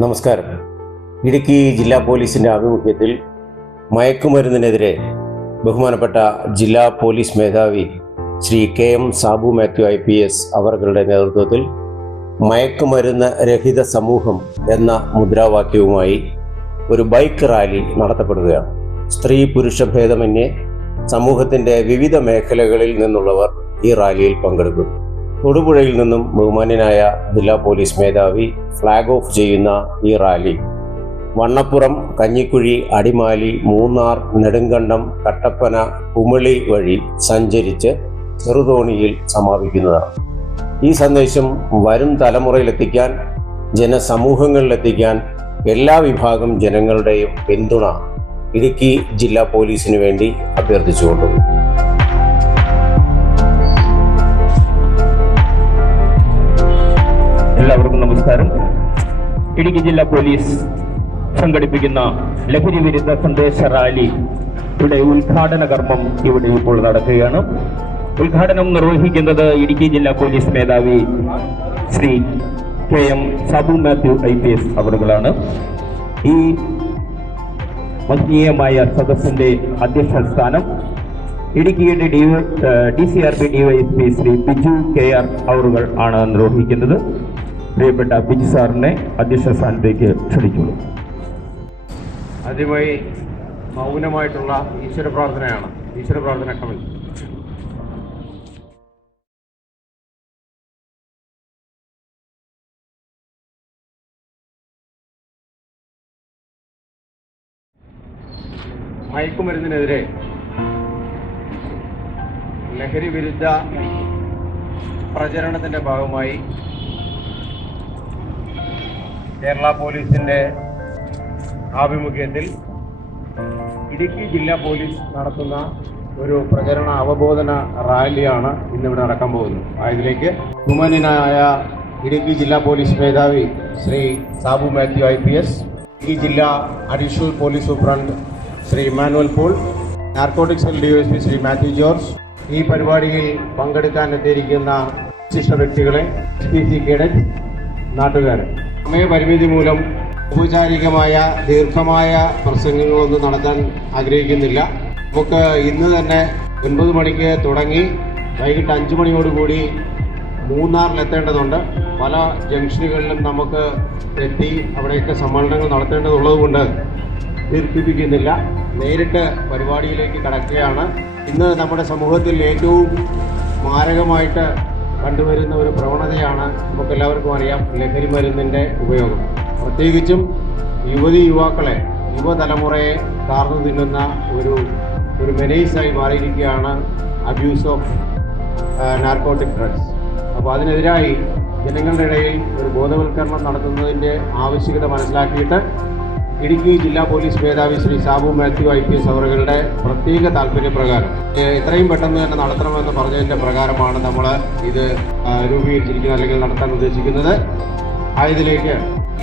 നമസ്കാരം. ഇടുക്കി ജില്ലാ പോലീസിൻ്റെ ആഭിമുഖ്യത്തിൽ മയക്കുമരുന്നിനെതിരെ ബഹുമാനപ്പെട്ട ജില്ലാ പോലീസ് മേധാവി ശ്രീ KM സാബു മാത്യു IPS അവരുടെ നേതൃത്വത്തിൽ മയക്കുമരുന്ന് രഹിത സമൂഹം എന്ന മുദ്രാവാക്യവുമായി ഒരു ബൈക്ക് റാലി നടത്തപ്പെടുകയാണ്. സ്ത്രീ പുരുഷ ഭേദമന്യേ സമൂഹത്തിൻ്റെ വിവിധ മേഖലകളിൽ നിന്നുള്ളവർ ഈ റാലിയിൽ പങ്കെടുക്കും. തൊടുപുഴയിൽ നിന്നും ബഹുമാന്യനായ ജില്ലാ പോലീസ് മേധാവി ഫ്ലാഗ് ഓഫ് ചെയ്യുന്ന ഈ റാലി വണ്ണപ്പുറം, കഞ്ഞിക്കുഴി, അടിമാലി, മൂന്നാർ, നെടുങ്കണ്ടം, കട്ടപ്പന, കുമിളി വഴി സഞ്ചരിച്ച് ചെറുതോണിയിൽ സമാപിക്കുന്നതാണ്. ഈ സന്ദേശം വരും തലമുറയിലെത്തിക്കാൻ, ജനസമൂഹങ്ങളിലെത്തിക്കാൻ എല്ലാ വിഭാഗം ജനങ്ങളുടെയും പിന്തുണ ഇടുക്കി ജില്ലാ പോലീസിന് വേണ്ടി അഭ്യർത്ഥിച്ചുകൊണ്ടുള്ളൂ. എല്ലാവർക്കും നമസ്കാരം. ഇടുക്കി ജില്ലാ പോലീസ് സംഘടിപ്പിക്കുന്ന ലഹരി വിരുദ്ധ സന്ദേശ റാലിയുടെ ഉദ്ഘാടന കർമ്മം ഇവിടെ ഇപ്പോൾ നടക്കുകയാണ്. ഉദ്ഘാടനം നിർവഹിക്കുന്നത് ഇടുക്കി ജില്ലാ പോലീസ് മേധാവി ശ്രീ KM സാബു മാത്യു IPS അവരുകളാണ്. ഈ മഹനീയമായ സദസ്സിന്റെ അധ്യക്ഷ സ്ഥാനം ഇടുക്കിയുടെ DCRP DYSP Shri Biju KR അവരുകൾ ആണ് നിർവഹിക്കുന്നത്. പ്രിയപ്പെട്ട ബിജു സാറിനെ അധ്യക്ഷ സ്ഥാനത്തേക്ക് ക്ഷണിക്കുന്നു. ആദ്യമായി മൗനമായിട്ടുള്ള ഈശ്വര പ്രാർത്ഥനയാണ്. ഈശ്വര പ്രാർത്ഥന കമൽ. മയക്കുമരുന്നിനെതിരെ ലഹരി വിരുദ്ധ പ്രചരണത്തിൻ്റെ ഭാഗമായി കേരള പോലീസിൻ്റെ ആഭിമുഖ്യത്തിൽ ഇടുക്കി ജില്ലാ പോലീസ് നടത്തുന്ന ഒരു പ്രചരണ അവബോധന റാലിയാണ് ഇന്നിവിടെ നടക്കാൻ പോകുന്നത്. ഇതിലേക്ക് ബഹുമാന്യനായ ഇടുക്കി ജില്ലാ പോലീസ് മേധാവി ശ്രീ സാബു മാത്യു IPS, ഇടുക്കി ജില്ലാ additional police superintendent Shri Immanuel Paul, narcotic cell DYSP Shri Mathew George, ഈ പരിപാടിയിൽ പങ്കെടുക്കാൻ എത്തിയിരിക്കുന്ന വിശിഷ്ട വ്യക്തികളെ, SPC കേഡറ്റ്, നാട്ടുകാരെ, സമയപരിമിതി മൂലം ഔപചാരികമായ ദീർഘമായ പ്രസംഗങ്ങളൊന്നും നടത്താൻ ആഗ്രഹിക്കുന്നില്ല. നമുക്ക് ഇന്ന് തന്നെ 9 മണിക്ക് തുടങ്ങി വൈകിട്ട് 5 മണിയോടുകൂടി മൂന്നാറിലെത്തേണ്ടതുണ്ട്. പല ജംഗ്ഷനുകളിലും നമുക്ക് എത്തി അവിടെയൊക്കെ സമ്മേളനങ്ങൾ നടത്തേണ്ടതുള്ളത് കൊണ്ട് ദീർഘിപ്പിക്കുന്നില്ല. നേരിട്ട് പരിപാടിയിലേക്ക് കടക്കുകയാണ്. ഇന്ന് നമ്മുടെ സമൂഹത്തിൽ ഏറ്റവും മാരകമായിട്ട് കണ്ടുവരുന്ന ഒരു പ്രവണതയാണ്, നമുക്കെല്ലാവർക്കും അറിയാം, ലഹരി മരുന്നിൻ്റെ ഉപയോഗം. പ്രത്യേകിച്ചും യുവതിയുവാക്കളെ, യുവതലമുറയെ കാർന്നു തിന്നുന്ന ഒരു മെനേസായി മാറിയിരിക്കുകയാണ് അബ്യൂസ് ഓഫ് നാർക്കോട്ടിക് ഡ്രഗ്സ്. അപ്പോൾ അതിനെതിരായി ജനങ്ങളുടെ ഇടയിൽ ഒരു ബോധവൽക്കരണം നടത്തുന്നതിൻ്റെ ആവശ്യകത മനസ്സിലാക്കിയിട്ട് ഇടുക്കി ജില്ലാ പോലീസ് മേധാവി ശ്രീ സാബു മാത്യു IPS അവരുടെ പ്രത്യേക താല്പര്യപ്രകാരം എത്രയും പെട്ടെന്ന് തന്നെ നടത്തണമെന്ന് പറഞ്ഞതിൻ്റെ പ്രകാരമാണ് നമ്മൾ ഇത് രൂപീകരിച്ചിരിക്കുന്നത്, അല്ലെങ്കിൽ നടത്താൻ ഉദ്ദേശിക്കുന്നത്. ആയതിലേക്ക്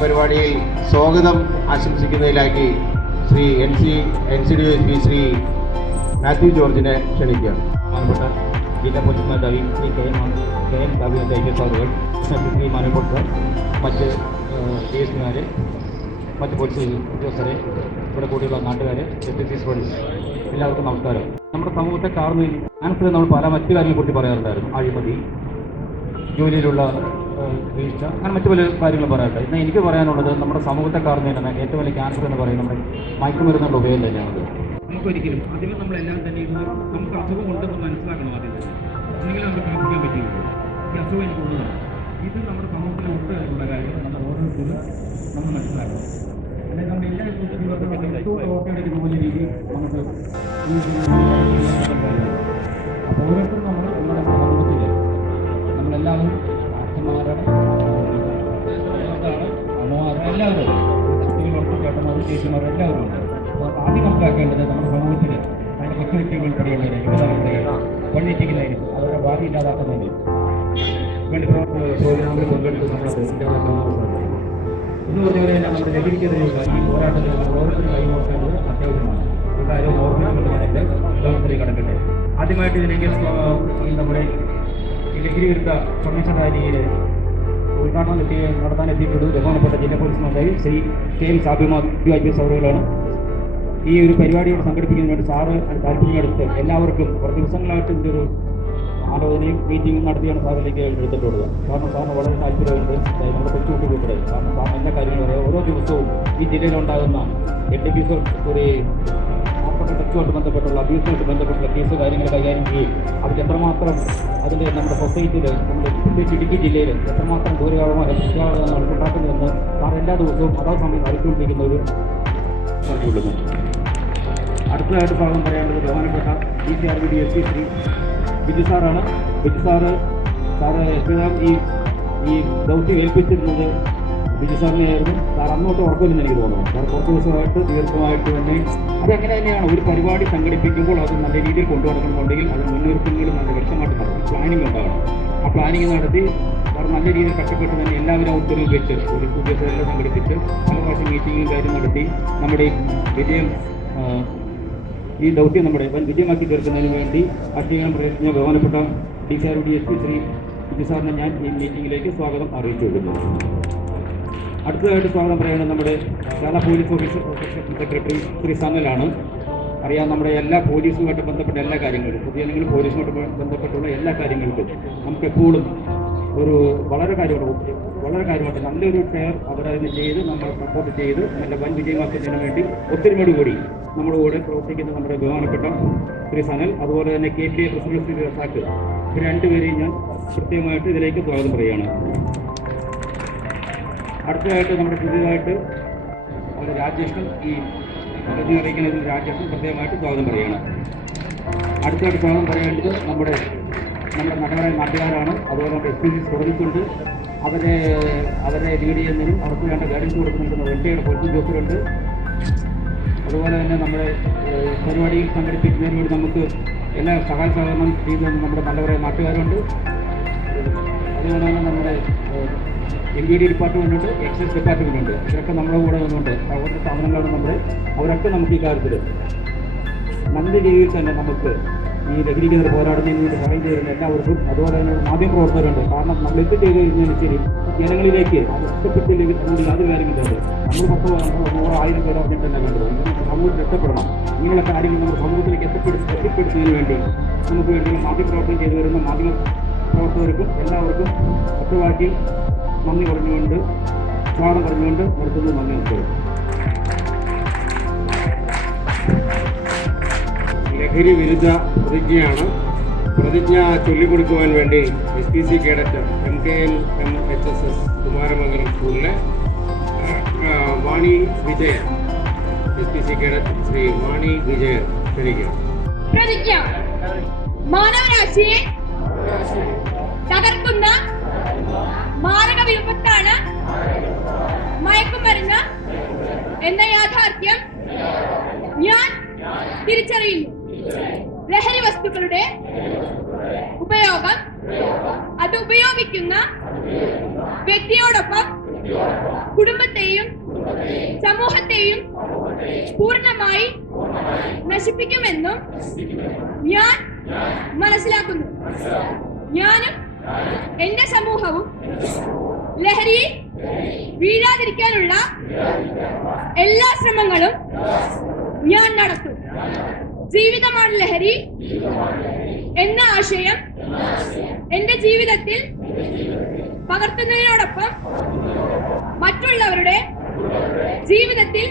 പരിപാടിയിൽ സ്വാഗതം ആശംസിക്കുന്നതിലാക്കി ശ്രീ NCDSP ശ്രീ മാത്യു ജോർജിനെ ക്ഷണിക്കുകയാണ്. ബഹുമാനപ്പെട്ട ജില്ലാ പോലീസ് മേധാവി ശ്രീ KM സാബു മാത്യു IPS അവരുകൾ, ശ്രീ മാനപ്പെട്ട മറ്റ് DSPമാരെ, മറ്റ് പോലീസ് ഉദ്യോഗസ്ഥരെ, ഇവിടെ കൂടിയുള്ള നാട്ടുകാരെ, SPC പോലീസ്, എല്ലാവർക്കും നമസ്കാരം. നമ്മുടെ സമൂഹത്തെ കാർന്ന് ആൻസറിൽ നമ്മൾ പല മറ്റു കാര്യങ്ങളെക്കുറിച്ച് പറയാറുണ്ടായിരുന്നു. അഴിമതി, ജോലിയിലുള്ള വീഴ്ച, അങ്ങനെ മറ്റു പല കാര്യങ്ങൾ പറയാറുണ്ട്. എന്നാൽ എനിക്ക് പറയാനുള്ളത്, നമ്മുടെ സമൂഹത്തെ കാർന്ന് തന്നെ ഏറ്റവും വലിയ ക്യാൻസർ എന്ന് പറയുന്നത് നമ്മുടെ മയക്കുമരുന്നുള്ള ഉപയോഗം തന്നെയാണ്. നമുക്കൊരിക്കലും അതിൽ നമ്മളെല്ലാം തന്നെ നമുക്ക് അസുഖം ഉണ്ടെന്ന് മനസ്സിലാക്കണം. ആദ്യം തന്നെ ഒന്നെങ്കിലും നമുക്ക് ചികിത്സിക്കാൻ പറ്റില്ല. ഈ അസുഖം എനിക്കുള്ളതാണ്. ഇത് നമ്മുടെ സമൂഹത്തിന് ഉള്ള കാര്യം നമ്മുടെ ഓരോരുത്തരും നമ്മൾ മനസ്സിലാക്കണം. അല്ലെങ്കിൽ നമ്മുടെ എല്ലാ ഓട്ടയുടെ പോകുന്ന രീതി നമുക്ക് അപ്പോൾ ഓരോരുത്തരും നമ്മൾ നമ്മുടെ സമൂഹത്തിൽ നമ്മളെല്ലാവരും അച്ഛന്മാരാണ്, അമ്മമാരും, എല്ലാവരും, കുട്ടികളൊക്കെ ചേട്ടന്മാരും ചേച്ചിമാരും എല്ലാവരും ഉണ്ട്. അപ്പോൾ ആദ്യം മനസ്സിലാക്കേണ്ടത് നമ്മുടെ സമൂഹത്തിൽ അതിൻ്റെ മറ്റു വ്യക്തികൾക്കിടയുള്ളവരെ, യുവതലമുറയെ വഴിതെറ്റിക്കുന്നതിന്, അവരുടെ ഭാവി ഇല്ലാതാക്കുന്നതിന് വേണ്ടി പ്രോഗ്രാമിൽ പങ്കെടുക്കുന്നതാണ്. എന്ന് പറഞ്ഞവരെ നമ്മുടെ ലഹരിക്കെതിരെയുള്ള ഈ പോരാട്ടത്തിൽ ഓരോരുത്തരും കൈമാറേണ്ടത് അത്യാവശ്യമാണ്. ഈ കാര്യം ഓർമ്മിച്ചുകൊണ്ടാണ് ലോകത്തിലേക്ക് കടക്കട്ടെ. ആദ്യമായിട്ട് ഇതിലേക്ക് നമ്മുടെ ഈ ലഹരി വിരുദ്ധ കമ്മീഷൻ റാലിയിൽ ഉദ്ഘാടനം നടത്താനെത്തിയിട്ടുള്ളത് ബഹുമാനപ്പെട്ട ജില്ലാ പോലീസ് മേധാവി ശ്രീ KM സാബിമാത്യു IPS അവറുകളാണ്. ഈ ഒരു പരിപാടിയോട് സംഘടിപ്പിക്കുന്നതിന് വേണ്ടി സാറ് താല്പര്യമെടുത്ത് എല്ലാവർക്കും കുറച്ച് ദിവസങ്ങളായിട്ട് ഇതിൻ്റെ ഒരു ആലോചനയും മീറ്റിംഗും നടത്തിയാണ് സാറിലേക്ക് എടുത്തിട്ടുള്ളത്. കാരണം സാറിന് വളരെ താല്പര്യമുണ്ട് നമ്മുടെ കൊച്ചുകുട്ടികളുടെ. കാരണം സാറിന് എല്ലാ കാര്യങ്ങളും പറയാം. ഓരോ ദിവസവും ഈ ജില്ലയിലുണ്ടാകുന്ന NTPC ടച്ചുമായിട്ട് ബന്ധപ്പെട്ടുള്ള അബ്യൂസുമായിട്ട് ബന്ധപ്പെട്ടുള്ള കേസ് കാര്യങ്ങൾ കൈകാര്യം ചെയ്യും. അതിൽ എത്രമാത്രം അതിൻ്റെ നമ്മുടെ സൊസൈറ്റിയിൽ നമ്മുടെ ഇടുക്കി ജില്ലയിൽ എത്രമാത്രം ദൂരകാലമായ ഉണ്ടാക്കുന്നതെന്ന് സാർ എല്ലാ ദിവസവും അതാ സമയം അറിയിച്ചുകൊണ്ടിരിക്കുന്ന ഒരു പറഞ്ഞുകൊള്ളുന്നു. അടുത്തതായിട്ട് ഭാഗം പറയാനുള്ളത് ബഹുമാനപ്പെട്ട DCRBD SP ശ്രീ ബിജു സാറാണ്. ബിജു സാറ് എപ്പോഴും ഈ ദൗത്യം ഏൽപ്പിച്ചിരുന്നത് ബിജു സാറിനെയായിരുന്നു. സാർ അന്നോട്ട് ഉറപ്പില്ലെന്ന് എനിക്ക് തോന്നുന്നു. സാർ കുറച്ച് ദിവസമായിട്ട് ദീർഘമായിട്ട് തന്നെ അതങ്ങനെ തന്നെയാണ്. ഒരു പരിപാടി സംഘടിപ്പിക്കുമ്പോൾ അത് നല്ല രീതിയിൽ കൊണ്ടുനടക്കണമെന്നുണ്ടെങ്കിൽ അത് മുന്നൊരുക്കങ്ങളും നല്ല വ്യക്തമായിട്ട് നടക്കും. പ്ലാനിങ് ഉണ്ടാകണം. ആ പ്ലാനിങ് നടത്തി സാർ നല്ല രീതിയിൽ കഷ്ടപ്പെട്ട് തന്നെ എല്ലാവരും ഔട്ട്ഡോറിൽ വെച്ച് ഒരു ഉദ്യോഗസ്ഥരെല്ലാം സംഘടിപ്പിച്ച് പല പ്രാവശ്യം മീറ്റിങ്ങും കാര്യം നടത്തി നമ്മുടെ വിജയം ഈ ദൗത്യം നമ്മുടെ വിജയമാക്കി തീർക്കുന്നതിന് വേണ്ടി അക്ഷീണം പ്രയത്നിച്ച ബഹുമാനപ്പെട്ട DCRBD SP ശ്രീ ബിജു സാറിനെ ഞാൻ ഈ മീറ്റിംഗിലേക്ക് സ്വാഗതം അറിയിച്ചു കൊടുക്കുന്നു. അടുത്തതായിട്ട് സ്വാഗതം പറയുന്നത് നമ്മുടെ Kerala police officer secretary Shri സനലാണ്. അറിയാം, നമ്മുടെ എല്ലാ പോലീസുമായിട്ട് ബന്ധപ്പെട്ട എല്ലാ കാര്യങ്ങളും പൊതുജനങ്ങൾ പോലീസുമായിട്ട് ബന്ധപ്പെട്ടുള്ള എല്ലാ കാര്യങ്ങൾക്കും നമുക്കെപ്പോഴും ഒരു വളരെ കാര്യമായിട്ട് നല്ലൊരു ഷെയർ അവരതിന് ചെയ്ത് നമ്മൾ സപ്പോർട്ട് ചെയ്ത് നല്ല വൻ വിജയമാക്കുന്നതിന് വേണ്ടി ഒത്തൊരുമയോട് കൂടി നമ്മുടെ കൂടെ പ്രവർത്തിക്കുന്ന നമ്മുടെ ബഹുമാനപ്പെട്ട ശ്രീ സനൽ, അതുപോലെ തന്നെ KPA പ്രസിഡന്റ് ശ്രീ റസാഖ്, ഇവർ രണ്ടുപേരെയും ഞാൻ കൃത്യമായിട്ട് ഇതിലേക്ക് സ്വാഗതം പറയുകയാണ്. അടുത്തതായിട്ട് നമ്മുടെ പുതിയതായിട്ട് നമ്മുടെ രാജേഷൻ ഈ പദ്ധതി അറിയിക്കുന്നതിൽ രാജേഷൻ പ്രത്യേകമായിട്ട് സ്വാഗതം പറയുകയാണ്. അടുത്തതായിട്ട് സ്വാഗതം പറയേണ്ടത് നമ്മുടെ നാട്ടുകാരാണ്. അതുപോലെ നമ്മുടെ SPC സ്റ്റുഡൻസുണ്ട്. അവരെ ലീഡ് ചെയ്യുന്നതിനും അവർക്ക് വേണ്ട ഗൈഡൻസ് കൊടുക്കുന്നതിനും റിട്ടയർഡ് പോലീസ് ഉദ്യോഗസ്ഥരുണ്ട്. അതുപോലെ തന്നെ നമ്മുടെ പരിപാടി സംഘടിപ്പിക്കുന്നതിന് വേണ്ടി നമുക്ക് എല്ലാ സഹായ സഹകരണം ചെയ്യുന്ന നമ്മുടെ നല്ലവരായ നാട്ടുകാരുണ്ട്. അതുപോലെ തന്നെ നമ്മുടെ MVD ഡിപ്പാർട്ട്മെൻ്റ് ഉണ്ട്, എക്സൈസ് ഡിപ്പാർട്ട്മെൻ്റ് ഉണ്ട്. ഇവരൊക്കെ നമ്മുടെ കൂടെ നിന്നുണ്ട്. അവരുടെ സ്ഥാപനങ്ങളാണ് അവരൊക്കെ നമുക്ക് ഈ കാര്യത്തിൽ നല്ല രീതിയിൽ തന്നെ നമുക്ക് ഈ ലഹരിക്കെതിരെ പോരാടുന്നതിന് വേണ്ടി സഹായം ചെയ്യുന്ന എല്ലാവർക്കും, അതുപോലെ തന്നെ മാധ്യമപ്രവർത്തകരുണ്ട്. കാരണം നമ്മൾ എത്തിച്ചെയ്ത് കഴിഞ്ഞാൽ ശരി ജനങ്ങളിലേക്ക് അത് ഇഷ്ടപ്പെട്ടില്ലെങ്കിൽ കൂടി യാതൊരു കാര്യമില്ല. നമ്മൾ 1000 പേർ അറിഞ്ഞിട്ടല്ല വേണ്ടത്. സമൂഹത്തിൽ എത്തപ്പെടണം. ഇങ്ങനെയുള്ള കാര്യങ്ങൾ നമ്മുടെ സമൂഹത്തിലേക്ക് എത്തിപ്പെടുത്തുന്നതിന് വേണ്ടി നമുക്ക് വേണ്ടി മാധ്യമപ്രവർത്തനം ചെയ്തു വരുന്ന മാധ്യമപ്രവർത്തകർക്കും എല്ലാവർക്കും ഒറ്റവാക്കി നന്ദി പറഞ്ഞുകൊണ്ട് സ്വാഗതം പറഞ്ഞുകൊണ്ട് നിർത്തുന്നു. നന്ദി നമസ്കാരം. ലഹരി വിരുദ്ധ പ്രതിജ്ഞയാണ്. പ്രതിജ്ഞ ചൊല്ലിക്കൊടുക്കുവാൻ വേണ്ടി SPC cadet MKM MHSS Kumaramangalam സ്കൂളിലെ വാണി വിജയൻ, SPC കേഡറ്റ് ശ്രീ വാണി വിജയൻ ക്ഷണിക്കുക. പ്രതിജ്ഞ. മാനവരാശിയെ തകർക്കുന്ന മാരക വിപത്താണ് മയക്കുമരുന്ന് എന്ന യാഥാർത്ഥ്യം ഞാൻ തിരിച്ചറിയുന്നു. ലഹരി വസ്തുക്കളുടെ ഉപയോഗം അത് ഉപയോഗിക്കുന്ന വ്യക്തിയോടൊപ്പം കുടുംബത്തെയും സമൂഹത്തെയും പൂർണ്ണമായി നശിപ്പിക്കുമെന്നും ഞാൻ മനസ്സിലാക്കുന്നു. ഞാനും എന്റെ സമൂഹവും ലഹരിയിൽ വീഴാതിരിക്കാനുള്ള എല്ലാ ശ്രമങ്ങളും ഞാൻ നടത്തും. ജീവിതമാണ് ലഹരി എന്ന ആശയം എന്റെ ജീവിതത്തിൽ പകർത്തുന്നതിനോടൊപ്പം മറ്റുള്ളവരുടെ ജീവിതത്തിൽ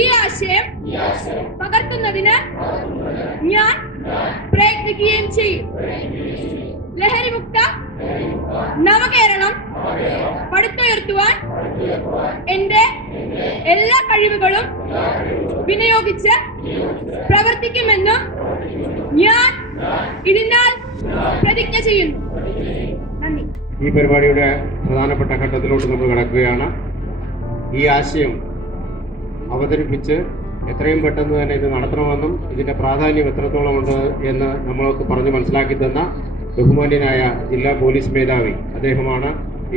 ഈ ആശയം പകർത്തുന്നതിന് ഞാൻ പ്രയത്നിക്കുകയും ചെയ്യും. ലഹരിമുക്ത നവകേരളം പടുത്തുയർത്തുവാൻ എന്റെ എല്ലാ കഴിവുകളും വിനിയോഗിച്ച് പ്രവർത്തിക്കുമെന്നും ഞാൻ ഇതിനാൽ പ്രതിജ്ഞ ചെയ്യുന്നു. നന്ദി. ഈ പരിപാടിയുടെ പ്രധാനപ്പെട്ട ഘട്ടത്തിലോട്ട് നമ്മൾ കടക്കുകയാണ്. ഈ ആശയം അവതരിപ്പിച്ച് എത്രയും പെട്ടെന്ന് തന്നെ ഇത് നടത്തണമെന്നും ഇതിൻ്റെ പ്രാധാന്യം എത്രത്തോളം ഉണ്ട് എന്ന് നമ്മൾക്ക് പറഞ്ഞ് മനസ്സിലാക്കി തന്ന ബഹുമാന്യനായ ജില്ലാ പോലീസ് മേധാവി അദ്ദേഹമാണ്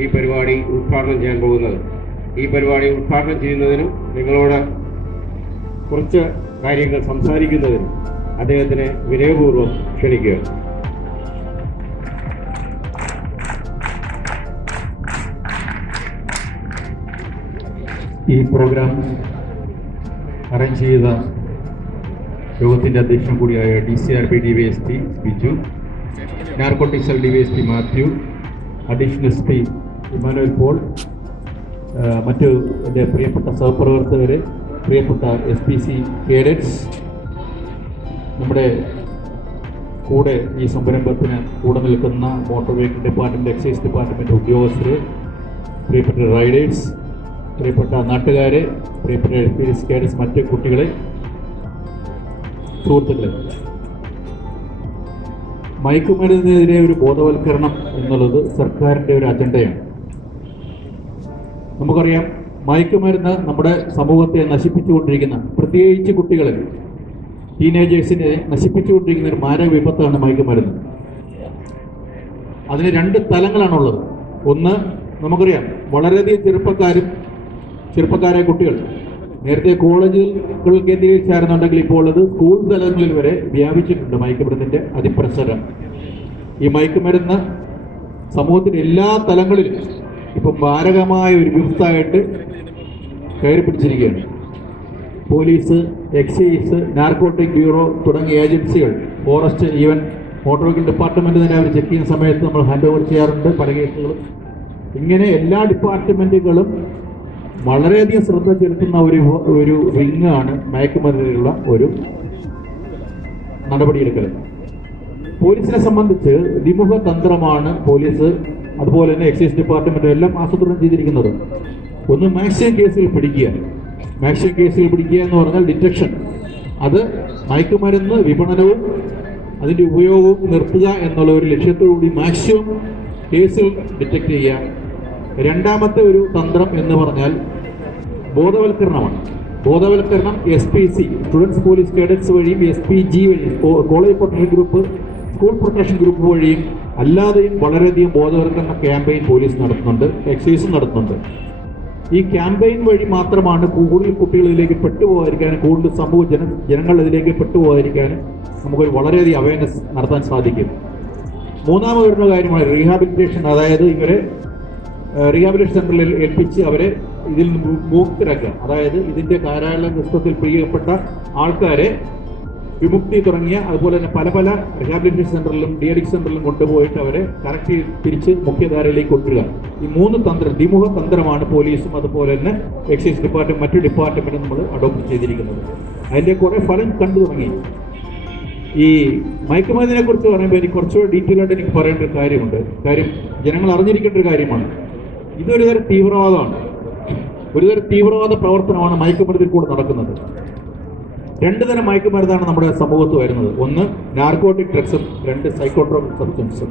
ഈ പരിപാടി ഉദ്ഘാടനം ചെയ്യാൻ പോകുന്നത്. ഈ പരിപാടി ഉദ്ഘാടനം ചെയ്യുന്നതിനും നിങ്ങളോട് കുറച്ച് കാര്യങ്ങൾ സംസാരിക്കുന്നതിനും അദ്ദേഹത്തിനെ വിനയപൂർവ്വം ക്ഷണിക്കുക. ഈ പ്രോഗ്രാം അറേഞ്ച് ചെയ്ത യോഗത്തിൻ്റെ അധ്യക്ഷൻ കൂടിയായ DCRP DYSP Biju, narcotic cell DYSP Mathew, additional SP Immanuel Paul, മറ്റു എൻ്റെ പ്രിയപ്പെട്ട സഹപ്രവർത്തകരെ, പ്രിയപ്പെട്ട SPC കേഡറ്റ്സ്, നമ്മുടെ കൂടെ ഈ സംരംഭത്തിന് കൂടെ നിൽക്കുന്ന motor vehicle department, excise department ഉദ്യോഗസ്ഥർ, പ്രിയപ്പെട്ട റൈഡേഴ്സ്, പ്രിയപ്പെട്ട നാട്ടുകാരെ, പ്രിയപ്പെട്ട SPC കേഡറ്റ്സ്, മറ്റ് കുട്ടികളെ, സുഹൃത്തുക്കളെ, മയക്കുമരുന്നിനെതിരെ ഒരു ബോധവൽക്കരണം എന്നുള്ളത് സർക്കാരിൻ്റെ ഒരു അജണ്ടയാണ്. നമുക്കറിയാം, മയക്കുമരുന്ന് നമ്മുടെ സമൂഹത്തെ നശിപ്പിച്ചുകൊണ്ടിരിക്കുന്ന, പ്രത്യേകിച്ച് കുട്ടികളെ, ടീനേജേഴ്സിനെ നശിപ്പിച്ചുകൊണ്ടിരിക്കുന്ന ഒരു മാരക വിപത്താണ് മയക്കുമരുന്ന്. അതിന് രണ്ട് തലങ്ങളാണുള്ളത്. ഒന്ന്, നമുക്കറിയാം, വളരെയധികം ചെറുപ്പക്കാരായ കുട്ടികൾ നേരത്തെ കോളേജുകൾ കേന്ദ്രീകരിച്ചായിരുന്നുണ്ടെങ്കിൽ ഇപ്പോൾ അത് സ്കൂൾ തലങ്ങളിൽ വരെ വ്യാപിച്ചിട്ടുണ്ട് മയക്കുമരുന്നിൻ്റെ അതിപ്രസരം. ഈ മയക്കുമരുന്ന് സമൂഹത്തിൻ്റെ എല്ലാ തലങ്ങളിലും ഇപ്പം മാരകമായ ഒരു വിപത്തായിട്ട് കയറി പിടിച്ചിരിക്കുകയാണ്. പോലീസ്, എക്സൈസ്, നാർക്കോട്ടിക് ബ്യൂറോ തുടങ്ങിയ ഏജൻസികൾ, forest, even motor vehicle department തന്നെ അവർ ചെക്ക് ചെയ്യുന്ന സമയത്ത് നമ്മൾ ഹാൻഡ് ഓവർ ചെയ്യാറുണ്ട് പല കേസുകളും. ഇങ്ങനെ എല്ലാ ഡിപ്പാർട്ട്മെൻറ്റുകളും വളരെയധികം ശ്രദ്ധ ചെലുത്തുന്ന ഒരു വിങ്ങാണ് മയക്കുമരുന്നിലുള്ള ഒരു നടപടിയെടുക്കൽ. പോലീസിനെ സംബന്ധിച്ച് ദ്വിമുഖ തന്ത്രമാണ് പോലീസ്, അതുപോലെ തന്നെ എക്സൈസ് ഡിപ്പാർട്ട്മെൻറ്റും എല്ലാം ആസൂത്രണം ചെയ്തിരിക്കുന്നത്. ഒന്ന്, മാക്സിമം കേസുകൾ പിടിക്കുക. മാക്സിമം കേസുകൾ പിടിക്കുക എന്ന് പറഞ്ഞാൽ ഡിറ്റക്ഷൻ, അത് മയക്കുമരുന്ന് വിപണനവും അതിൻ്റെ ഉപയോഗവും നിർത്തുക എന്നുള്ള ഒരു ലക്ഷ്യത്തോടുകൂടി മാക്സിമം കേസുകൾ ഡിറ്റക്ട് ചെയ്യുക. രണ്ടാമത്തെ ഒരു തന്ത്രം എന്ന് പറഞ്ഞാൽ ബോധവൽക്കരണമാണ്. ബോധവൽക്കരണം SPC, സ്റ്റുഡൻസ് പോലീസ് കേഡറ്റ്സ് വഴിയും, SPG വഴിയും, college protection group, school protection group വഴിയും അല്ലാതെയും വളരെയധികം ബോധവൽക്കരണ ക്യാമ്പയിൻ പോലീസ് നടത്തുന്നുണ്ട്, എക്സൈസും നടത്തുന്നുണ്ട്. ഈ ക്യാമ്പയിൻ വഴി മാത്രമാണ് കൂടുതൽ കുട്ടികളിലേക്ക് പെട്ടുപോകാതിരിക്കാനും, കൂടുതൽ ജനങ്ങൾ ഇതിലേക്ക് പെട്ടുപോകാതിരിക്കാനും നമുക്കൊരു വളരെയധികം അവയർനെസ് നടത്താൻ സാധിക്കും. മൂന്നാമത് വരുന്ന കാര്യമാണ് റീഹാബിലിറ്റേഷൻ. അതായത് ഇവരെ റീഹാബിലിറ്റേഷൻ സെൻ്ററിൽ ഏൽപ്പിച്ച് അവരെ ഇതിൽ നിന്ന് മുക്തരാക്കുക. അതായത് ഇതിൻ്റെ കാരാള പുസ്തകത്തിൽ പ്രിയപ്പെട്ട ആൾക്കാരെ വിമുക്തി തുടങ്ങിയ, അതുപോലെ തന്നെ പല റീഹാബിലിറ്റേഷൻ സെൻ്ററിലും DADIC സെൻ്ററിലും കൊണ്ടുപോയിട്ട് അവരെ കറക്റ്റ് തിരിച്ച് മുഖ്യധാരയിലേക്ക് കൊണ്ടുവരിക. ഈ മൂന്ന് തന്ത്രം, ദ്വിമുഖ തന്ത്രമാണ് പോലീസും അതുപോലെ തന്നെ എക്സൈസ് ഡിപ്പാർട്ട്മെൻറ്റ്, മറ്റു ഡിപ്പാർട്ട്മെൻറ്റും നമ്മൾ അഡോപ്റ്റ് ചെയ്തിരിക്കുന്നത്. അതിൻ്റെ കുറേ ഫലം കണ്ടു തുടങ്ങി. ഈ മയക്കുമരുന്നിനെ കുറിച്ച് പറയുമ്പോൾ എനിക്ക് കുറച്ചുകൂടെ ഡീറ്റെയിൽ ആയിട്ട് എനിക്ക് പറയേണ്ട ഒരു കാര്യമുണ്ട്. കാര്യം ജനങ്ങൾ അറിഞ്ഞിരിക്കേണ്ട ഒരു കാര്യമാണ്. ഇതൊരു തരം തീവ്രവാദമാണ്, ഒരുതരം തീവ്രവാദ പ്രവർത്തനമാണ് മയക്കുമരുന്നിൽ കൂടെ നടക്കുന്നത്. രണ്ട് തരം മയക്കുമരുന്നാണ് നമ്മുടെ സമൂഹത്ത് വരുന്നത്. ഒന്ന്, നാർക്കോട്ടിക് ഡ്രഗ്സും, രണ്ട്, സൈക്കോട്രോപിക് സബ്സ്റ്റൻസും.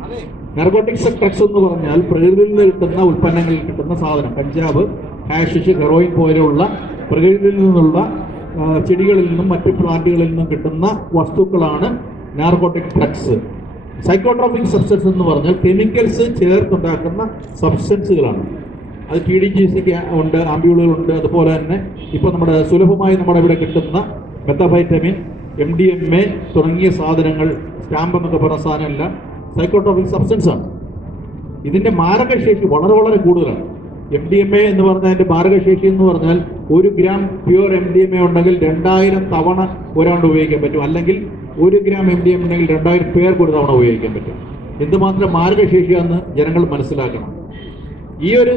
നാർക്കോട്ടിക് ഡ്രഗ്സ് എന്ന് പറഞ്ഞാൽ പ്രകൃതിയിൽ നിന്ന് കിട്ടുന്ന ഉൽപ്പന്നങ്ങളിൽ കിട്ടുന്ന സാധനം, കഞ്ചാവ്, ഹാഷിഷ്, ഹെറോയിൻ പോലെയുള്ള പ്രകൃതിയിൽ നിന്നുള്ള ചെടികളിൽ നിന്നും മറ്റു പ്ലാന്റുകളിൽ നിന്നും കിട്ടുന്ന വസ്തുക്കളാണ് നാർക്കോട്ടിക് ഡ്രഗ്സ്. സൈക്കോട്രോപിക് സബ്സ്റ്റൻസ് എന്ന് പറഞ്ഞാൽ കെമിക്കൽസ് ചേർത്തുണ്ടാക്കുന്ന സബ്സ്റ്റൻസുകളാണ്. അത് TDGC ഉണ്ട്, ആംബ്യൂളുകളുണ്ട്, അതുപോലെ തന്നെ ഇപ്പോൾ നമ്മുടെ സുലഭമായി നമ്മുടെ ഇവിടെ കിട്ടുന്ന മെത്തഫൈറ്റമിൻ, MDMA തുടങ്ങിയ സാധനങ്ങൾ, സ്റ്റാമ്പ് എന്നൊക്കെ പറഞ്ഞ സാധനമെല്ലാം സൈക്കോട്രോപിക് സബ്സ്റ്റൻസ് ആണ്. ഇതിൻ്റെ മാരകശേഷി വളരെ കൂടുതലാണ്. MDMA എന്ന് പറഞ്ഞാൽ അതിൻ്റെ മാരകശേഷി എന്ന് പറഞ്ഞാൽ 1 ഗ്രാം പ്യുവർ MDMA ഉണ്ടെങ്കിൽ 2000 തവണ ഒരാണ്ട് ഉപയോഗിക്കാൻ പറ്റും, അല്ലെങ്കിൽ 1 ഗ്രാം MDMA ഉണ്ടെങ്കിൽ 2000 പേർക്ക് ഒരു തവണ ഉപയോഗിക്കാൻ പറ്റും. എന്തുമാത്രം മാരകശേഷിയാണെന്ന് ജനങ്ങൾ മനസ്സിലാക്കണം. ഈ ഒരു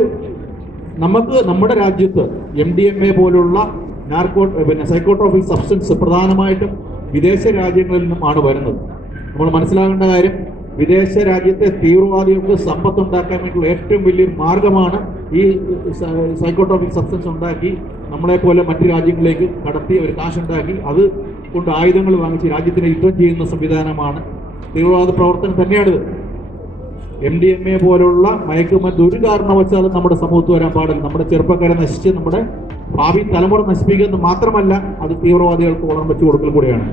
നമ്മുടെ രാജ്യത്ത് MDMA പോലുള്ള സൈക്കോട്രോപിക് സബ്സ്റ്റൻസ് പ്രധാനമായിട്ടും വിദേശ രാജ്യങ്ങളിൽ നിന്നുമാണ് വരുന്നത്. നമ്മൾ മനസ്സിലാക്കേണ്ട കാര്യം, വിദേശ രാജ്യത്തെ തീവ്രവാദികൾക്ക് സമ്പത്തുണ്ടാക്കാൻ വേണ്ടിയുള്ള ഏറ്റവും വലിയ മാർഗമാണ് ഈ സൈക്കോട്രോപിക് സബ്സ്റ്റൻസ് ഉണ്ടാക്കി നമ്മളെപ്പോലെ മറ്റു രാജ്യങ്ങളിലേക്ക് കടത്തി ഒരു കാശുണ്ടാക്കി അത് കൊണ്ട് ആയുധങ്ങൾ വാങ്ങിച്ച് രാജ്യത്തിനെ യുദ്ധം ചെയ്യുന്ന സംവിധാനമാണ് തീവ്രവാദ പ്രവർത്തനം തന്നെയാണിത്. MDMA പോലുള്ള മയക്കുമരുന്ന് ഒരു കാരണവശാലും നമ്മുടെ സമൂഹത്ത് വരാൻ പാടില്ല. നമ്മുടെ ചെറുപ്പക്കാരെ നശിച്ച് നമ്മുടെ ഭാവി തലമുറ നശിപ്പിക്കുന്നത് മാത്രമല്ല, അത് തീവ്രവാദികൾക്ക് വളം വെച്ച് കൊടുക്കൽ കൂടെയാണ്.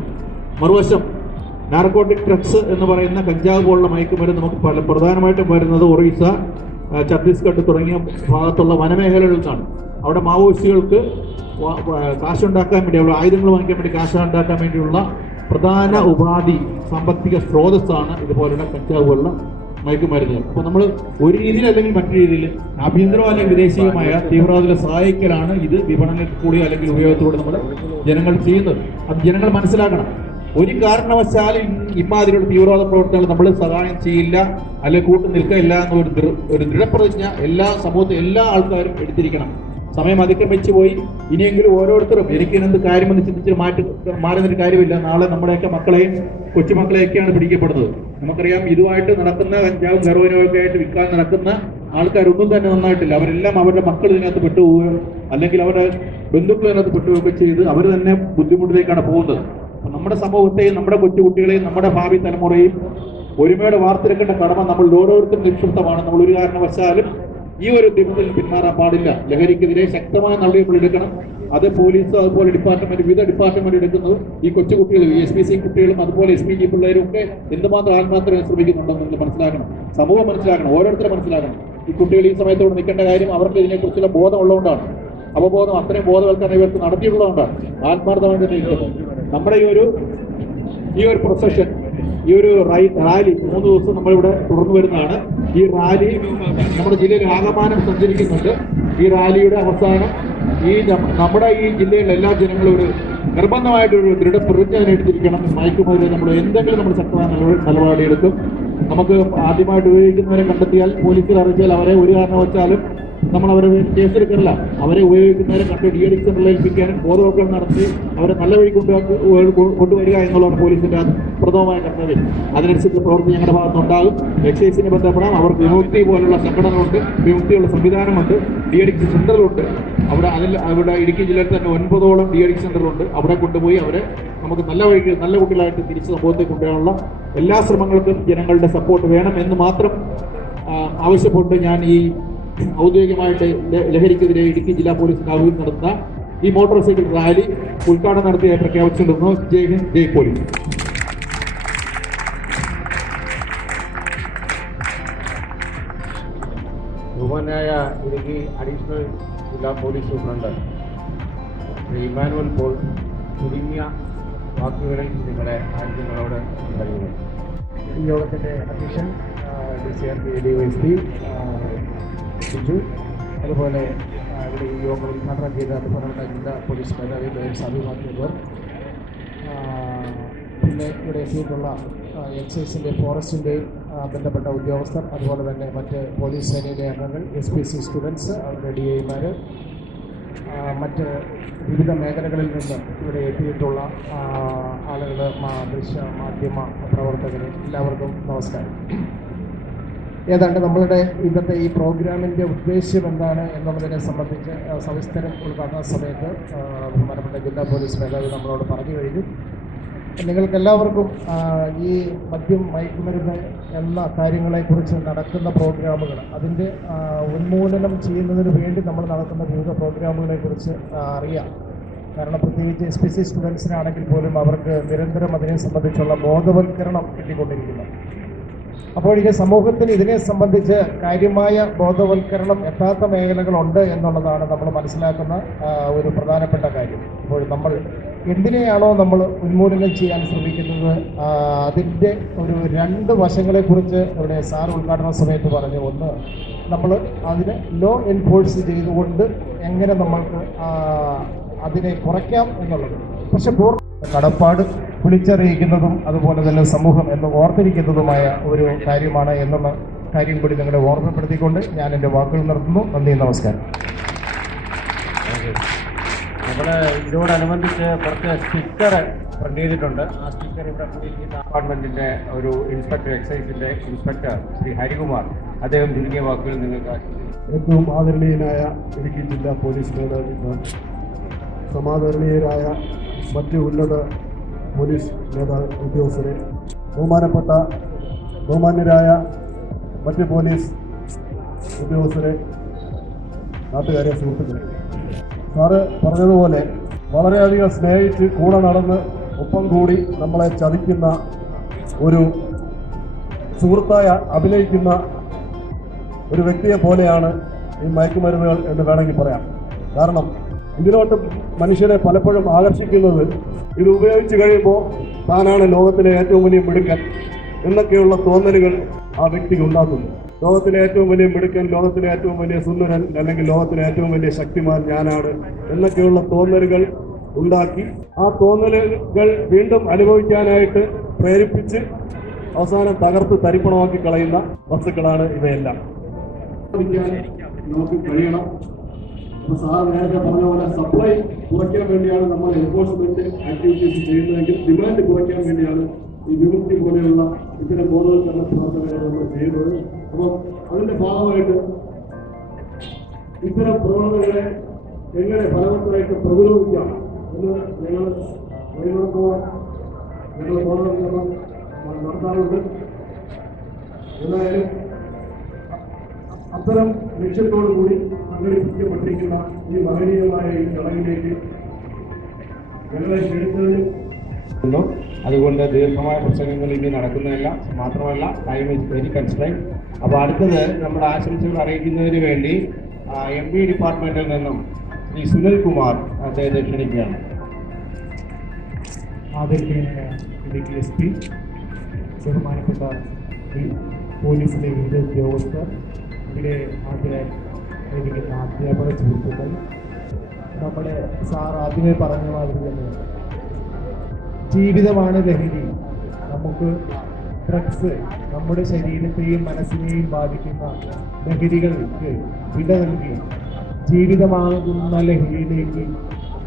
മറുവശം നാർക്കോട്ടിക് ഡ്രഗ്സ് എന്ന് പറയുന്ന കഞ്ചാവ് പോലുള്ള മയക്കുമരുന്ന് നമുക്ക് പ്രധാനമായിട്ടും വരുന്നത് ഒറീസ, ഛത്തീസ്ഗഡ് തുടങ്ങിയ ഭാഗത്തുള്ള വനമേഖലകളിൽ നിന്നാണ്. അവിടെ മാവോയിസ്റ്റുകൾക്ക് കാശുണ്ടാക്കാൻ വേണ്ടി, അവിടെ ആയുധങ്ങൾ വാങ്ങിക്കാൻ വേണ്ടി കാശുണ്ടാക്കാൻ വേണ്ടിയുള്ള പ്രധാന ഉപാധി, സാമ്പത്തിക സ്രോതസ്സാണ് ഇതുപോലുള്ള കഞ്ചാവ് പോലുള്ള മയക്കുമരുന്നുകൾ. അപ്പോൾ നമ്മൾ ഒരു രീതിയിൽ അല്ലെങ്കിൽ മറ്റു രീതിയിൽ ആഭ്യന്തരമോ അല്ലെങ്കിൽ വിദേശീയമായ തീവ്രവാദത്തെ സഹായിക്കലാണ് ഇത് വിപണനത്തിൽ കൂടി അല്ലെങ്കിൽ ഉപയോഗത്തിലൂടെ നമ്മൾ ജനങ്ങൾ ചെയ്യുന്നത്. അത് ജനങ്ങൾ മനസ്സിലാക്കണം. ഒരു കാരണവശാലും ഇമാതിരിയുള്ള തീവ്രവാദ പ്രവർത്തനങ്ങൾ നമ്മൾ സഹായം ചെയ്യില്ല അല്ലെങ്കിൽ കൂട്ടു നിൽക്കില്ല എന്നൊരു ദൃഢപ്രതിജ്ഞ എല്ലാ സമൂഹത്തിൽ എല്ലാ ആൾക്കാരും എടുത്തിരിക്കണം. സമയം അതിക്രമിച്ചു പോയി. ഇനിയെങ്കിലും ഓരോരുത്തരും എനിക്ക് എന്ത് കാര്യമെന്ന് ചിന്തിച്ച് മാറുന്നൊരു കാര്യമില്ല. നാളെ നമ്മുടെയൊക്കെ മക്കളെയും കൊച്ചുമക്കളെയൊക്കെയാണ് പിടിക്കപ്പെടുന്നത്. നമുക്കറിയാം, ഇതുമായിട്ട് നടക്കുന്ന കഞ്ചാവും ഹെറോയിനൊക്കെ ആയിട്ട് വിൽക്കാൻ നടക്കുന്ന ആൾക്കാരൊന്നും തന്നെ നന്നായിട്ടില്ല. അവരെല്ലാം അവരുടെ മക്കൾ ഇതിനകത്ത് പെട്ടുപോവുകയോ അല്ലെങ്കിൽ അവരുടെ ബന്ധുക്കൾ ഇതിനകത്ത് പെട്ടുപോവുകയൊക്കെ ചെയ്ത് അവർ തന്നെ ബുദ്ധിമുട്ടിലേക്കാണ് പോകുന്നത്. നമ്മുടെ സമൂഹത്തെയും നമ്മുടെ കൊച്ചുകുട്ടികളെയും നമ്മുടെ ഭാവി തലമുറയും ഒരുമയോടെ വാർത്തെടുക്കേണ്ട കടമ നമ്മൾ ഓരോരുത്തരും നിക്ഷിപ്തമാണ്. നമ്മൾ ഒരു കാരണവശാലും ഈ ഒരു ദിനത്തിൽ പിന്മാറാൻ പാടില്ല. ലഹരിക്കെതിരെ ശക്തമായ നടപടികൾ എടുക്കണം. അത് പോലീസ് അതുപോലെ ഡിപ്പാർട്ട്മെന്റ് വിവിധ ഡിപ്പാർട്ട്മെന്റ് എടുക്കുന്നത് ഈ കൊച്ചുകുട്ടികൾ SPC കുട്ടികളും അതുപോലെ SPG പിള്ളേരും ഒക്കെ എന്തുമാത്രം ആത്മാർത്ഥമായി ശ്രമിക്കുന്നുണ്ടെന്ന് നിങ്ങൾ മനസ്സിലാക്കണം. സമൂഹം മനസ്സിലാക്കണം. ഓരോരുത്തരും മനസ്സിലാക്കണം. ഈ കുട്ടികൾ ഈ സമയത്തോട് നിൽക്കേണ്ട കാര്യം അവർക്ക് ഇതിനെക്കുറിച്ചുള്ള ബോധം ഉള്ളതുകൊണ്ടാണ്. അവബോധം അത്രയും ബോധവൽക്കരണം ഇവർക്ക് നടത്തിയിട്ടുള്ളതുകൊണ്ടാണ് ആത്മാർത്ഥമായിട്ട് തന്നെ ഇരിക്കുന്നത്. നമ്മുടെ ഈ ഒരു പ്രൊസഷൻ, ഈ ഒരു റാലി 3 ദിവസം നമ്മളിവിടെ തുടർന്നു വരുന്നതാണ്. ഈ റാലി നമ്മുടെ ജില്ലയിൽ ആകമാനം സഞ്ചരിക്കുന്നുണ്ട്. ഈ റാലിയുടെ അവസാനം നമ്മുടെ ഈ ജില്ലയിലെ എല്ലാ ജനങ്ങളും ഒരു നിർബന്ധമായിട്ടൊരു ദൃഢപ്രതിജ്ഞ എടുത്തിരിക്കണം. മയക്കുമരുന്ന് നമ്മൾ എന്തെങ്കിലും നമ്മൾ ശക്തമായ നിലപാടെടുക്കും. നമുക്ക് ആദ്യമായിട്ട് ഉപയോഗിക്കുന്നവരെ കണ്ടെത്തിയാൽ പോലീസിൽ അറിയിച്ചാൽ അവരെ ഒരു കാരണവശാലും നമ്മൾ അവരെ കേസെടുക്കില്ല. അവരെ ഉപയോഗിക്കുന്നവരെ കണ്ട് DADIC സെന്ററിൽ ഏൽപ്പിക്കാനും ബോധവൽക്കരണം നടത്തി അവരെ നല്ല വഴി കൊണ്ടുവരിക എന്നുള്ളതാണ് പോലീസിന്റെ പ്രഥമമായ കർത്തവ്യം. അതിനനുസരിച്ച് പ്രവൃത്തി ഞങ്ങളുടെ ഭാഗത്തുണ്ടാകും. എക്സൈസിനെ ബന്ധപ്പെടാം. അവർക്ക് വിമുക്തി പോലുള്ള സംഘടനകളുണ്ട്, വിമുക്തിയുള്ള സംവിധാനമുണ്ട്, DADIC സെന്ററുകളുണ്ട്. അവിടെ ഇടുക്കി ജില്ലയിൽ തന്നെ 9ഓളം DADIC സെന്ററുണ്ട്. അവിടെ കൊണ്ടുപോയി അവരെ നമുക്ക് നല്ല വഴിക്ക് നല്ല കുട്ടികളായിട്ട് തിരിച്ച് സമൂഹത്തെ കൊണ്ടുവരാനുള്ള എല്ലാ ശ്രമങ്ങൾക്കും ജനങ്ങളുടെ സപ്പോർട്ട് വേണം എന്ന് മാത്രം ആവശ്യപ്പെട്ട് ഞാൻ ഈ ഔദ്യോഗികമായിട്ട് ലഹരിക്കെതിരെ ഇടുക്കി ജില്ലാ പോലീസിന്റെ ആഭിമുഖ്യത്തിൽ നടത്തുന്ന ഈ മോട്ടോർ സൈക്കിൾ റാലി ഉദ്ഘാടനം നടത്തിയായി പ്രഖ്യാപിച്ചിരുന്നു. ജയ് ഹിന്ദ്, ജയ് പോലീസ്. ബഹുമാനായ ഇടുക്കി അഡീഷണൽ ജില്ലാ പോലീസ് സൂപ്രണ്ട് ശ്രീ ഇമ്മാനുവൽ പോൾ ചുരുങ്ങിയ വാക്കുകളിൽ നിങ്ങളോട് പറയുന്നു. ഈ യോഗത്തിൻ്റെ അധ്യക്ഷൻ DCRP DYSP ബിജു, അതുപോലെ ഇവിടെ ഈ യോഗം ഉദ്ഘാടനം ചെയ്ത ബഹുമാനപ്പെട്ട ജില്ലാ പോലീസ് മേധാവി സാബിമാക്കിയവർ, പിന്നെ ഇവിടെ എത്തിയിട്ടുള്ള എക്സൈസിൻ്റെ ഫോറസ്റ്റിൻ്റെയും ബന്ധപ്പെട്ട ഉദ്യോഗസ്ഥർ, അതുപോലെ തന്നെ മറ്റ് പോലീസ് സേനയിലെ അംഗങ്ങൾ, SPC സ്റ്റുഡൻസ്, അവരുടെ DIമാർ, മറ്റ് വിവിധ മേഖലകളിൽ നിന്ന് ഇവിടെ എത്തിയിട്ടുള്ള ആളുകൾ, ദൃശ്യ മാധ്യമ പ്രവർത്തകർ, എല്ലാവർക്കും നമസ്കാരം. ഏതാണ്ട് നമ്മളുടെ ഇന്നത്തെ ഈ പ്രോഗ്രാമിൻ്റെ ഉദ്ദേശ്യം എന്താണ് എന്നുള്ളതിനെ സംബന്ധിച്ച് സവിസ്തരം ഉൾക്കാട്ടുന്ന സമയത്ത് ബഹുമാനപ്പെട്ട ജില്ലാ പോലീസ് മേധാവി നമ്മളോട് പറഞ്ഞു കഴിഞ്ഞു. നിങ്ങൾക്കെല്ലാവർക്കും ഈ മയക്കുമരുന്ന് എന്ന കാര്യങ്ങളെക്കുറിച്ച് നടക്കുന്ന പ്രോഗ്രാമുകൾ, അതിൻ്റെ ഉന്മൂലനം ചെയ്യുന്നതിന് വേണ്ടി നമ്മൾ നടത്തുന്ന വിവിധ പ്രോഗ്രാമുകളെക്കുറിച്ച് അറിയാം. കാരണം പ്രത്യേകിച്ച് SPC സ്റ്റുഡൻസിനാണെങ്കിൽ പോലും അവർക്ക് നിരന്തരം അതിനെ സംബന്ധിച്ചുള്ള ബോധവൽക്കരണം കിട്ടിക്കൊണ്ടിരിക്കുന്നു. അപ്പോൾ ഈ സമൂഹത്തിൽ ഇതിനെ സംബന്ധിച്ച് കാര്യമായ ബോധവൽക്കരണം എത്താത്ത മേഖലകളുണ്ട് എന്നുള്ളതാണ് നമ്മൾ മനസ്സിലാക്കുന്ന ഒരു പ്രധാനപ്പെട്ട കാര്യം. അപ്പോൾ നമ്മൾ എന്തിനെയാണോ നമ്മൾ ഉന്മൂലനം ചെയ്യാൻ ശ്രമിക്കുന്നത്, അതിൻ്റെ ഒരു 2 വശങ്ങളെക്കുറിച്ച് ഇവിടെ സാർ ഉദ്ഘാടന സമയത്ത് പറഞ്ഞു. ഒന്ന്, നമ്മൾ അതിനെ ലോ എൻഫോഴ്സ് ചെയ്തുകൊണ്ട് എങ്ങനെ നമ്മൾക്ക് അതിനെ കുറയ്ക്കാം എന്നുള്ളത്. പക്ഷെ കടപ്പാട് വിളിച്ചറിയിക്കുന്നതും അതുപോലെ തന്നെ സമൂഹം എന്ന് ഓർത്തിരിക്കുന്നതുമായ ഒരു കാര്യമാണ് എന്നുള്ള കാര്യം കൂടി നിങ്ങളെ ഓർമ്മപ്പെടുത്തിക്കൊണ്ട് ഞാൻ എൻ്റെ വാക്കുകൾ നിർത്തുന്നു. നന്ദി, നമസ്കാരം. നമ്മൾ ഇതിനോടനുബന്ധിച്ച് കുറച്ച് സ്റ്റിക്കർ പ്രിന്റ് ചെയ്തിട്ടുണ്ട്. ആ സ്റ്റിക്കർ ഇവിടെ കൂടിയിരിക്കുന്ന ഡിപ്പാർട്ട്മെന്റിന്റെ ഒരു ഇൻസ്പെക്ടർ, എക്സൈസിന്റെ ഇൻസ്പെക്ടർ ശ്രീ ഹരികുമാർ, അദ്ദേഹം ചുരുങ്ങിയ വാക്കുകൾ നിങ്ങൾക്ക്. ഏറ്റവും ആദരണീയനായ ഇടുക്കി ജില്ലാ പോലീസ് മേധാവി, സമാദരണീയരായ മറ്റ് ഉന്നത പോലീസ് ഉദ്യോഗസ്ഥരെ, ബഹുമാന്യരായ മറ്റ് പോലീസ് ഉദ്യോഗസ്ഥരെ, നാട്ടുകാരെ, സുഹൃത്തുക്കളെ, സാറ് പറഞ്ഞതുപോലെ വളരെയധികം സ്നേഹിച്ച് കൂടെ നടന്ന് ഒപ്പം കൂടി നമ്മളെ ചതിക്കുന്ന ഒരു സുഹൃത്തായ അഭിനയിക്കുന്ന ഒരു വ്യക്തിയെ പോലെയാണ് ഈ മയക്കുമരുന്നുകൾ എന്ന് വേണമെങ്കിൽ പറയാം. കാരണം ഇതിലോട്ട് മനുഷ്യരെ പലപ്പോഴും ആകർഷിക്കുന്നത് ഇത് ഉപയോഗിച്ച് കഴിയുമ്പോൾ താനാണ് ലോകത്തിലെ ഏറ്റവും വലിയ മിടുക്കൻ, എന്നൊക്കെയുള്ള തോന്നലുകൾ ആ വ്യക്തിക്ക് ഉണ്ടാക്കുന്നു. ലോകത്തിലെ ഏറ്റവും വലിയ മിടുക്കൻ, ലോകത്തിലെ ഏറ്റവും വലിയ സുന്ദരൻ, അല്ലെങ്കിൽ ലോകത്തിലെ ഏറ്റവും വലിയ ശക്തിമാൻ ഞാനാണ് എന്നൊക്കെയുള്ള തോന്നലുകൾ ഉണ്ടാക്കി ആ തോന്നലുകൾ വീണ്ടും അനുഭവിക്കാനായിട്ട് പ്രേരിപ്പിച്ച് അവസാനം തകർത്ത് തരിപ്പണമാക്കി കളയുന്ന വസ്തുക്കളാണ് ഇവയെല്ലാം. നമുക്ക് കഴിയണം. അപ്പോൾ സാർ നേരത്തെ പറഞ്ഞ പോലെ സപ്ലൈ കുറയ്ക്കാൻ വേണ്ടിയാണ് നമ്മൾ എൻഫോഴ്സ്മെന്റ് ആക്ടിവിറ്റീസ് ചെയ്യുന്നതെങ്കിൽ ഡിമാൻഡ് കുറയ്ക്കാൻ വേണ്ടിയാണ് ഈ വിമുക്തി പോലെയുള്ള ഇത്തരം ബോധവൽക്കരണ പ്രവർത്തനങ്ങൾ നമ്മൾ ചെയ്യുന്നത്. അപ്പോൾ അതിന്റെ ഭാഗമായിട്ട് ഇത്തരം പ്രവണതകളെ എങ്ങനെ ഫലവത്തായിട്ട് പ്രതിരോധിക്കാം എന്ന് ഞങ്ങൾ ബോധവൽക്കരണം നടത്താറുണ്ട്. ഏതായാലും അത്തരം ലക്ഷ്യത്തോടു കൂടി സംഘടിപ്പിക്കപ്പെട്ടിരിക്കുന്ന ഈ മഹനീയമായ ഈ ചടങ്ങിലേക്ക് ഞങ്ങളെ ക്ഷണിച്ചതിന് അതുകൊണ്ട് ദീർഘമായ പ്രസംഗങ്ങൾ ഇനി നടക്കുന്നതല്ല. മാത്രമല്ല ടൈം ഈസ് വെരി കൺസ്ട്രെയിൻ. അപ്പോൾ അടുത്തത് നമ്മുടെ ആശംസകൾ അറിയിക്കുന്നതിന് വേണ്ടി MP ഡിപ്പാർട്ട്മെന്റിൽ നിന്നും ശ്രീ സുനിൽ കുമാർ അദ്ദേഹത്തെ ക്ഷണിക്കുകയാണ്. ആദരണീയനായ ഇടുക്കി SP, ബഹുമാനപ്പെട്ട ഈ പോലീസിലെ വിവിധ ഉദ്യോഗസ്ഥർ, ഇവിടെ ഹാജരായിരിക്കുന്ന അധ്യാപക സുഹൃത്തുക്കൾ, നമ്മുടെ സാർ ആദ്യമേ പറഞ്ഞ മാതിരി തന്നെ ജീവിതമാണ് ലഹരി. നമുക്ക് ഡ്രഗ്സ് നമ്മുടെ ശരീരത്തെയും മനസ്സിനെയും ബാധിക്കുന്ന ലഹരികൾക്ക് വിട നൽകി ജീവിതമാകുന്ന ലഹരിയിലേക്ക്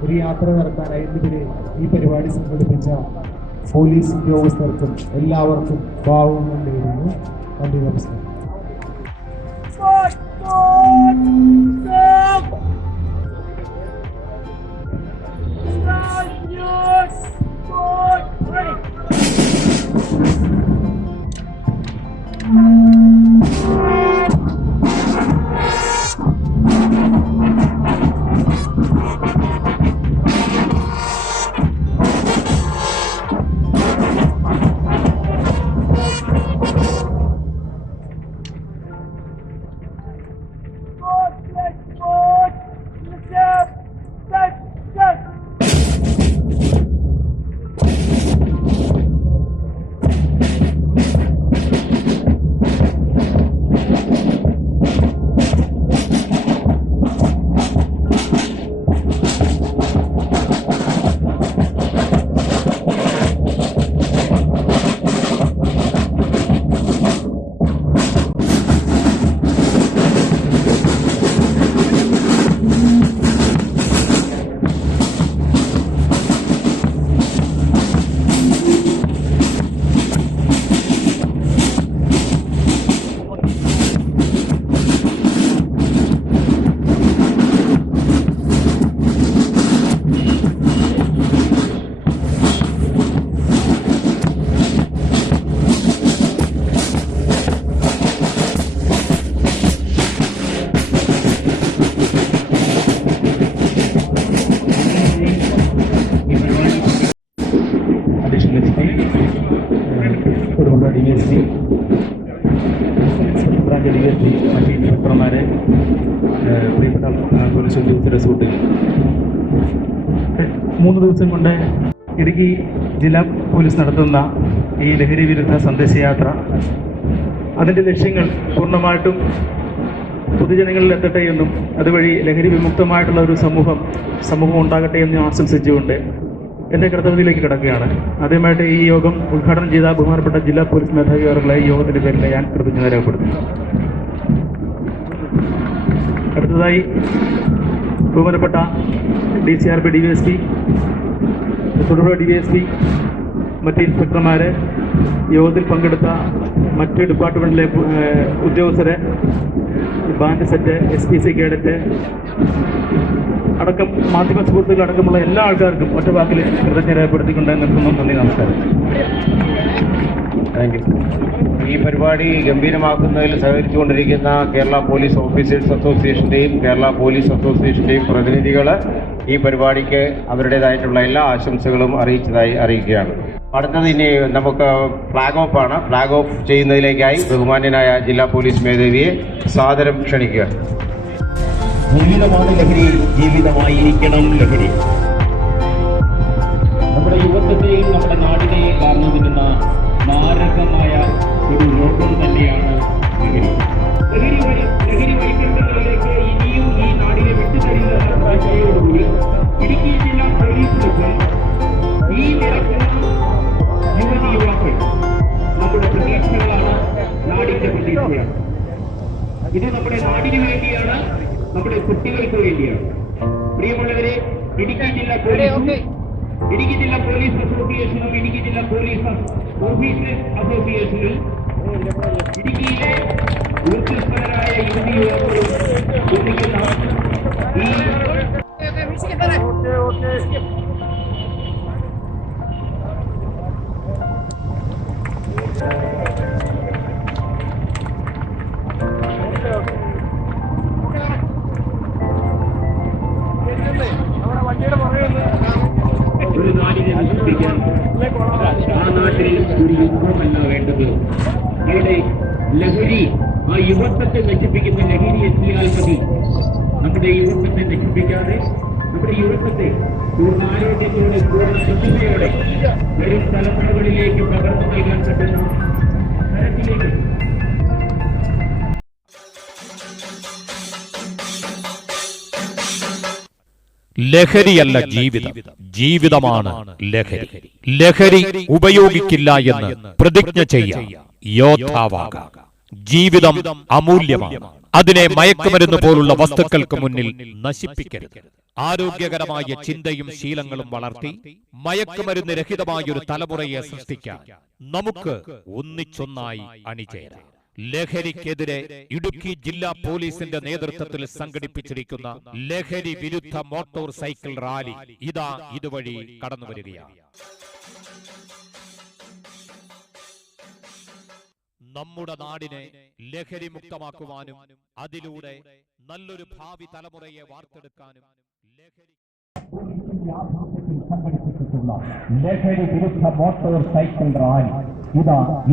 ഒരു യാത്ര നടത്താനായി ഇതിന് ഈ പരിപാടി സംഘടിപ്പിച്ച പോലീസ് ഉദ്യോഗസ്ഥർക്കും എല്ലാവർക്കും ഭാവങ്ങൾ നേരുന്നു. നന്ദി, നമസ്കാരം. ഇൻസ്പെക്ടർമാരെ, പ്രിയപ്പെട്ട പോലീസ് ഉദ്യോഗസ്ഥരെ, സുഹൃത്തുക്കൾ, 3 ദിവസം കൊണ്ട് ഇടുക്കി ജില്ലാ പോലീസ് നടത്തുന്ന ഈ ലഹരി വിരുദ്ധ സന്ദേശയാത്ര, അതിൻ്റെ ലക്ഷ്യങ്ങൾ പൂർണ്ണമായിട്ടും പൊതുജനങ്ങളിൽ എത്തട്ടെ എന്നും അതുവഴി ലഹരി വിമുക്തമായിട്ടുള്ള ഒരു സമൂഹം ഉണ്ടാകട്ടെ എന്ന് ആശംസിച്ചുകൊണ്ട് എൻ്റെ കർത്തവ്യത്തിലേക്ക് കിടക്കുകയാണ്. ആദ്യമായിട്ട് ഈ യോഗം ഉദ്ഘാടനം ചെയ്ത ബഹുമാനപ്പെട്ട ജില്ലാ പോലീസ് മേധാവി അവരുടെ ഈ യോഗത്തിൻ്റെ പേരിൽ ഞാൻ കൃതജ്ഞത രേഖപ്പെടുത്തുന്നു. അടുത്തതായി ബഹുമാനപ്പെട്ട DCRP DYSP, തൊടുപുഴ DYSP, മറ്റ് ഇൻസ്പെക്ടർമാർ, യോഗത്തിൽ പങ്കെടുത്ത മറ്റ് ഡിപ്പാർട്ട്മെൻറ്റിലെ ഉദ്യോഗസ്ഥരെ, ബാൻഡ് സെറ്റ്, SPC കേഡറ്റ് അടക്കം മാധ്യമ സുഹൃത്തുക്കൾ അടക്കമുള്ള എല്ലാ ആൾക്കാർക്കും ഒറ്റ വാക്കിൽ കൃതജ്ഞത രേഖപ്പെടുത്തിക്കൊണ്ട് നിർത്തുന്നു. നന്ദി, നമസ്കാരം. Thank you. ഈ പരിപാടി ഗംഭീരമാക്കുന്നതിൽ സഹകരിച്ചുകൊണ്ടിരിക്കുന്ന കേരള പോലീസ് ഓഫീസേഴ്സ് അസോസിയേഷൻ്റെയും കേരള പോലീസ് അസോസിയേഷൻ്റെയും പ്രതിനിധികൾ ഈ പരിപാടിക്ക് അവരുടേതായിട്ടുള്ള എല്ലാ ആശംസകളും അറിയിക്കുകയാണ്. അടുത്തത് ഇനി നമുക്ക് ഫ്ലാഗ് ഓഫ് ആണ്. ഫ്ലാഗ് ഓഫ് ചെയ്യുന്നതിലേക്കായി ബഹുമാന്യനായ ജില്ലാ പോലീസ് മേധാവിയെ സാദരം ക്ഷണിക്കുക. ജീവിതമാണ് ലഹരി, ജീവിതമായിരിക്കണം ലഹരി. നമ്മുടെ യുവത്വത്തെയും നമ്മുടെ നാടിനെയും കാർന്നു തിന്നുന്ന മാരകമായ ഒരു രോഗം തന്നെയാണ് ലഹരി. ലഹരി വലിക്കുന്നതിലേക്ക് ഇനിയും ഈ നാടിനെ വിട്ടുതരില്ല എന്ന പ്രതീക്ഷയോടുകൂടി ഇടുക്കി ജില്ലാ പോലീസിലൊക്കെ ഈ നിരക്കുന്ന യുവതി യുവാക്കൾ നമ്മുടെ പ്രതീക്ഷകളാണ്, നാടിന്റെ പ്രതീക്ഷകളാണ്. ഇത് നമ്മുടെ നാടിന് വേണ്ടിയാണ്, നമ്മുടെ കുട്ടികൾക്ക് വേണ്ടിയാണ്. പ്രിയമുള്ളവരെ, ഇടുക്കി ജില്ലാ പോലീസ് അസോസിയേഷനും ഇടുക്കി ജില്ലാ പോലീസ് ഓഫീസേഴ്സ് അസോസിയേഷനിൽ ഇടുക്കിയിലെ ഊർജ്ജസ്വലരായ യുവതി യുവാക്കളും ഒന്നിക്കുന്ന ഈ ഒരു നാടിനെ നശിപ്പിക്കാൻ ആ നാട്ടിൽ ഒരു യുദ്ധമല്ല വേണ്ടത്. അവിടെ ലഹരി, ആ യുവത്വത്തെ നശിപ്പിക്കുന്ന ലഹരി എത്തിയാൽ മതി. നമ്മുടെ യുവത്വത്തെ നശിപ്പിക്കാതെ നമ്മുടെ യുവത്വത്തെ പൂർണ്ണ ആരോഗ്യത്തോടെ, പൂർണ്ണ പ്രതിഭയോടെ വരും തലമുറകളിലേക്ക് പകർന്നു നൽകാൻ പറ്റുന്ന തരത്തിലേക്ക് ലഹരിയല്ല ജീവിതം, ജീവിതമാണ് ലഹരി. ലഹരി ഉപയോഗിക്കില്ല എന്ന് പ്രതിജ്ഞ ചെയ്യാം. യോദ്ധാവാകാം. ജീവിതം അമൂല്യമാണ്. അതിനെ മയക്കുമരുന്ന് പോലുള്ള വസ്തുക്കൾക്ക് മുന്നിൽ നശിപ്പിക്കരുത്. ആരോഗ്യകരമായ ചിന്തയും ശീലങ്ങളും വളർത്തി മയക്കുമരുന്ന് രഹിതമായ ഒരു തലമുറയെ സൃഷ്ടിക്കാൻ നമുക്ക് ഒന്നിച്ചൊന്നായി അണിചേരാം. ലഹരിക്കെതിരെ ഇടുക്കി ജില്ലാ പോലീസിന്റെ നേതൃത്വത്തിൽ സംഘടിപ്പിച്ചിരിക്കുന്ന ലഹരി വിരുദ്ധ മോട്ടോർ സൈക്കിൾ റാലി ഇതുവഴി കടന്നുവരികയാണ്. നമ്മുടെ നാടിനെ ലഹരി മുക്തമാക്കുവാനും അതിലൂടെ നല്ലൊരു ഭാവി തലമുറയെ വാർത്തെടുക്കാനും ലഹരി വിരുദ്ധ മോട്ടോർ സൈക്കിൾ റാലി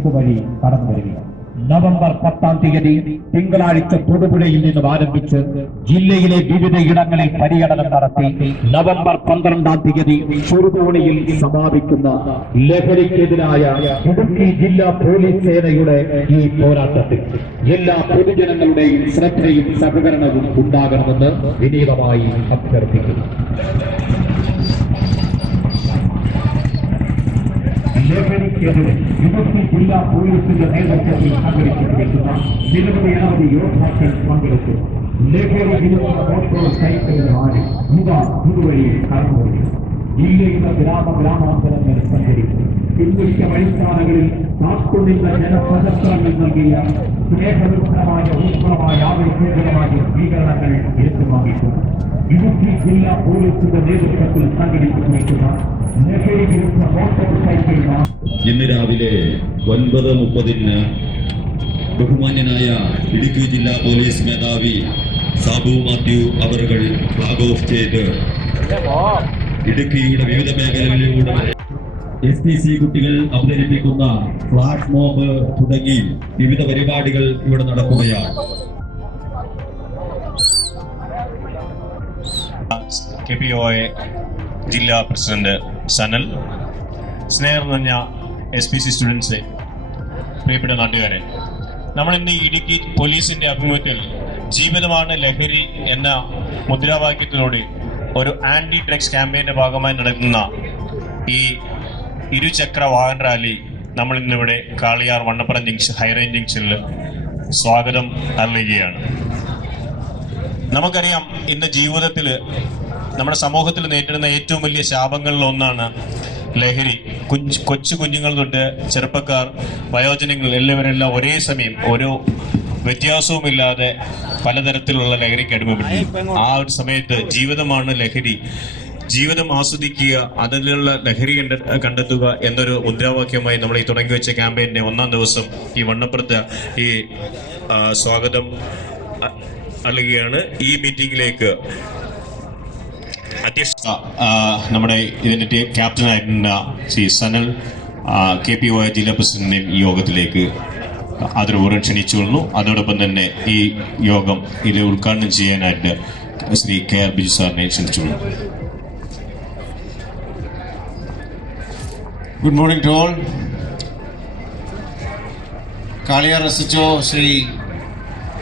ഇതുവഴി കടന്നുവരികയാണ്. നവംബർ 10-ാം തീയതി തിങ്കളാഴ്ച തൊടുപുഴയിൽ നിന്നും ആരംഭിച്ച് ജില്ലയിലെ വിവിധ ഇടങ്ങളിൽ പര്യടനം നടത്തി നവംബർ 12-ാം തീയതി ചെറുതോണിയിൽ സമാപിക്കുന്ന ലഹരിക്കെതിരായ ഇടുക്കി ജില്ലാ പോലീസ് സേനയുടെ ഈ പോരാട്ടത്തിൽ എല്ലാ പൊതുജനങ്ങളുടെയും ശ്രദ്ധയും സഹകരണവും ഉണ്ടാകണമെന്ന് വിനീതമായി അഭ്യർത്ഥിക്കുന്നു. ലഹരിക്കെതിരെ ഇടുക്കി ജില്ലാ പോലീസിന്റെ നേതൃത്വത്തിൽ സംഘടിപ്പിച്ചിരിക്കുന്ന നിരവധി യോദ്ധാക്കൾ പങ്കെടുത്തു. ലഹരി വിരുദ്ധ മോട്ടോർ സൈക്കിൾ റാലി ഇതുവഴി കടന്നുപോയി ജില്ലയിലെ ഗ്രാമാന്തരങ്ങൾ സഞ്ചരിച്ചു. പിൻവലിച്ച വഴിപ്പാതകളിൽ കാത്തുനിന്ന ജനപ്രദർശനങ്ങൾ നൽകിയ സ്നേഹവിരുദ്ധമായ ഊഷ്മളമായ ആവേശകരമായ സ്വീകരണങ്ങൾ ഏറ്റുവാങ്ങിച്ചു. ഇടുക്കി ജില്ലാ പോലീസിന്റെ നേതൃത്വത്തിൽ സംഘടിപ്പിച്ചിരിക്കുന്ന ലഹരി വിരുദ്ധ മോട്ടോർ സൈക്കിൾ ഇന്ന് രാവിലെ 9:30 ബഹുമാന്യനായ ഇടുക്കി ജില്ലാ പോലീസ് മേധാവി സാബു മാത്യു അവറുകൾ ഫ്ലാഗ് ഓഫ് ചെയ്ത് ഇടുക്കിയുടെ വിവിധ മേഖലകളിലൂടെ SPC കുട്ടികൾ അവതരിപ്പിക്കുന്ന ഫ്ലാഷ് മോബ് തുടങ്ങി വിവിധ പരിപാടികൾ ഇവിടെ നടക്കുകയാണ്. KPOA ജില്ലാ പ്രസിഡന്റ് സനൽ, സ്നേഹം നിറഞ്ഞ SPC സ്റ്റുഡൻസ്, പ്രിയപ്പെട്ട നാട്ടുകാരെ, നമ്മളിന്ന് ഇടുക്കി പോലീസിന്റെ ആഭിമുഖ്യത്തിൽ ജീവിതമാണ് ലഹരി എന്ന മുദ്രാവാക്യത്തിലൂടെ ഒരു ആന്റി ഡ്രഗ്സ് ക്യാമ്പയിന്റെ ഭാഗമായി നടക്കുന്ന ഈ ഇരുചക്ര വാഹന റാലി നമ്മൾ ഇന്നിവിടെ കാളിയാർ വണ്ണപ്പുറം ജംഗ്ഷൻ ഹൈറേഞ്ച് ജംഗ്ഷനിൽ സ്വാഗതം അറിയിക്കുകയാണ്. നമുക്കറിയാം, ഇന്ന് ജീവിതത്തിൽ നമ്മുടെ സമൂഹത്തിൽ നേരിടുന്ന ഏറ്റവും വലിയ ശാപങ്ങളിൽ ഒന്നാണ് ലഹരി. കൊച്ചു കുഞ്ഞുങ്ങൾ തൊട്ട് ചെറുപ്പക്കാർ, വയോജനങ്ങൾ എല്ലാവരെല്ലാം ഒരേ സമയം ഓരോ വ്യത്യാസവുമില്ലാതെ പലതരത്തിലുള്ള ലഹരിക്ക് അടിമപ്പെട്ടു. ആ ഒരു സമയത്ത് ജീവിതമാണ് ലഹരി, ജീവിതം ആസ്വദിക്കുക, അതിലുള്ള ലഹരി കണ്ടെത്തുക എന്നൊരു മുദ്രാവാക്യമായി നമ്മൾ ഈ തുടങ്ങി വെച്ച ക്യാമ്പയിൻ്റെ 1-ാം ദിവസം ഈ വണ്ണപ്പുറത്ത് ഈ സ്വാഗതം നൽകുകയാണ്. ഈ മീറ്റിംഗിലേക്ക് അധ്യക്ഷത നമ്മുടെ ഇതിൻ്റെ ക്യാപ്റ്റനായിരുന്ന ശ്രീ സനൽ, KPOA ജില്ലാ പ്രസിഡന്റിനെയും ഈ യോഗത്തിലേക്ക് ആദരപൂർവ്വം ക്ഷണിച്ചുകൊള്ളുന്നു. അതോടൊപ്പം തന്നെ ഈ യോഗം ഇതിൽ ഉദ്ഘാടനം ചെയ്യാനായിട്ട് ശ്രീ KR ബിജു സാറിനെ ക്ഷണിച്ചുകൊള്ളുന്നു. Good morning to all. Kaliyar SHO Shri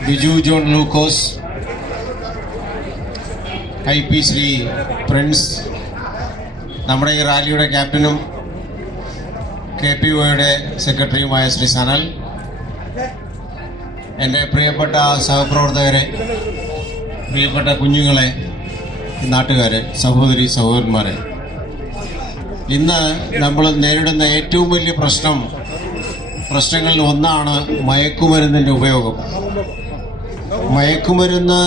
Biju John Lukose, IP Shri Prince, നമ്മുടെ ഈ റാലിയുടെ ക്യാപ്റ്റനും KPOയുടെ സെക്രട്ടറിയുമായ ശ്രീ സനൽ, എൻ്റെ പ്രിയപ്പെട്ട സഹപ്രവർത്തകരെ, പ്രിയപ്പെട്ട കുഞ്ഞുങ്ങളെ, നാട്ടുകാരെ, സഹോദരി സഹോദരന്മാരെ, ഇന്ന് നമ്മൾ നേരിടുന്ന ഏറ്റവും വലിയ പ്രശ്നങ്ങളിൽ ഒന്നാണ് മയക്കുമരുന്നിൻ്റെ ഉപയോഗം. മയക്കുമരുന്ന്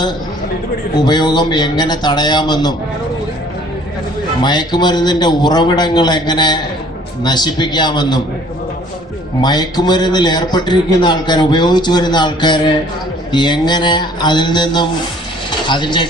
ഉപയോഗം എങ്ങനെ തടയാമെന്നും മയക്കുമരുന്നിൻ്റെ ഉറവിടങ്ങൾ എങ്ങനെ നശിപ്പിക്കാമെന്നും മയക്കുമരുന്നിൽ ഏർപ്പെട്ടിരിക്കുന്ന ആൾക്കാർ, ഉപയോഗിച്ചു വരുന്ന ആൾക്കാരെ എങ്ങനെ അതിൽ നിന്നും അതിൻ്റെ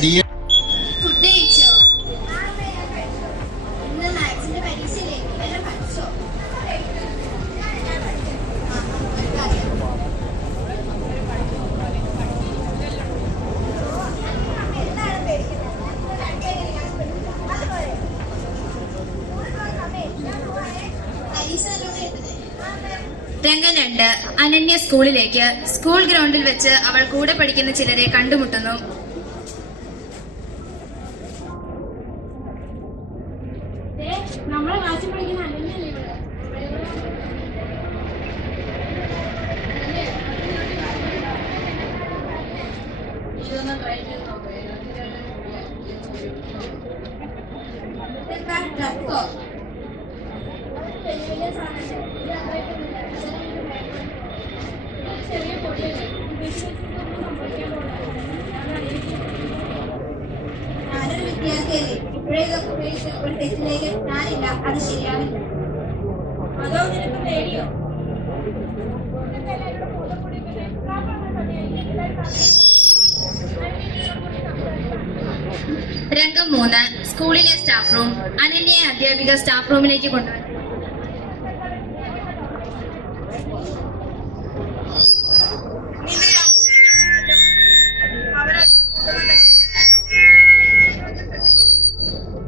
രംഗം 2. അനന്യ സ്കൂളിലേക്ക്. സ്കൂൾ ഗ്രൗണ്ടിൽ വെച്ച് അവൾ കൂടെ പഠിക്കുന്ന ചിലരെ കണ്ടുമുട്ടുന്നു. ഞാനൊരു വിദ്യാർത്ഥിയല്ലേ, ഇപ്പോഴേക്കൊക്കെ ഉപയോഗിച്ച് ഒരു തെറ്റിലേക്ക് ഞാനില്ല, അത് ശരിയാവില്ല. അതോ നിനക്ക് പേടിയോ? രംഗം 3. സ്കൂളിലെ സ്റ്റാഫ് റൂം. അനന്യയെ അധ്യാപിക സ്റ്റാഫ് റൂമിലേക്ക് കൊണ്ടുവന്നു.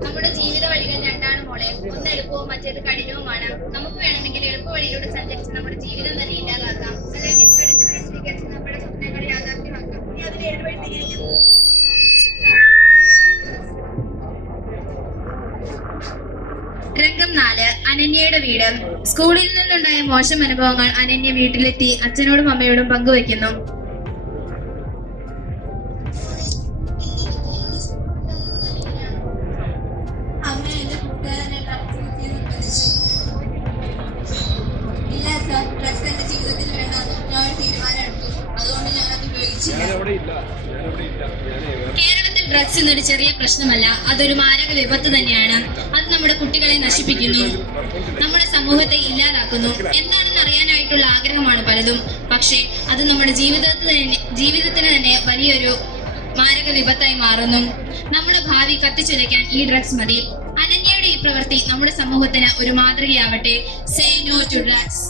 നമ്മുടെ ജീവിത വഴികൾ രണ്ടാണ് മോളെ, ഒന്ന് എളുപ്പവും മറ്റേത് കഠിനവുമാണ്. നമുക്ക് വേണമെങ്കിൽ എളുപ്പ വഴിയിലൂടെ സഞ്ചരിച്ച് നമ്മുടെ ജീവിതം തന്നെ ഇല്ലാതാക്കാം, അല്ലെങ്കിൽ കടിച്ചു പിടിച്ചിരിച്ച് നമ്മുടെ സ്വപ്നങ്ങൾ യാഥാർത്ഥ്യമാക്കാം. നീ അതിന് ഏത് വഴി തിരിഞ്ഞു? രംഗം 4. അനന്യയുടെ വീട്. സ്കൂളിൽ നിന്നുണ്ടായ മോശം അനുഭവങ്ങൾ അനന്യ വീട്ടിലെത്തി അച്ഛനോടും അമ്മയോടും പങ്കുവയ്ക്കുന്നു. കേരളത്തിൽ ഡ്രഗ്സ് എന്നൊരു ചെറിയ പ്രശ്നമല്ല, അതൊരു മാരക വിപത്ത് തന്നെയാണ്. അത് നമ്മുടെ കുട്ടികളെ നശിപ്പിക്കുന്നു, നമ്മുടെ സമൂഹത്തെ ഇല്ലാതാക്കുന്നു. എന്താണെന്ന് അറിയാനായിട്ടുള്ള ആഗ്രഹമാണ് പലതും, പക്ഷേ അത് നമ്മുടെ ജീവിതത്തിന് തന്നെ വലിയൊരു മാരക വിപത്തായി മാറുന്നു. നമ്മുടെ ഭാവി കത്തിച്ചുലയ്ക്കാൻ ഈ ഡ്രഗ്സ് മതി. അനന്യയുടെ ഈ പ്രവൃത്തി നമ്മുടെ സമൂഹത്തിന് ഒരു മാതൃകയാവട്ടെ. Say no to drugs.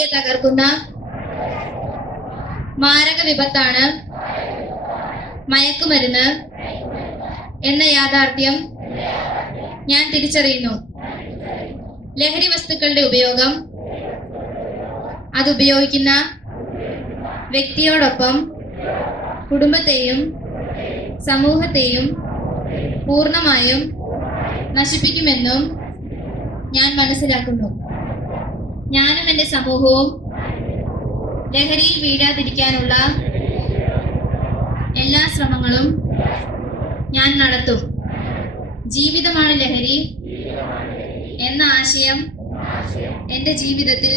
പ്രകൃതിയെ തകർക്കുന്ന മാരക വിപത്താണ് മയക്കുമരുന്ന് എന്ന യാഥാർത്ഥ്യം ഞാൻ തിരിച്ചറിയുന്നു. ലഹരി വസ്തുക്കളുടെ ഉപയോഗം അത് ഉപയോഗിക്കുന്ന വ്യക്തിയോടൊപ്പം കുടുംബത്തെയും സമൂഹത്തെയും പൂർണ്ണമായും നശിപ്പിക്കുമെന്നും ഞാൻ മനസ്സിലാക്കുന്നു. ഞാനും എൻ്റെ സമൂഹവും ലഹരിയിൽ വീഴാതിരിക്കാനുള്ള എല്ലാ ശ്രമങ്ങളും ഞാൻ നടത്തും. ജീവിതമാണ് ലഹരി എന്ന ആശയം എൻ്റെ ജീവിതത്തിൽ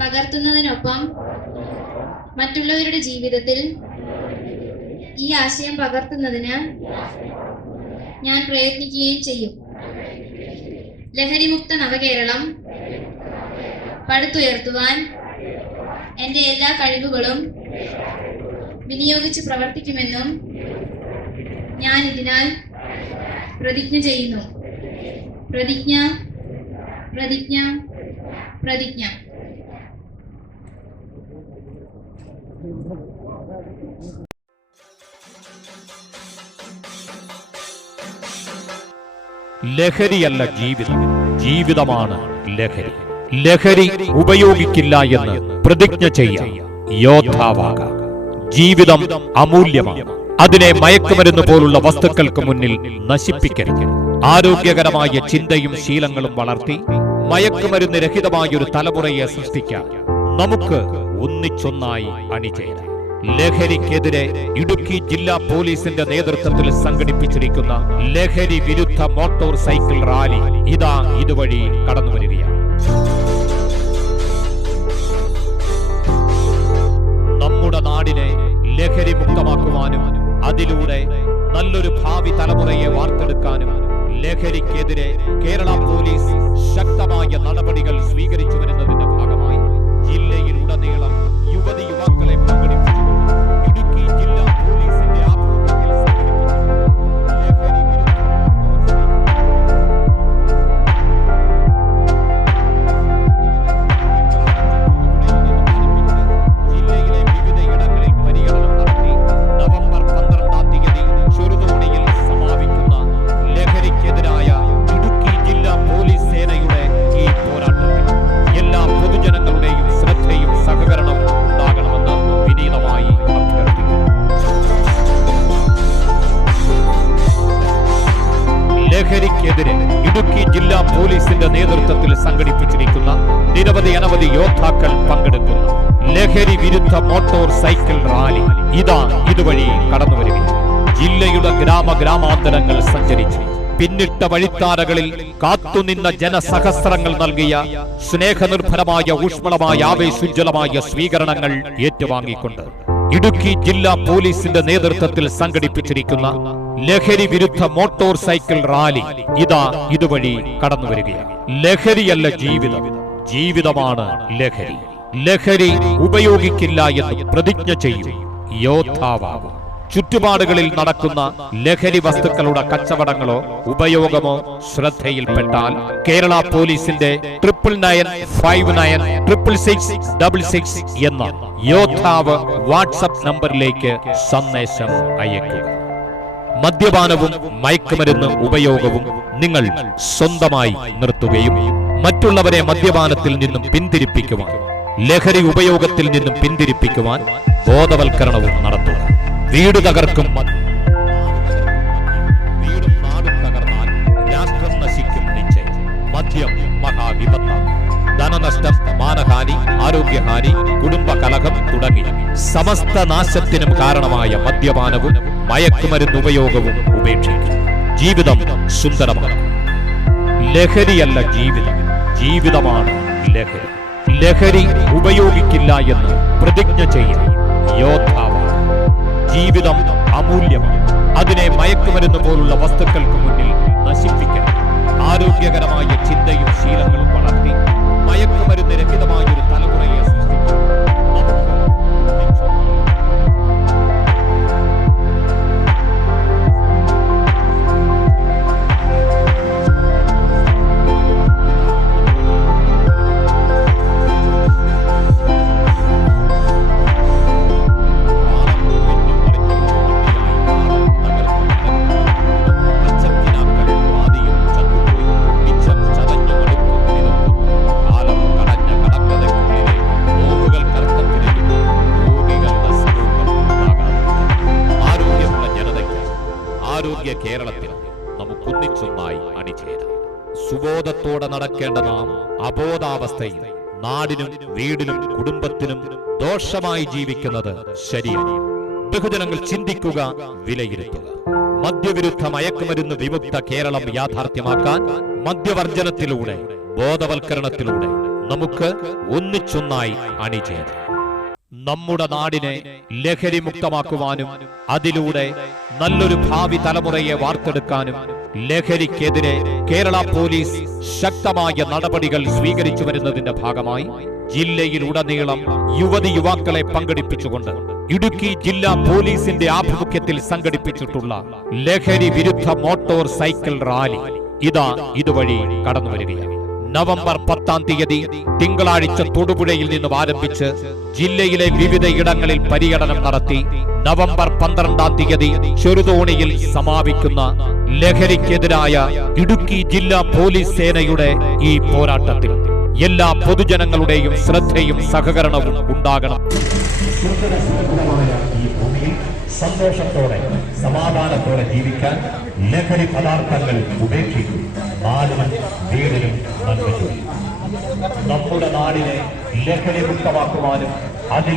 പകർത്തുന്നതിനൊപ്പം മറ്റുള്ളവരുടെ ജീവിതത്തിൽ ഈ ആശയം പകർത്തുന്നതിന് ഞാൻ പ്രയത്നിക്കുകയും ചെയ്യും. ലഹരിമുക്ത നവകേരളം പടുത്തുയർത്തുവാൻ എൻ്റെ എല്ലാ കഴിവുകളും വിനിയോഗിച്ച് പ്രവർത്തിക്കുമെന്നും ഞാൻ ഇതിനാൽ പ്രതിജ്ഞ ചെയ്യുന്നു. പ്രതിജ്ഞ പ്രതിജ്ഞ പ്രതിജ്ഞ. ലഹരിയല്ല ജീവിതം, ജീവിതമാണ് ലഹരി. ലഹരി ഉപയോഗിക്കില്ല എന്ന് പ്രതിജ്ഞ ചെയ്യാം. യോദ്ധാവാകാം. ജീവിതം അമൂല്യമാണ്. അതിനെ മയക്കുമരുന്ന് പോലുള്ള വസ്തുക്കൾക്ക് മുന്നിൽ നശിപ്പിക്കരുത്. ആരോഗ്യകരമായ ചിന്തയും ശീലങ്ങളും വളർത്തി മയക്കുമരുന്ന് രഹിതമായ ഒരു തലമുറയെ സൃഷ്ടിക്കാൻ നമുക്ക് ഒന്നിച്ചൊന്നായി അണിചേരാം. ലഹരിക്കെതിരെ ഇടുക്കി ജില്ലാ പോലീസിന്റെ നേതൃത്വത്തിൽ സംഘടിപ്പിച്ചിരിക്കുന്ന ലഹരി വിരുദ്ധ മോട്ടോർ സൈക്കിൾ റാലി ഇതാ ഇതുവഴി കടന്നുവരികയാണ്. നമ്മുടെ നാടിനെ ലഹരി മുക്തമാക്കുവാനും അതിലൂടെ നല്ലൊരു ഭാവി തലമുറയെ വാർത്തെടുക്കാനും ലഹരിക്കെതിരെ കേരള പോലീസ് ശക്തമായ നടപടികൾ സ്വീകരിച്ചു വരുന്നതിന്റെ ഭാഗമായി ജില്ലയിലുടനീളം യുവതി യുവാക്കളെ പങ്കെടുപ്പിച്ചുകൊണ്ട് ഇടുക്കി ജില്ലാ പോലീസിന്റെ ആഭിമുഖ്യത്തിൽ ജില്ലയിലെ വിവിധയിടങ്ങളിൽ പര്യടനം നടത്തി നവംബർ 12-ാം തീയതി ചെറുതോണിയിൽ സമാപിക്കുന്ന ലഹരിക്കെതിരായ ഇടുക്കി ജില്ലാ പോലീസ് സേനയുടെ ഈ പോരാട്ടത്തിൽ എല്ലാ പൊതുജനങ്ങളുടെയും ശ്രദ്ധയും സഹകരണവും ഉണ്ടാകണമെന്ന് വിനീതമായി അഭ്യർത്ഥിക്കുന്നു. ലഹരിക്കെതിരെ ഇടുക്കി ജില്ലാ പോലീസിന്റെ നേതൃത്വത്തിൽ സംഘടിപ്പിച്ചിരിക്കുന്ന നിരവധി യോദ്ധാക്കൾ പങ്കെടുക്കുന്ന ലഹരി വിരുദ്ധ മോട്ടോർ സൈക്കിൾ റാലി ഇതാ ഇതുവഴി കടന്നുവരികയാണ്. ജില്ലയുടെ ഗ്രാമാന്തരങ്ങൾ സഞ്ചരിച്ച് പിന്നിട്ട വഴിത്താരകളിൽ കാത്തുനിന്ന ജനസഹസ്രങ്ങൾ നൽകിയ സ്നേഹനിർഭരമായ ഊഷ്മളമായ ആവേശോജ്വലമായ സ്വീകരണങ്ങൾ ഏറ്റുവാങ്ങിക്കൊണ്ട് ഇടുക്കി ജില്ലാ പോലീസിന്റെ നേതൃത്വത്തിൽ സംഘടിപ്പിച്ചിരിക്കുന്ന ലഹരി വിരുദ്ധ മോട്ടോർ സൈക്കിൾ റാലി ഇതാ ഇതുവഴി കടന്നുവരികയാണ്. ലഹരിയല്ല ജീവിതം, ജീവിതമാണ് ലഹരി. ലഹരി ഉപയോഗിക്കില്ല എന്ന് പ്രതിജ്ഞ ചെയ്യും. യോദ്ധാവാകും. ചുറ്റുപാടുകളിൽ നടക്കുന്ന ലഹരി വസ്തുക്കളുടെ കച്ചവടങ്ങളോ ഉപയോഗമോ ശ്രദ്ധയിൽപ്പെട്ടാൽ കേരള പോലീസിന്റെ 9995966666 എന്ന യോദ്ധാവ് വാട്സ്ആപ്പ് നമ്പറിലേക്ക് സന്ദേശം അയക്കുക. മദ്യപാനവും മയക്കുമരുന്ന് ഉപയോഗവും നിങ്ങൾ സ്വന്തമായി നിർത്തുകയും മറ്റുള്ളവരെ മദ്യപാനത്തിൽ നിന്നും പിന്തിരിപ്പിക്കുവാൻ, ലഹരി ഉപയോഗത്തിൽ നിന്നും പിന്തിരിപ്പിക്കുവാൻ ബോധവൽക്കരണവും നടത്തുക. വീട് തകർക്കും വീടും നാടും തകർന്നാൽ രാഷ്ട്രം നശിക്കും നിശ്ചയം. മദ്യം മഹാവിപത്താണ്. ധനനഷ്ടം, മാനഹാനി, ആരോഗ്യഹാനി, കുടുംബ കലഹം തുടങ്ങി സമസ്ത നാശത്തിനും കാരണമായ മദ്യപാനവും മയക്കുമരുന്ന് ഉപയോഗവും ഉപേക്ഷിക്കും. ജീവിതം സുന്ദരമാണ്. ലഹരിയല്ല ജീവിതം, ജീവിതമാണ് ലഹരി. ലഹരി ഉപയോഗിക്കില്ല എന്ന് പ്രതിജ്ഞ ചെയ്യും. യോദ്ധാവാണ്. ജീവിതം അമൂല്യമാണ്. അതിനെ മയക്കുമരുന്ന് പോലുള്ള വസ്തുക്കൾക്ക് മുന്നിൽ നശിപ്പിക്കണം. ആരോഗ്യകരമായ ചിന്തയും ശീലങ്ങളും വളർത്തി മയക്കുമരുന്ന് രഹിതമായ ഒരു തലമുറയെ സൃഷ്ടിക്കും. ആരോഗ്യ കേരളത്തിൽ നമുക്കൊന്നിച്ചൊന്നായി അണിചേരാം. സുബോധത്തോടെ നടക്കേണ്ട നാം അബോധാവസ്ഥയിൽ നാടിനും വീടിനും കുടുംബത്തിനും ദോഷമായി ജീവിക്കുന്നത് ശരിയാണ്. ബഹുജനങ്ങൾ ചിന്തിക്കുക, വിലയിരുത്തുക. മദ്യവിരുദ്ധ മയക്കുമരുന്ന് വിമുക്ത കേരളം യാഥാർത്ഥ്യമാക്കാൻ മദ്യവർജനത്തിലൂടെ, ബോധവൽക്കരണത്തിലൂടെ നമുക്ക് ഒന്നിച്ചൊന്നായി അണിചേരാം. നമ്മുടെ നാടിനെ ലഹരി മുക്തമാക്കുവാനും അതിലൂടെ നല്ലൊരു ഭാവി തലമുറയെ വാർത്തെടുക്കാനും ലഹരിക്കെതിരെ കേരള പോലീസ് ശക്തമായ നടപടികൾ സ്വീകരിച്ചു വരുന്നതിന്റെ ഭാഗമായി ജില്ലയിലുടനീളം യുവതിയുവാക്കളെ പങ്കെടുപ്പിച്ചുകൊണ്ട് ഇടുക്കി ജില്ലാ പോലീസിന്റെ ആഭിമുഖ്യത്തിൽ സംഘടിപ്പിച്ചിട്ടുള്ള ലഹരി വിരുദ്ധ മോട്ടോർ സൈക്കിൾ റാലി ഇതുവഴി കടന്നു വരികയാണ്. നവംബർ 10-ാം തീയതി തിങ്കളാഴ്ച തൊടുപുഴയിൽ നിന്നും ആരംഭിച്ച് ജില്ലയിലെ വിവിധ ഇടങ്ങളിൽ പര്യടനം നടത്തി നവംബർ 12-ാം തീയതി ചെറുതോണിയിൽ സമാപിക്കുന്ന ലഹരിക്കെതിരായ ഇടുക്കി ജില്ലാ പോലീസ് സേനയുടെ ഈ പോരാട്ടത്തിൽ എല്ലാ പൊതുജനങ്ങളുടെയും ശ്രദ്ധയും സഹകരണവും ഉണ്ടാകണം. ഈ ഭൂമിയിൽ സന്തോഷത്തോടെ സമാധാനത്തോടെ ജീവിക്കാൻ ലഹരി പദാർത്ഥങ്ങൾ ഉപേക്ഷിക്കും. നാടിനും വീടിനും നന്മ ചെയ്യും. നമ്മുടെ നാടിനെ ലഹരി മുക്തമാക്കുവാനും അതിൽ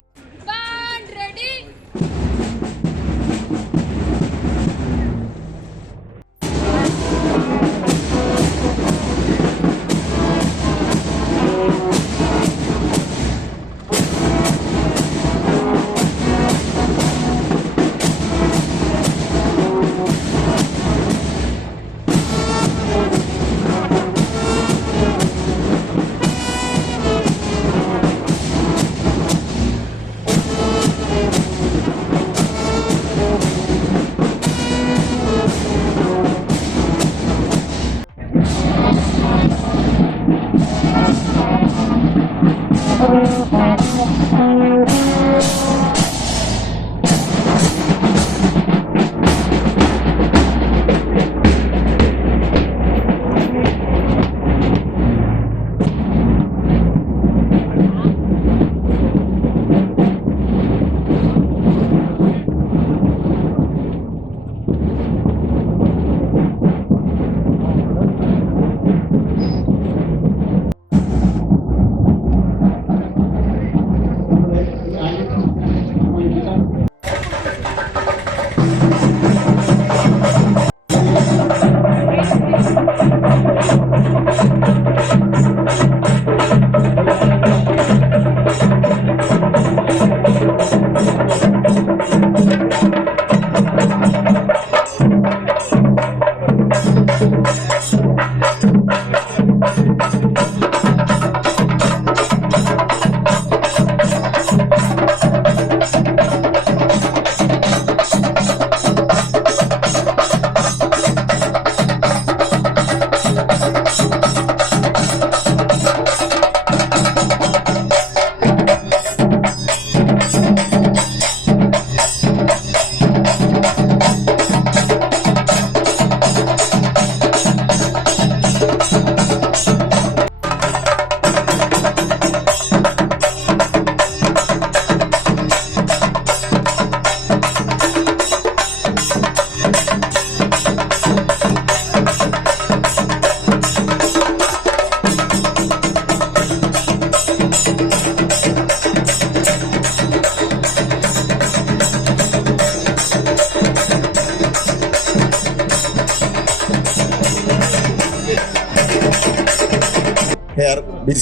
ബിജി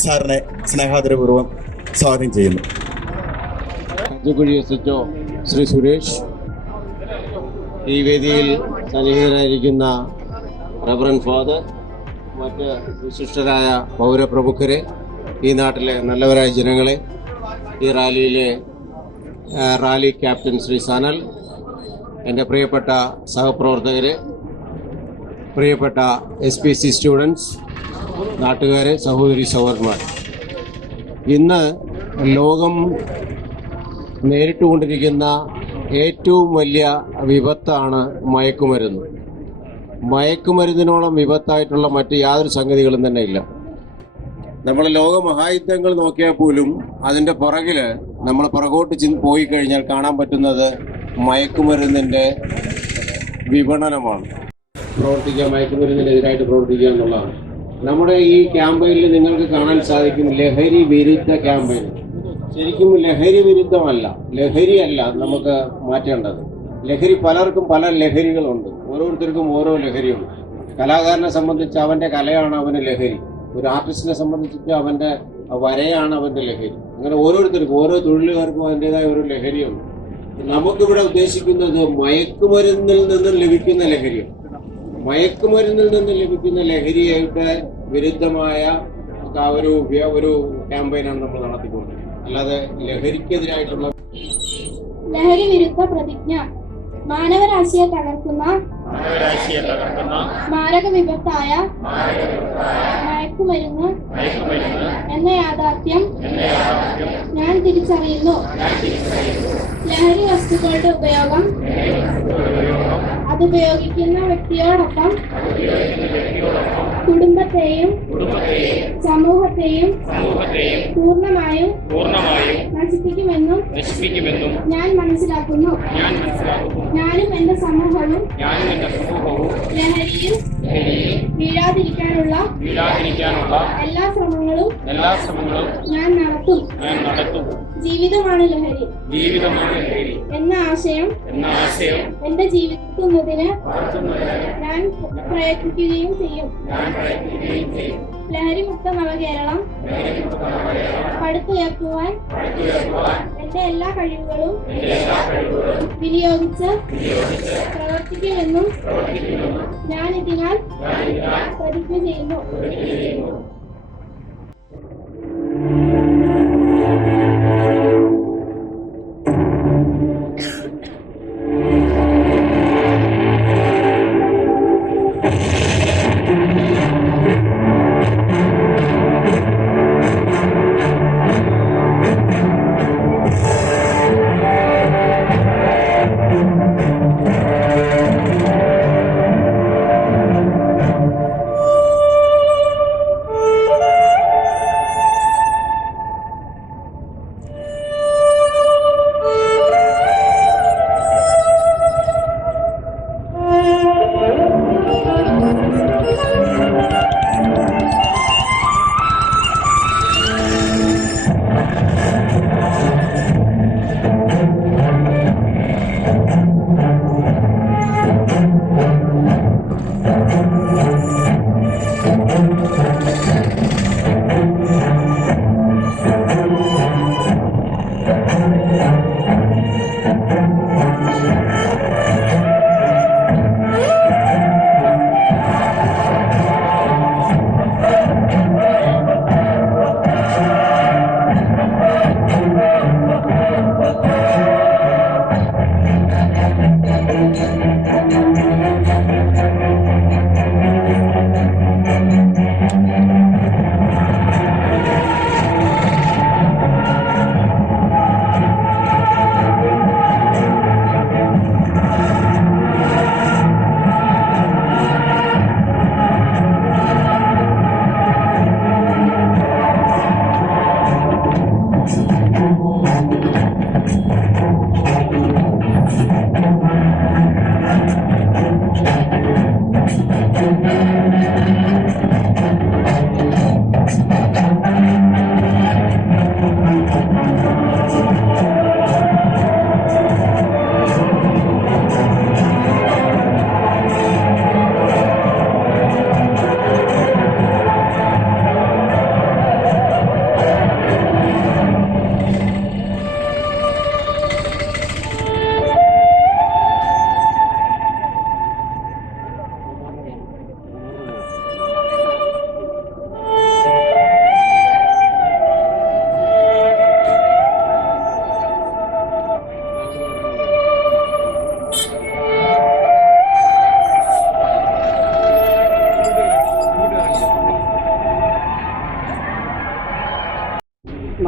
സ്നേഹാദരപൂർവ്വം സ്വാഗതം ചെയ്യുന്നു. SHO ശ്രീ സുരേഷ്, ഈ വേദിയിൽ സന്നിഹിതരായിരിക്കുന്ന റവറൻ ഫാദർ, മറ്റ് വിശിഷ്ടരായ പൗരപ്രമുഖരെ, ഈ നാട്ടിലെ നല്ലവരായ ജനങ്ങളെ, ഈ റാലിയിലെ റാലി ക്യാപ്റ്റൻ ശ്രീ സനൽ, എൻ്റെ പ്രിയപ്പെട്ട സഹപ്രവർത്തകരെ, പ്രിയപ്പെട്ട SPC സ്റ്റുഡൻസ്, നാട്ടുകാരെ, സഹോദരി സഹോദരന്മാർ, ഇന്ന് ലോകം നേരിട്ടുകൊണ്ടിരിക്കുന്ന ഏറ്റവും വലിയ വിപത്താണ് മയക്കുമരുന്ന്. മയക്കുമരുന്നിനോളം വിപത്തായിട്ടുള്ള മറ്റ് യാതൊരു സംഗതികളും തന്നെ ഇല്ല. നമ്മൾ ലോകമഹായുദ്ധങ്ങൾ നോക്കിയാൽ പോലും അതിൻ്റെ പുറകിൽ നമ്മൾ പുറകോട്ട് പോയി കഴിഞ്ഞാൽ കാണാൻ പറ്റുന്നത് മയക്കുമരുന്നിൻ്റെ വിപണനമാണ്. പ്രവർത്തിക്കുക, മയക്കുമരുന്നിനെതിരായിട്ട് പ്രവർത്തിക്കുക എന്നുള്ളതാണ്. നമ്മുടെ ഈ ക്യാമ്പയിനിൽ നിങ്ങൾക്ക് കാണാൻ സാധിക്കും ലഹരി വിരുദ്ധ ക്യാമ്പയിൻ. ശരിക്കും ലഹരി വിരുദ്ധമല്ല, ലഹരിയല്ല നമുക്ക് മാറ്റേണ്ടത്. ലഹരി പലർക്കും പല ലഹരികളുണ്ട്, ഓരോരുത്തർക്കും ഓരോ ലഹരിയുണ്ട്. കലാകാരനെ സംബന്ധിച്ച് അവൻ്റെ കലയാണ് അവന് ലഹരി, ഒരു ആർട്ടിസ്റ്റിനെ സംബന്ധിച്ചിട്ട് അവൻ്റെ വരയാണ് അവൻ്റെ ലഹരി. അങ്ങനെ ഓരോരുത്തർക്കും ഓരോ തൊഴിലുകാർക്കും അതിൻ്റെതായ ഒരു ലഹരിയുണ്ട്. നമുക്കിവിടെ ഉദ്ദേശിക്കുന്നത് മയക്കുമരുന്നിൽ നിന്നും ലഭിക്കുന്ന ലഹരിയാണ്. മയക്കുമരുന്നിൽ നിന്ന് ലഭിക്കുന്ന ലഹരിയുടെ വിരുദ്ധമായ ഒരു ക്യാമ്പയിനാണ് നമ്മൾ നടത്തിക്കൊണ്ടത്. അല്ലാതെ ലഹരിക്കെതിരായിട്ടുള്ള ലഹരി വിരുദ്ധ പ്രതിജ്ഞ. മാനവരാശിയെ തകർക്കുന്ന മാരക വിപത്തായ മയക്കുമരുന്ന് എന്ന യാഥാർത്ഥ്യം ഞാൻ തിരിച്ചറിയുന്നു. ലഹരി വസ്തുക്കളുടെ ഉപയോഗം അതുപയോഗിക്കുന്ന വ്യക്തിയോടൊപ്പം കുടുംബത്തെയും സമൂഹത്തെയും പൂർണ്ണമായും നശിപ്പിക്കുമെന്നും ഞാൻ മനസ്സിലാക്കുന്നു. ഞാനും എന്റെ സമൂഹവും ലഹരിയിൽ വീഴാതിരിക്കാനുള്ള എല്ലാ ശ്രമങ്ങളും ഞാൻ നടത്തും. ജീവിതമാണ് ലഹരി എന്ന ആശയം എന്റെ ജീവിക്കുന്നതിന് ഞാൻ പ്രയത്നിക്കുകയും ചെയ്യും. ലഹരിമുക്ത നവകേരളം പടുത്തുയർത്തുവാൻ എന്റെ എല്ലാ കഴിവുകളും വിനിയോഗിച്ച് പ്രവർത്തിക്കുമെന്നും ഞാൻ ഇതിനാൽ പ്രതിജ്ഞ ചെയ്യുന്നു.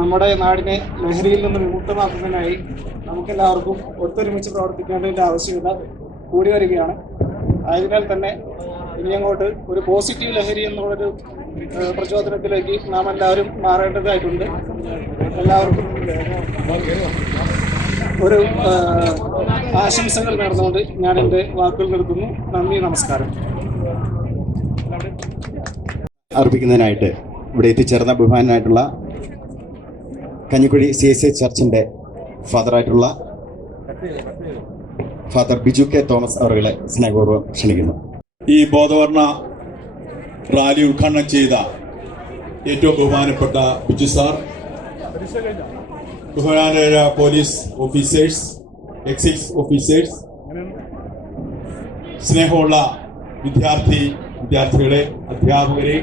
നമ്മുടെ നാടിനെ ലഹരിയിൽ നിന്ന് വിമുക്തമാക്കുന്നതിനായി നമുക്കെല്ലാവർക്കും ഒത്തൊരുമിച്ച് പ്രവർത്തിക്കേണ്ടതിൻ്റെ ആവശ്യകത കൂടി വരികയാണ്. ആയതിനാൽ തന്നെ ഇനിയങ്ങോട്ട് ഒരു പോസിറ്റീവ് ലഹരി എന്നുള്ളൊരു പ്രചോദനത്തിലേക്ക് നാം എല്ലാവരും മാറേണ്ടതായിട്ടുണ്ട്. എല്ലാവർക്കും ഒരു ആശംസകൾ നേർന്നുകൊണ്ട് ഞാൻ എൻ്റെ വാക്കുകൾ നിർത്തുന്നു. നന്ദി, നമസ്കാരം. അർപ്പിക്കുന്നതിനായിട്ട് ഇവിടെ എത്തിച്ചേർന്ന ബഹുമാനായിട്ടുള്ള കഞ്ഞിക്കുഴി CSI ചർച്ചിൻ്റെ ഫാദറായിട്ടുള്ള ഫാദർ ബിജു കെ തോമസ് അവരുടെ സ്നേഹപൂർവ്വം ക്ഷണിക്കുന്നു. ഈ ബോധവൽക്കരണ റാലി ഉദ്ഘാടനം ചെയ്ത ഏറ്റവും ബഹുമാനപ്പെട്ട ബിജു സാർ, ബഹുമാനരായ പോലീസ് ഓഫീസേഴ്സ്, എക്സൈസ് ഓഫീസേഴ്സ്, സ്നേഹമുള്ള വിദ്യാർത്ഥികളെ, അധ്യാപകരെ,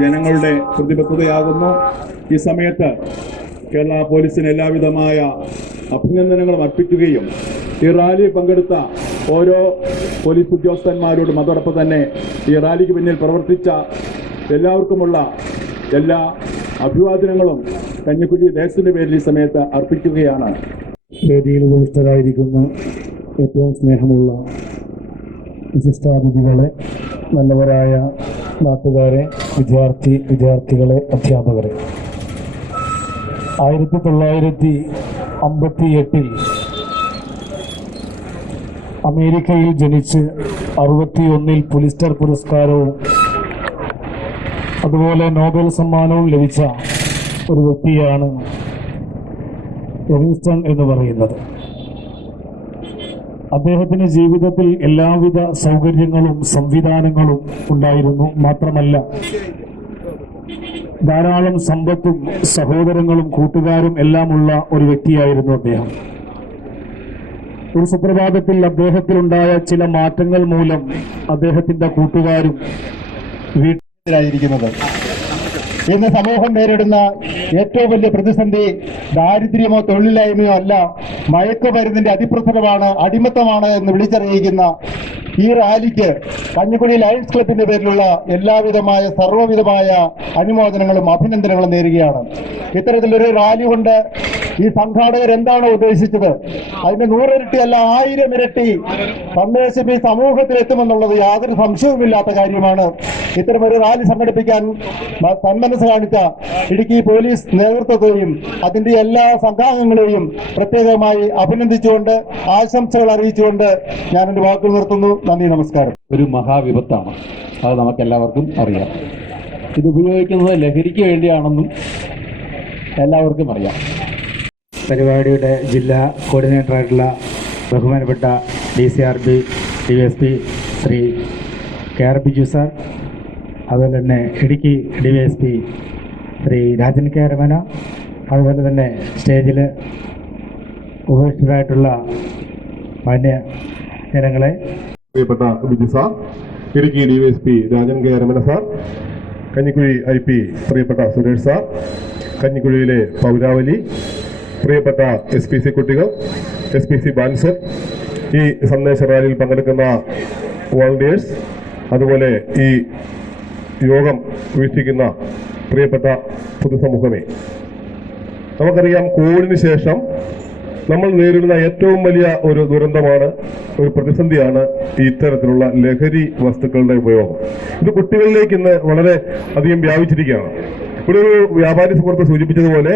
ജനങ്ങളുടെ പ്രതിബദ്ധതയാകുന്നു. ഈ സമയത്ത് കേരള പോലീസിന് എല്ലാവിധമായ അഭിനന്ദനങ്ങളും അർപ്പിക്കുകയും ഈ റാലിയിൽ പങ്കെടുത്ത ഓരോ പോലീസ് ഉദ്യോഗസ്ഥന്മാരോടും അതോടൊപ്പം തന്നെ ഈ റാലിക്ക് പിന്നിൽ പ്രവർത്തിച്ച എല്ലാവർക്കുമുള്ള എല്ലാ അഭിവാദനങ്ങളും കഞ്ഞിക്കുഴി ദേശത്തിന്റെ പേരിൽ ഈ സമയത്ത് അർപ്പിക്കുകയാണ്. വേദിയിൽ ഉപവിഷ്ടരായിരിക്കുന്ന ഏറ്റവും സ്നേഹമുള്ള വിശിഷ്ടാതിഥികളെ, നല്ലവരായ നാട്ടുകാരെ, വിദ്യാർത്ഥികളെ, അധ്യാപകരെ, 1958 അമേരിക്കയിൽ ജനിച്ച് 61 പുലിസ്റ്റർ പുരസ്കാരവും അതുപോലെ നോബൽ സമ്മാനവും ലഭിച്ച ഒരു വ്യക്തിയാണ് എവിൻസ്റ്റൺ എന്ന് പറയുന്നത്. അദ്ദേഹത്തിന് ജീവിതത്തിൽ എല്ലാവിധ സൗകര്യങ്ങളും സംവിധാനങ്ങളും ഉണ്ടായിരുന്നു. മാത്രമല്ല, ധാരാളം സമ്പത്തും സഹോദരങ്ങളും കൂട്ടുകാരും എല്ലാമുള്ള ഒരു വ്യക്തിയായിരുന്നു അദ്ദേഹം. ഒരു സുപ്രഭാതത്തിൽ അദ്ദേഹത്തിലുണ്ടായ ചില മാറ്റങ്ങൾ മൂലം അദ്ദേഹത്തിന്റെ കൂട്ടുകാരും ായിരിക്കുന്നത് ഇന്ന് സമൂഹം നേരിടുന്ന ഏറ്റവും വലിയ പ്രതിസന്ധി ദാരിദ്ര്യമോ തൊഴിലില്ലായ്മയോ അല്ല, മയക്കുമരുന്നിന്റെ അതിപ്രസരമാണ്, അടിമത്തമാണ് എന്ന് വിളിച്ചറിയിക്കുന്ന ഈ റാലിക്ക് കഞ്ഞിക്കുഴി ലയൺസ് ക്ലബിന്റെ പേരിലുള്ള എല്ലാവിധമായ സർവ്വവിധമായ അനുമോദനങ്ങളും അഭിനന്ദനങ്ങളും നേരുകയാണ്. ഇത്തരത്തിലൊരു റാലി കൊണ്ട് ഈ സംഘാടകർ എന്താണോ ഉദ്ദേശിച്ചത് അതിന്റെ 100 ഇരട്ടി അല്ല 1000 ഇരട്ടി സന്ദേശം ഈ സമൂഹത്തിൽ എത്തുമെന്നുള്ളത് യാതൊരു സംശയവുമില്ലാത്ത കാര്യമാണ്. ഇത്തരമൊരു റാലി സംഘടിപ്പിക്കാൻ സന്മനസ് കാണിച്ച ഇടുക്കി പോലീസ് നേതൃത്വത്തെയും അതിന്റെ എല്ലാ സംഘാംഗങ്ങളെയും പ്രത്യേകമായി അഭിനന്ദിച്ചുകൊണ്ട് ആശംസകൾ അറിയിച്ചുകൊണ്ട് ഞാൻ എന്റെ വാക്കുകൾ നിർത്തുന്നു. നന്ദി, നമസ്കാരം. ഒരു മഹാവിപത്താണ്, അത് നമുക്കെല്ലാവർക്കും അറിയാം. ഇത് ഉപയോഗിക്കുന്നത് ലഹരിക്ക് വേണ്ടിയാണെന്നും എല്ലാവർക്കും അറിയാം. പരിപാടിയുടെ ജില്ലാ കോർഡിനേറ്ററായിട്ടുള്ള ബഹുമാനപ്പെട്ട DCRB DSP Shri KR Biju sir, അതുപോലെ തന്നെ ഇടുക്കി DYSP ശ്രീ രാജൻ K രമന, അതുപോലെ തന്നെ സ്റ്റേജിൽ ഉപവിഷ്ടരായിട്ടുള്ള മാന്യ ജനങ്ങളെ, പ്രിയപ്പെട്ട Biju sir, Idukki DYSP Rajan K Ramana sir, Kanjikuzhi IP പ്രിയപ്പെട്ട സുരേഷ് സാർ, കഞ്ഞിക്കുഴിയിലെ പൗരാവലി, പ്രിയപ്പെട്ട SPC കുട്ടികൾ, SPC ബാൻസർ, ഈ സന്ദേശ റാലിയിൽ പങ്കെടുക്കുന്ന വോളണ്ടിയേഴ്സ്, അതുപോലെ ഈ യോഗം വീക്ഷിക്കുന്ന പ്രിയപ്പെട്ട പൊതുസമൂഹമേ, നമുക്കറിയാം കോവിഡിന് ശേഷം നമ്മൾ നേരിടുന്ന ഏറ്റവും വലിയ ഒരു ദുരന്തമാണ്, ഒരു പ്രതിസന്ധിയാണ് ഇത്തരത്തിലുള്ള ലഹരി വസ്തുക്കളുടെ ഉപയോഗം. ഇത് കുട്ടികളിലേക്ക് ഇന്ന് വളരെ അധികം വ്യാപിച്ചിരിക്കുകയാണ്. ഒരു വ്യാപാരി സുഹൃത്ത് സൂചിപ്പിച്ചതുപോലെ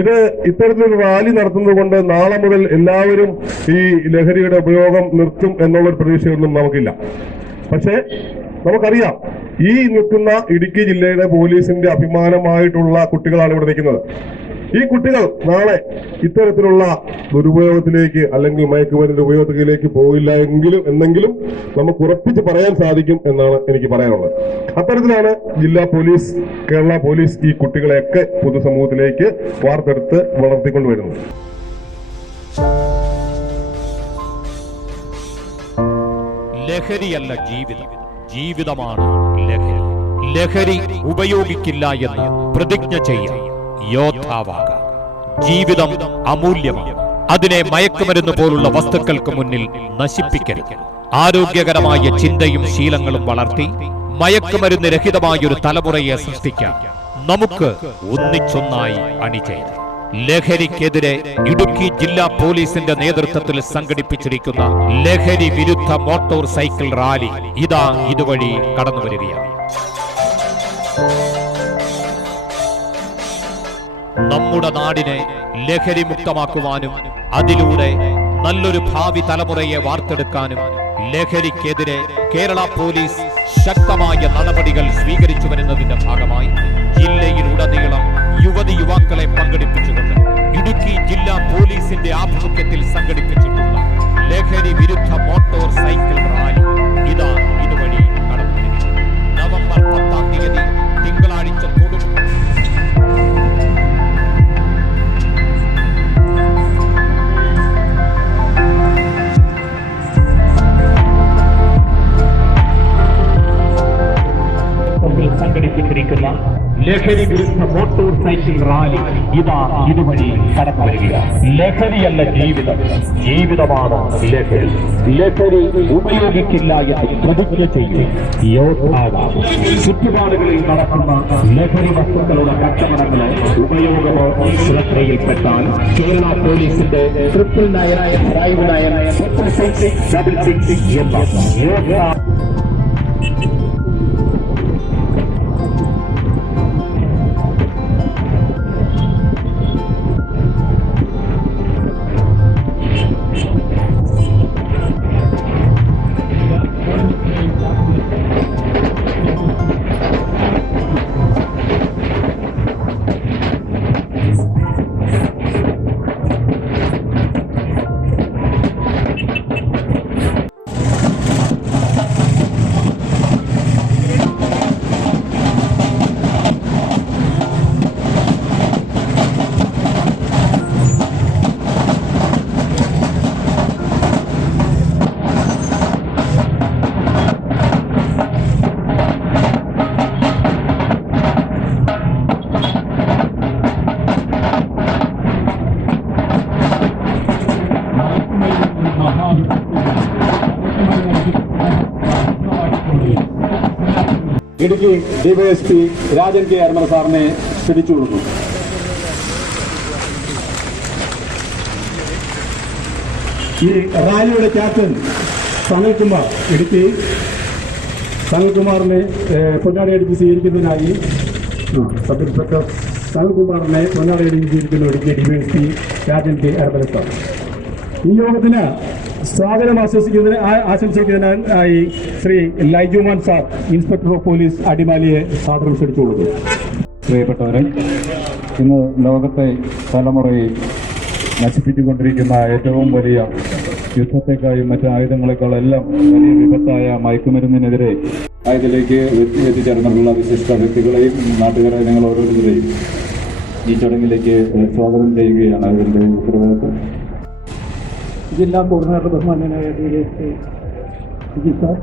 ഇത് ഇത്തരത്തിലൊരു റാലി നടത്തുന്നത് കൊണ്ട് നാളെ മുതൽ എല്ലാവരും ഈ ലഹരിയുടെ ഉപയോഗം നിർത്തും എന്നുള്ളൊരു പ്രതീക്ഷയൊന്നും നമുക്കില്ല. പക്ഷേ നമുക്കറിയാം, ഈ നിൽക്കുന്ന ഇടുക്കി ജില്ലയുടെ പോലീസിന്റെ അഭിമാനമായിട്ടുള്ള കുട്ടികളാണ് ഇവിടെ നിൽക്കുന്നത്. ഈ കുട്ടികൾ നാളെ ഇത്തരത്തിലുള്ള ദുരുപയോഗത്തിലേക്ക് അല്ലെങ്കിൽ മയക്കുമരുന്നിന്റെ ഉപയോഗത്തിലേക്ക് പോയില്ല എന്നെങ്കിലും നമുക്ക് ഉറപ്പിച്ച് പറയാൻ സാധിക്കും എന്നാണ് എനിക്ക് പറയാനുള്ളത്. അത്തരത്തിലാണ് ജില്ലാ പോലീസ്, കേരള പോലീസ് ഈ കുട്ടികളെയൊക്കെ പൊതുസമൂഹത്തിലേക്ക് വാർത്തെടുത്ത് വളർത്തിക്കൊണ്ടുവരുന്നത്. ലഹരിയല്ല ജീവിതം, ജീവിതമാണ് ലഹരി. ലഹരി ഉപയോഗിക്കില്ല എന്ന് പ്രതിജ്ഞ ചെയ്യാം. യോദ്ധാവാകാം. ജീവിതം അമൂല്യമാണ്. അതിനെ മയക്കുമരുന്ന് പോലുള്ള വസ്തുക്കൾക്ക് മുന്നിൽ നശിപ്പിക്കരുത്. ആരോഗ്യകരമായ ചിന്തയും ശീലങ്ങളും വളർത്തി മയക്കുമരുന്ന് രഹിതമായൊരു തലമുറയെ സൃഷ്ടിക്കാം. നമുക്ക് ഒന്നിച്ചൊന്നായി അണിചേരാം. ലഹരിക്കെതിരെ ഇടുക്കി ജില്ലാ പോലീസിന്റെ നേതൃത്വത്തിൽ സംഘടിപ്പിച്ചിരിക്കുന്ന ലഹരി വിരുദ്ധ മോട്ടോർ സൈക്കിൾ റാലി ഇതാ ഇതുവഴി കടന്നുവരികയാണ്. നമ്മുടെ നാടിനെ ലഹരി മുക്തമാക്കുവാനും അതിലൂടെ നല്ലൊരു ഭാവി തലമുറയെ വാർത്തെടുക്കാനും ലഹരിക്കെതിരെ കേരള പോലീസ് ശക്തമായ നടപടികൾ സ്വീകരിച്ചു വരുന്നതിന്റെ ഭാഗമായി ജില്ലയിലുടനീളം യുവതിയുവാക്കളെ പങ്കെടുപ്പിച്ചുകൊണ്ട് ഇടുക്കി ജില്ലാ പോലീസിന്റെ ആഭിമുഖ്യത്തിൽ സംഘടിപ്പിച്ചിട്ടുള്ള ലഹരി വിരുദ്ധ മോട്ടോർ സൈക്കിൾ റാലി ഇതാ ഇതുവഴി കടന്നുവരുന്നു. നവംബർ 10-ാം തീയതി തിങ്കളാഴ്ച കൊടുക്കും. സംഘടിപ്പിച്ചിരിക്കുന്ന ലഹരി വിരുദ്ധ മോട്ടോർ സൈക്കിൾ റാലി ഇതാ ഇതുവഴി കടന്നു വരിക. ലഹരിയല്ല ജീവിതം, ജീവിതമാണ് ലഹരി. ലഹരി ഉപയോഗിക്കില്ല എന്ന് പ്രതിജ്ഞ ചെയ്യും യോദ്ധാവാണ്. ചുറ്റുപാടുകളിൽ നടക്കുന്ന ലഹരി വസ്തുക്കളുടെ കച്ചവടങ്ങളോ ഉപയോഗമോ ശ്രദ്ധയിൽപ്പെട്ടാൽ കേരള പോലീസിന്റെ 999 എന്ന യോദ്ധാ ഇടുക്കി ഡിവൈഎസ്പി രാജൻ കെ അരമന സാറിനെ ക്ഷണിച്ചു കൊടുക്കുന്നു. ഈ റാലിയുടെ ക്യാപ്റ്റൻ സനൽകുമാർ, ഇടുക്കി സനൽകുമാറിനെ പൊന്നാടിയടിച്ച് സ്വീകരിക്കുന്നതിനായി സബ് ഇൻസ്പെക്ടർ സനൽകുമാറിനെ പൊന്നാടിയടിച്ച് സ്വീകരിക്കുന്ന Idukki DYSP Rajan K Aramana sir. ഈ യോഗത്തിന് സ്വാഗതം ആശംസിക്കുന്നതിനായി Shri Laijuman sir, inspector of police അടിമാലിയെ സാദരം ക്ഷണിച്ചു കൊടുക്കുന്നു. പ്രിയപ്പെട്ടവരെ, ഇന്ന് ലോകത്തെ തലമുറയെ നശിപ്പിച്ചുകൊണ്ടിരിക്കുന്ന ഏറ്റവും വലിയ യുദ്ധത്തെക്കായും മറ്റ് ആയുധങ്ങളെക്കാളെല്ലാം വലിയ വിപത്തായ മയക്കുമരുന്നിനെതിരെ ആയതിലേക്ക് എത്തിച്ചേർന്നിട്ടുള്ള വിശിഷ്ട വ്യക്തികളെയും നാട്ടുകാരെ നിങ്ങൾ ഓരോരുത്തരെയും ഈ ചടങ്ങിലേക്ക് സ്വാഗതം ചെയ്യുകയാണ്. അതിൻ്റെ ഉത്തരവാദിത്വം ജില്ലാ കോർഡിനേറ്റർ ബഹുമാന്യനായ ഡിവൈഎസ്പി വിജി സാർ,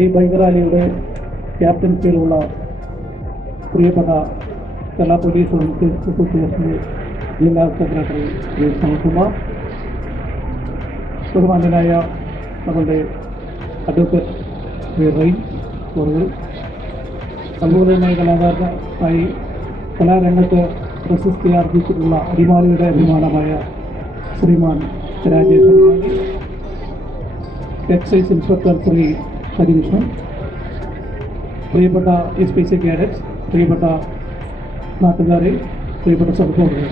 ഈ ബൈക്ക് റാലിയുടെ ക്യാപ്റ്റൻസിയിലുള്ള പ്രിയപ്പെട്ട കേരള പോലീസ് അസോസിയേഷൻ്റെ ജില്ലാ സെക്രട്ടറി ശ്രീ സനൽകുമാർ, ബഹുമാന്യനായ നമ്മളുടെ അഡ്വക്കേറ്റ് ശ്രീ റെയിൻ കോറുകൾ, അതുപോലെ തന്നെ കലാകാരനായി കലാരംഗത്ത് പ്രശസ്തി ആർജിച്ചിട്ടുള്ള അടിമാലിയുടെ അഭിമാനമായ ശ്രീമാൻ രാജേഷ്, എക്സൈസ് ഇൻസ്പെക്ടർ ശ്രീ ഹരികൃഷ്ണൻ, പ്രിയപ്പെട്ട SPC കാഡറ്റ്സ്, പ്രിയപ്പെട്ട നാട്ടുകാരെ, പ്രിയപ്പെട്ട സഹോദരങ്ങൾ,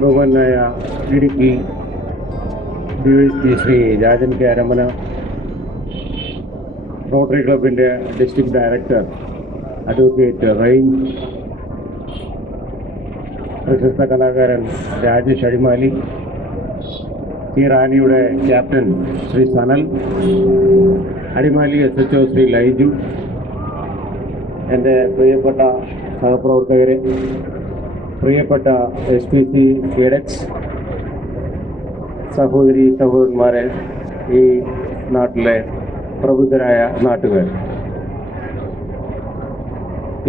ബഹുമാനായ Idukki DYSP Shri Rajan K Aramana, Rotary ക്ലബിൻ്റെ ഡിസ്ട്രിക്ട് ഡയറക്ടർ അഡ്വക്കേറ്റ് റെയിൻ, പ്രശസ്ത കലാകാരൻ രാജേഷ് അടിമാലി, ഈ റാലിയുടെ ക്യാപ്റ്റൻ ശ്രീ സനൽ, അടിമാലി SHO ശ്രീ ലൈജു, എൻ്റെ പ്രിയപ്പെട്ട സഹപ്രവർത്തകരെ, പ്രിയപ്പെട്ട SPC കേഡറ്റ്സ്, സഹോദരി സഹോദരന്മാരെ, ഈ നാട്ടിലെ പ്രബുദ്ധരായ നാട്ടുകാർ,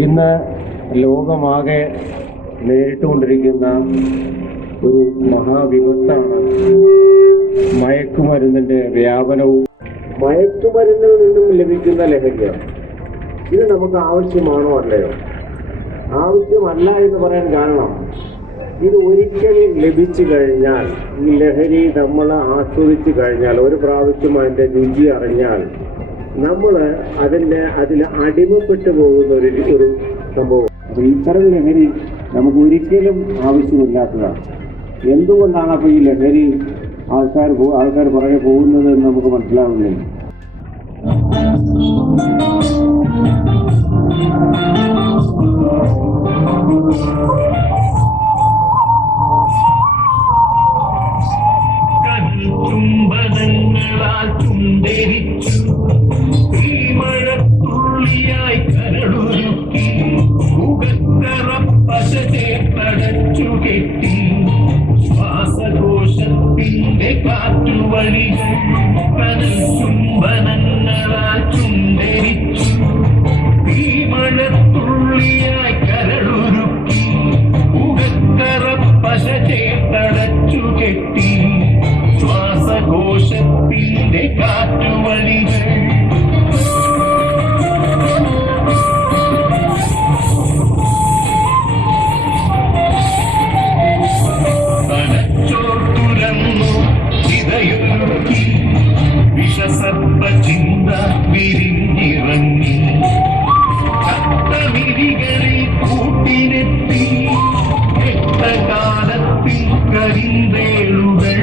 ഇന്ന് ലോകമാകെ നേരിട്ടുകൊണ്ടിരിക്കുന്ന ഒരു മഹാവിപത്താണ് മയക്കുമരുന്നിൻ്റെ വ്യാപനവും. മയക്കുമരുന്നിൽ നിന്നും ലഭിക്കുന്ന ലഹരിയാണ്. ഇത് നമുക്ക് ആവശ്യമാണോ അല്ലയോ? ആവശ്യമല്ല എന്ന് പറയാൻ കാരണം, ഇത് ഒരിക്കൽ ലഭിച്ചു കഴിഞ്ഞാൽ, ഈ ലഹരി നമ്മൾ ആസ്വദിച്ചു കഴിഞ്ഞാൽ, ഒരു പ്രാവശ്യം അതിൻ്റെ രുചി അറിഞ്ഞാൽ നമ്മൾ അതിൽ അടിമപ്പെട്ടു പോകുന്ന ഒരു സംഭവം. അപ്പോൾ ഇത്തരം ലഹരി നമുക്ക് ഒരിക്കലും ആവശ്യമില്ലാത്തതാണ്. എന്തുകൊണ്ടാണ് അപ്പോൾ ഈ ലഹരി ആൾക്കാർ പുറകെ പോകുന്നത് എന്ന് നമുക്ക് മനസ്സിലാവുന്നില്ല. ചുംബനങ്ങളാൽ ചുണ്ടരിച്ചു മഴത്തുള്ളിയായി കരളുരുക്കി മുഖക്കറപ്പശ ചേർത്തടച്ചു കെട്ടി ശ്വാസകോശത്തിന്റെ കാറ്റുവഴികൾ കനൽ ചുംബനങ്ങളാൽ ചുണ്ടരിച്ചു മഴത്തുള്ളിയായി കരളുരുക്കി മുഖക്കറപ്പശ ചേർത്തടച്ചു കെട്ടി ശ്വാസകോശത്തിന്റെ കാറ്റുവഴികൾ തലച്ചോർ തുറന്നു ചിതയൊരുക്കി വിഷസർപ്പ ചിന്ത വിരിഞ്ഞിറങ്ങി ചത്തമിരികളിൽ കൂട്ടിനെത്തി രക്തകാലത്തിൽ കരിന്തേളുകൾ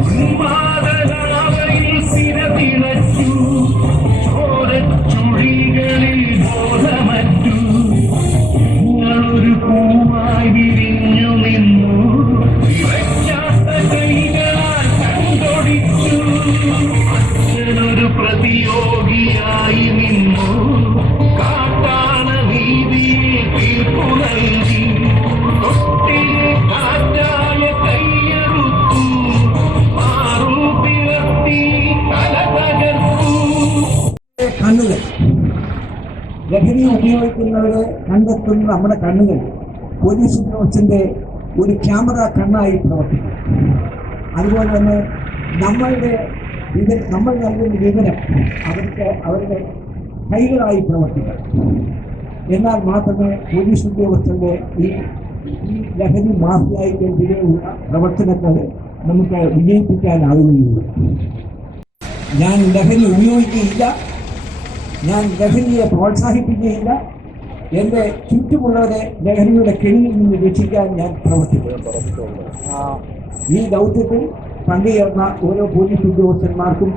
ഉന്മാദനാവയിൽ സിരതിളച്ചു ചോരച്ചുഴികളിൽ ബോധമറ്റു നിങ്ങളൊരു പൂവായി വിരിഞ്ഞു നിന്നു വിവച്ചാത്ത കൈകളാൽ കണ്ടൊടിച്ചു അച്ഛനൊരു പ്രതിയോഗിയായി നിന്നു കാട്ടാന വീതിയെ തീർപ്പു നൽകി തൊട്ടിലെ കാറ്റായ കയ്യറുത്തു മാറൂപ്പിളർത്തി തല തകർത്തു. കണ്ണുകൾ ലഹരി ഉപയോഗിക്കുന്നവരെ കണ്ടെത്തുന്ന നമ്മുടെ കണ്ണുകൾ പോലീസ് ഉദ്യോഗസ്ഥന്റെ ഒരു ക്യാമറ കണ്ണായി പ്രവർത്തിക്കും. അതുപോലെ തന്നെ നമ്മൾ നൽകുന്ന വിവരം അവരുടെ കൈകളായി പ്രവർത്തിക്കണം. എന്നാൽ മാത്രമേ പോലീസ് ഉദ്യോഗസ്ഥന്റെ ഈ ലഹരി മാഫിയായിക്കെതിരെയുള്ള പ്രവർത്തനത്തെ നമുക്ക് വിജയിപ്പിക്കാനാവുകയുള്ളൂ. ഞാൻ ലഹരി ഉപയോഗിക്കുകയില്ല, ഞാൻ ലഹരിയെ പ്രോത്സാഹിപ്പിക്കുകയില്ല, എൻ്റെ ചുറ്റുമുള്ളവരെ ലഹരിയുടെ കെണിയിൽ നിന്ന് രക്ഷിക്കാൻ ഞാൻ പ്രവർത്തിക്കും. ഈ ദൗത്യത്തിൽ പങ്കുചേർന്ന ഓരോ പോലീസ് ഉദ്യോഗസ്ഥന്മാർക്കും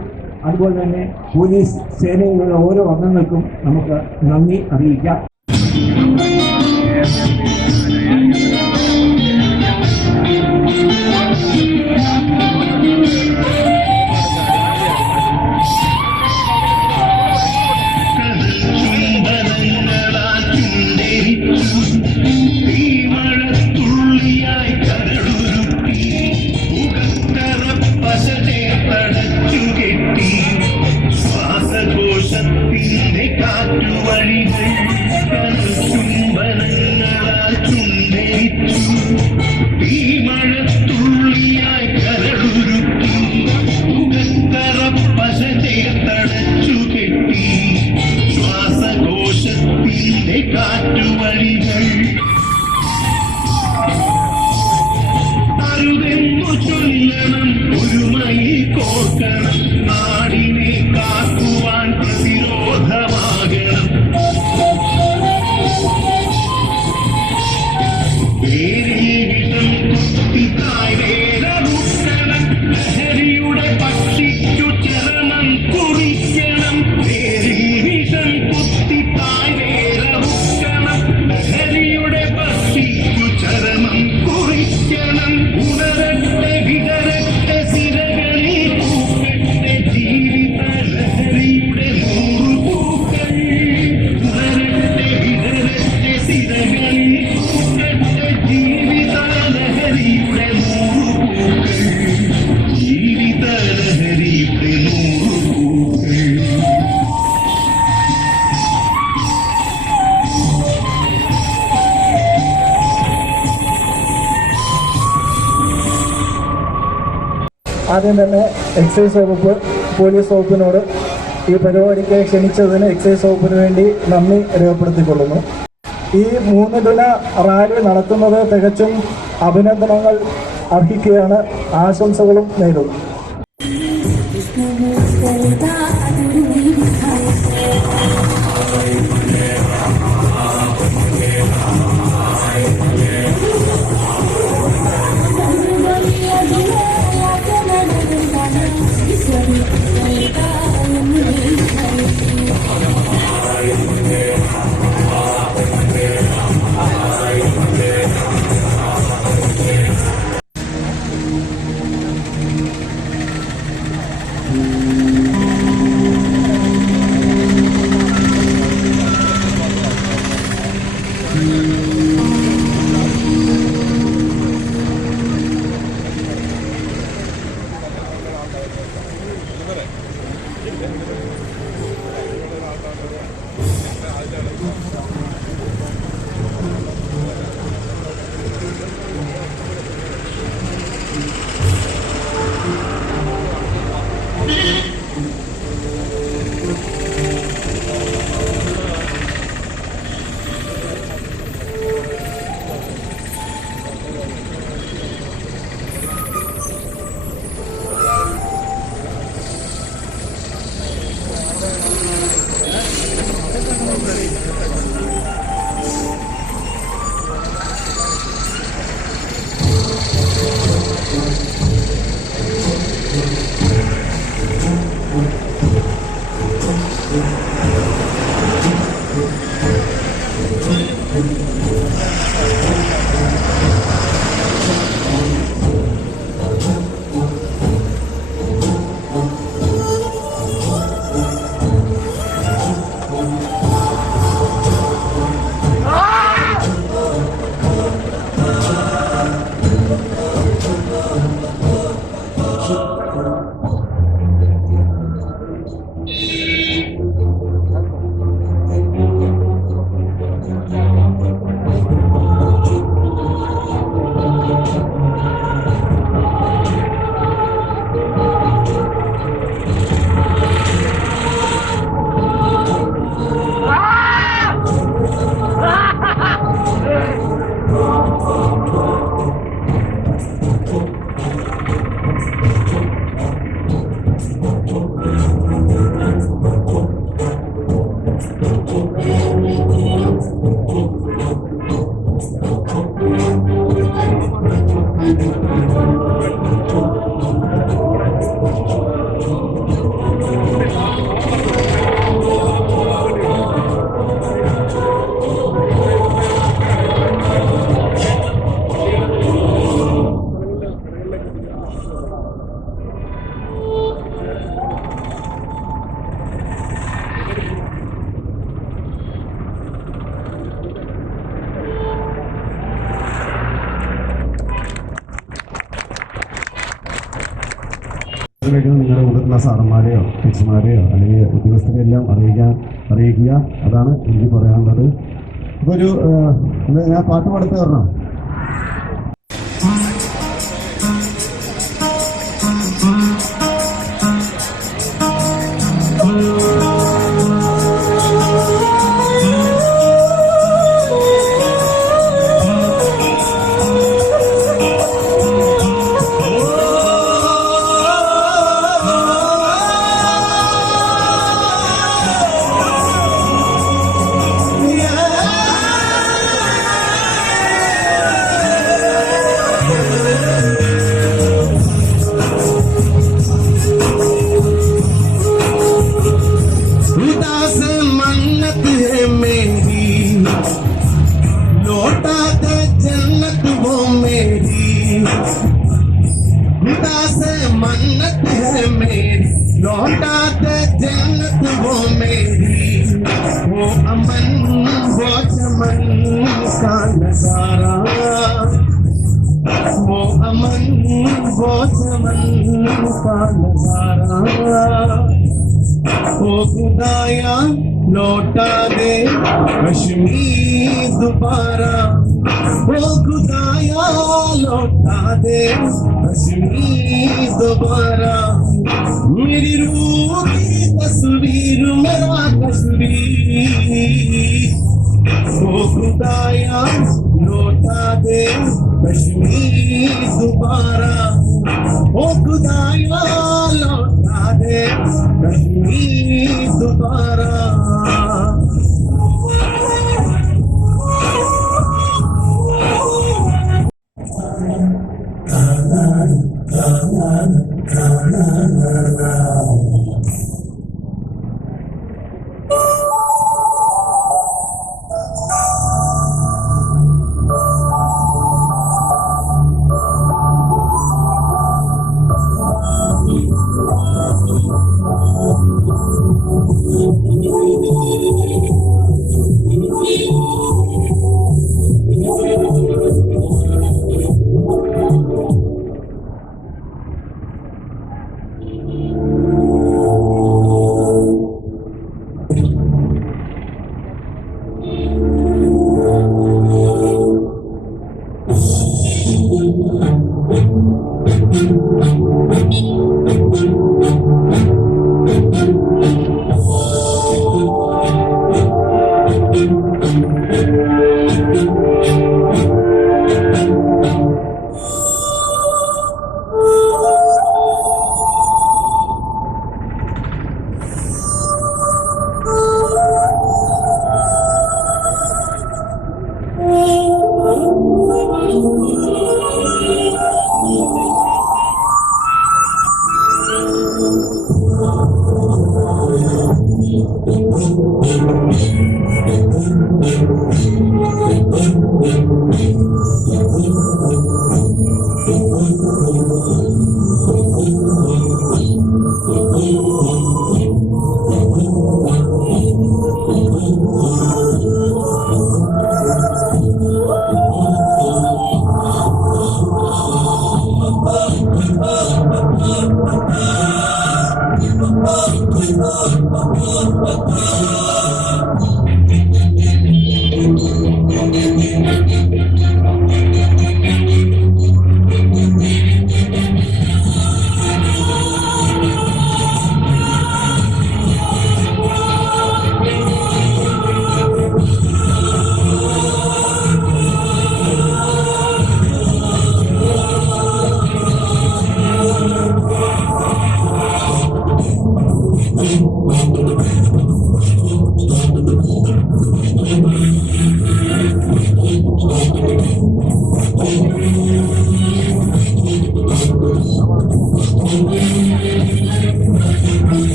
അതുപോലെ തന്നെ പോലീസ് സേനയിലുള്ള ഓരോ അംഗങ്ങൾക്കും നമുക്ക് നന്ദി അറിയിക്കാം. ശ്വാസകോശത്തിന്റെ കാറ്റുവഴികൾ ചുംബനങ്ങളാൽ ചുണ്ടരിച്ചു ഈ മഴത്തുള്ളിയായി കരളുരുക്കി മുഖക്കറപ്പശ ചേർത്തടച്ചു കെട്ടി ശ്വാസകോശത്തിന്റെ കാറ്റുവഴികൾ അരുതെന്നു ചൊല്ലണം ഒരുമയിൽ കോർക്കണം നാടിനെ കാക്കുവാൻ പ്രതിരോധമാകണം വേരിൽ വിഷം കുത്തിത്തായ് വേരറുക്കണം ലഹരിയുടെ പക്ഷിക്കു ചരമം കുറിക്കണം വേരിൽ വിഷം കുത്തിത്തായ് വേരറുക്കണം ലഹരിയുടെ പക്ഷിക്കു ചരമം കുറിക്കണം ഉണരട്ടെ വിടരട്ടെ സിരകളിൽ പൂക്കട്ടെ ജീവിത ലഹരിയുടെ നൂറുപൂക്കൾ ഉണരട്ടെ വിടരട്ടെ സിരകളിൽ പൂക്കട്ടെ ജീവിത ലഹരിയുടെ നൂറുപൂക്കൾ ജീവിത ലഹരിയുടെ നൂറുപൂക്കൾ. ആദ്യം തന്നെ എക്സൈസ് വകുപ്പ് പോലീസ് വകുപ്പിനോട് ഈ പരിപാടിക്ക് ക്ഷണിച്ചതിന് എക്സൈസ് വകുപ്പിന് വേണ്ടി നന്ദി രേഖപ്പെടുത്തിക്കൊള്ളുന്നു. ഈ 3 ദിന റാലി നടത്തുന്നത് തികച്ചും അഭിനന്ദനങ്ങൾ അർഹിക്കുകയാണ്, ആശംസകളും നേരുന്നു. Thank you. നിങ്ങളുടെ മുതിർന്ന സാറന്മാരെയോ ടീച്ചർമാരെയോ അല്ലെങ്കിൽ ഉദ്യോഗസ്ഥരെല്ലാം അറിയിക്കുക. അതാണ് എനിക്ക് പറയാനുള്ളത്. അപ്പോൾ ഞാൻ പാട്ട് പാടത്ത് വരണം. खुदाया लौटा दे कश्मीर दोबारा, ओ खुदाया लौटा दे कश्मीर दोबारा। मेरी रूह की तस्वीर मेरा कश्मीर, ओ खुदाया लौटा दे कश्मीर दोबारा, ओ खुदाया लौटा दे कश्मीर दोबारा।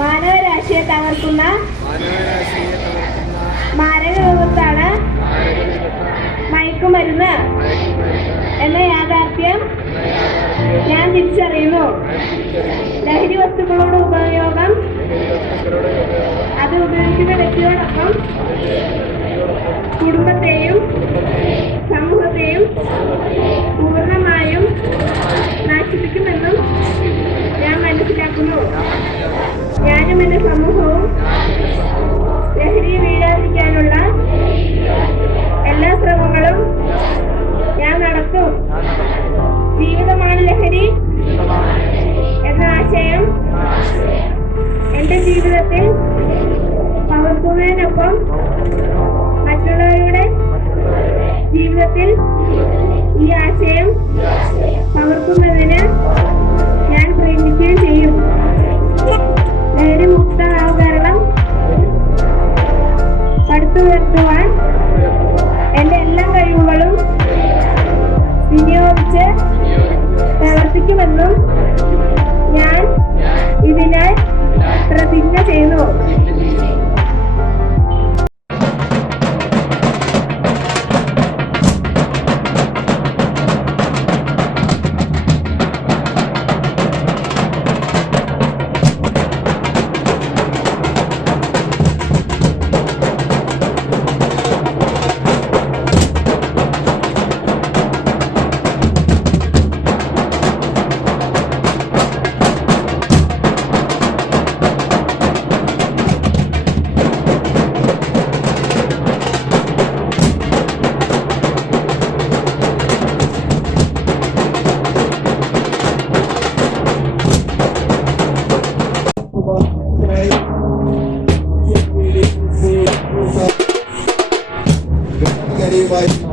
മാനവരാശിയെ തകർക്കുന്ന മാരക വിപത്താണ് മയക്കുമരുന്ന് എന്ന യാഥാർത്ഥ്യം ഞാൻ തിരിച്ചറിയുന്നു. ലഹരി വസ്തുക്കളുടെ ഉപയോഗം അത് ഉപയോഗിക്കുന്ന വ്യക്തിയോടൊപ്പം കുടുംബത്തെയും സമൂഹത്തെയും പൂർണ്ണമായും നശിപ്പിക്കുമെന്നും ഞാൻ മനസ്സിലാക്കുന്നു. ഞാനും എന്റെ സമൂഹവും ലഹരിയിൽ വീഴാതിരിക്കാനുള്ള എല്ലാ ശ്രമങ്ങളും ഞാൻ നടത്തും. ജീവിതമാണ് ലഹരി എന്ന ആശയം എന്റെ ജീവിതത്തിൽ പകർത്തുന്നതിനൊപ്പം മറ്റുള്ളവരുടെ ജീവിതത്തിൽ ഈ ആശയം പകർത്തുന്നതിന് ഞാൻ പ്രയത്നിക്കുകയും ചെയ്യും. ലഹരി മുക്ത നവകേരളം പടുത്തുയർത്തുവാൻ എന്റെ എല്ലാ കഴിവുകളും വിനിയോഗിച്ച് പ്രവർത്തിക്കുമെന്നും ഞാൻ ഇതിനായി പ്രതിജ്ഞ ചെയ്യുന്നു. കഴിയുമായിരുന്ന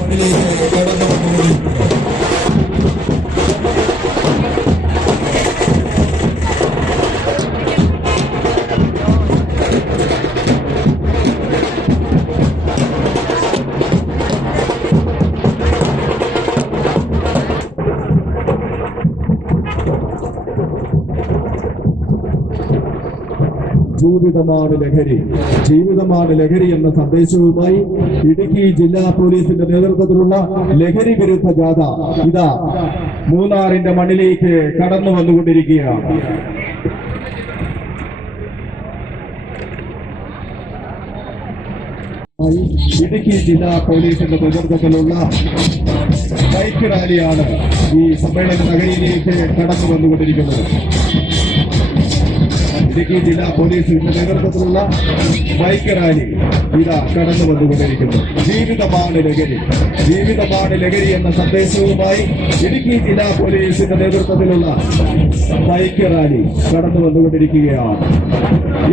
മണ്ണിലേക്ക് കടന്നു വന്നുകൊണ്ടിരിക്കുന്നു. ജീവിതമാണ് ലഹരി, ജീവിതമാണ് ലഹരി എന്ന സന്ദേശവുമായി ഇടുക്കി ജില്ലാ പോലീസിന്റെ നേതൃത്വത്തിലുള്ള ലഹരി വിരുദ്ധ ജാഥ ഇതാ മൂന്നാറിന്റെ മണ്ണിലേക്ക് കടന്നു വന്നുകൊണ്ടിരിക്കുകയാണ്. ഇടുക്കി ജില്ലാ പോലീസിന്റെ നേതൃത്വത്തിലുള്ള ബൈക്ക് റാലിയാണ് ഈ സമ്മേളന നഗരിയിലേക്ക് കടന്നു വന്നുകൊണ്ടിരിക്കുന്നത്. ഇടുക്കി ജില്ലാ പോലീസിന്റെ നേതൃത്വത്തിലുള്ള ബൈക്ക് റാലി ഇതാ കടന്നു വന്നുകൊണ്ടിരിക്കുന്നു. ജീവിതമാണ് ലഹരി, ജീവിതമാണ് ലഹരി എന്ന സന്ദേശവുമായി ഇടുക്കി ജില്ലാ പോലീസിന്റെ നേതൃത്വത്തിലുള്ള ബൈക്ക് റാലി കടന്നു വന്നുകൊണ്ടിരിക്കുകയാണ്.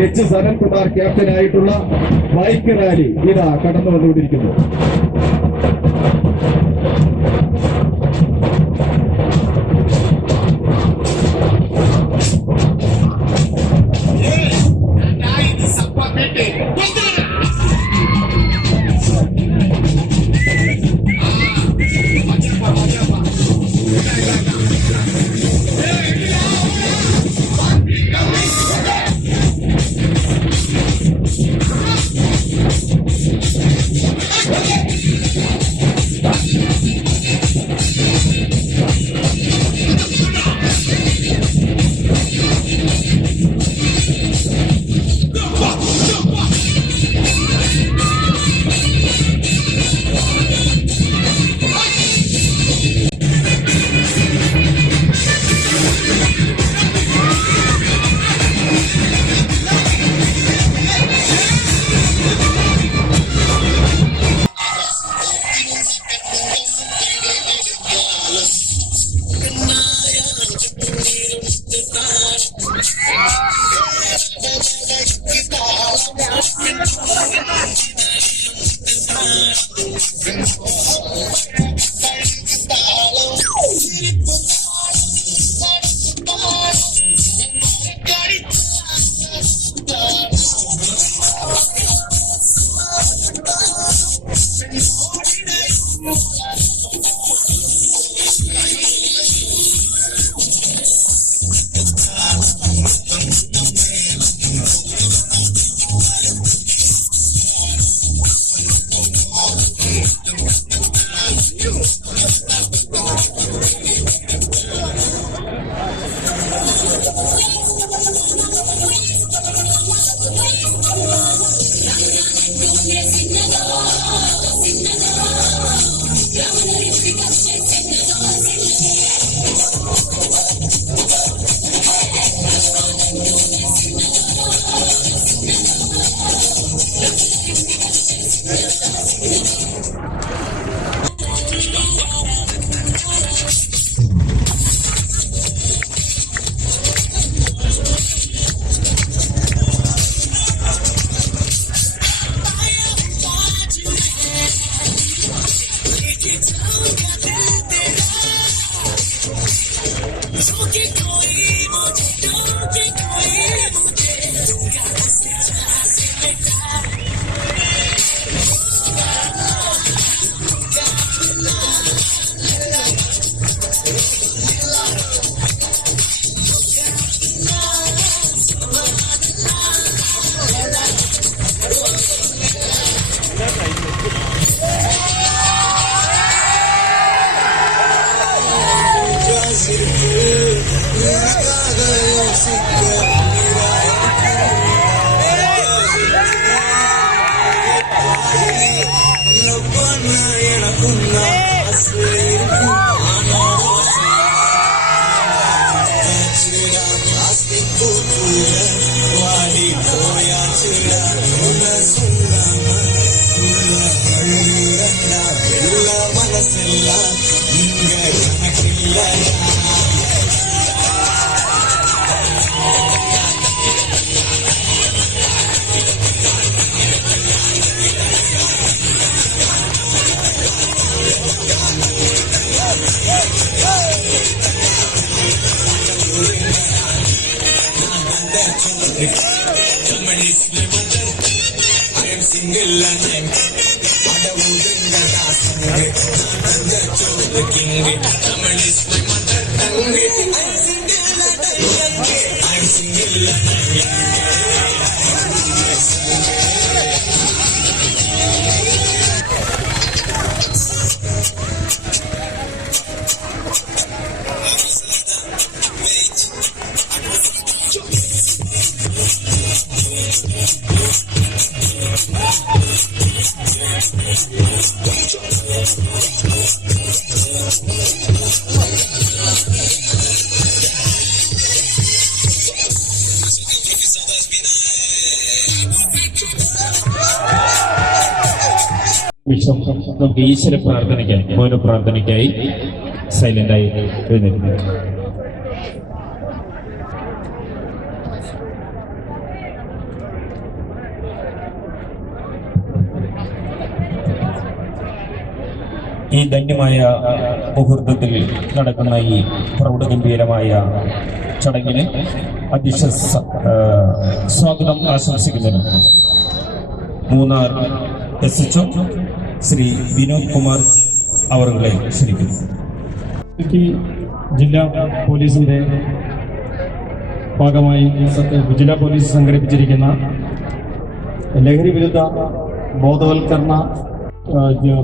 എച്ച് സനൽകുമാർ ക്യാപ്റ്റനായിട്ടുള്ള ബൈക്ക് റാലി ഇതാ കടന്നു വന്നുകൊണ്ടിരിക്കുന്നു. மனசெல்லாம் நீங்க கணக்கில்லையா I am single and I'm the king. Someone is my mother tongue. I'm single and I'm നമുക്ക് ഈശ്വര പ്രാർത്ഥനയ്ക്കായി മൗന പ്രാർത്ഥനയ്ക്കായി സൈലന്റായി എഴുന്നേൽക്കുക. ഈ ധന്യമായ മുഹൂർത്തത്തിൽ നടക്കുന്ന ഈ പ്രൗഢഗംഭീരമായ ചടങ്ങിന് അധ്യക്ഷ സ്വാഗതം ആശംസിക്കുന്നതിന് മൂന്നാർ SHO ശ്രീ വിനോദ് കുമാർ അവരുടെ ക്ഷണിക്കുന്നു. ജില്ലാ പോലീസിന്റെ ഭാഗമായി ജില്ലാ പോലീസ് സംഘടിപ്പിച്ചിരിക്കുന്ന ലഹരി വിരുദ്ധ ബോധവൽക്കരണ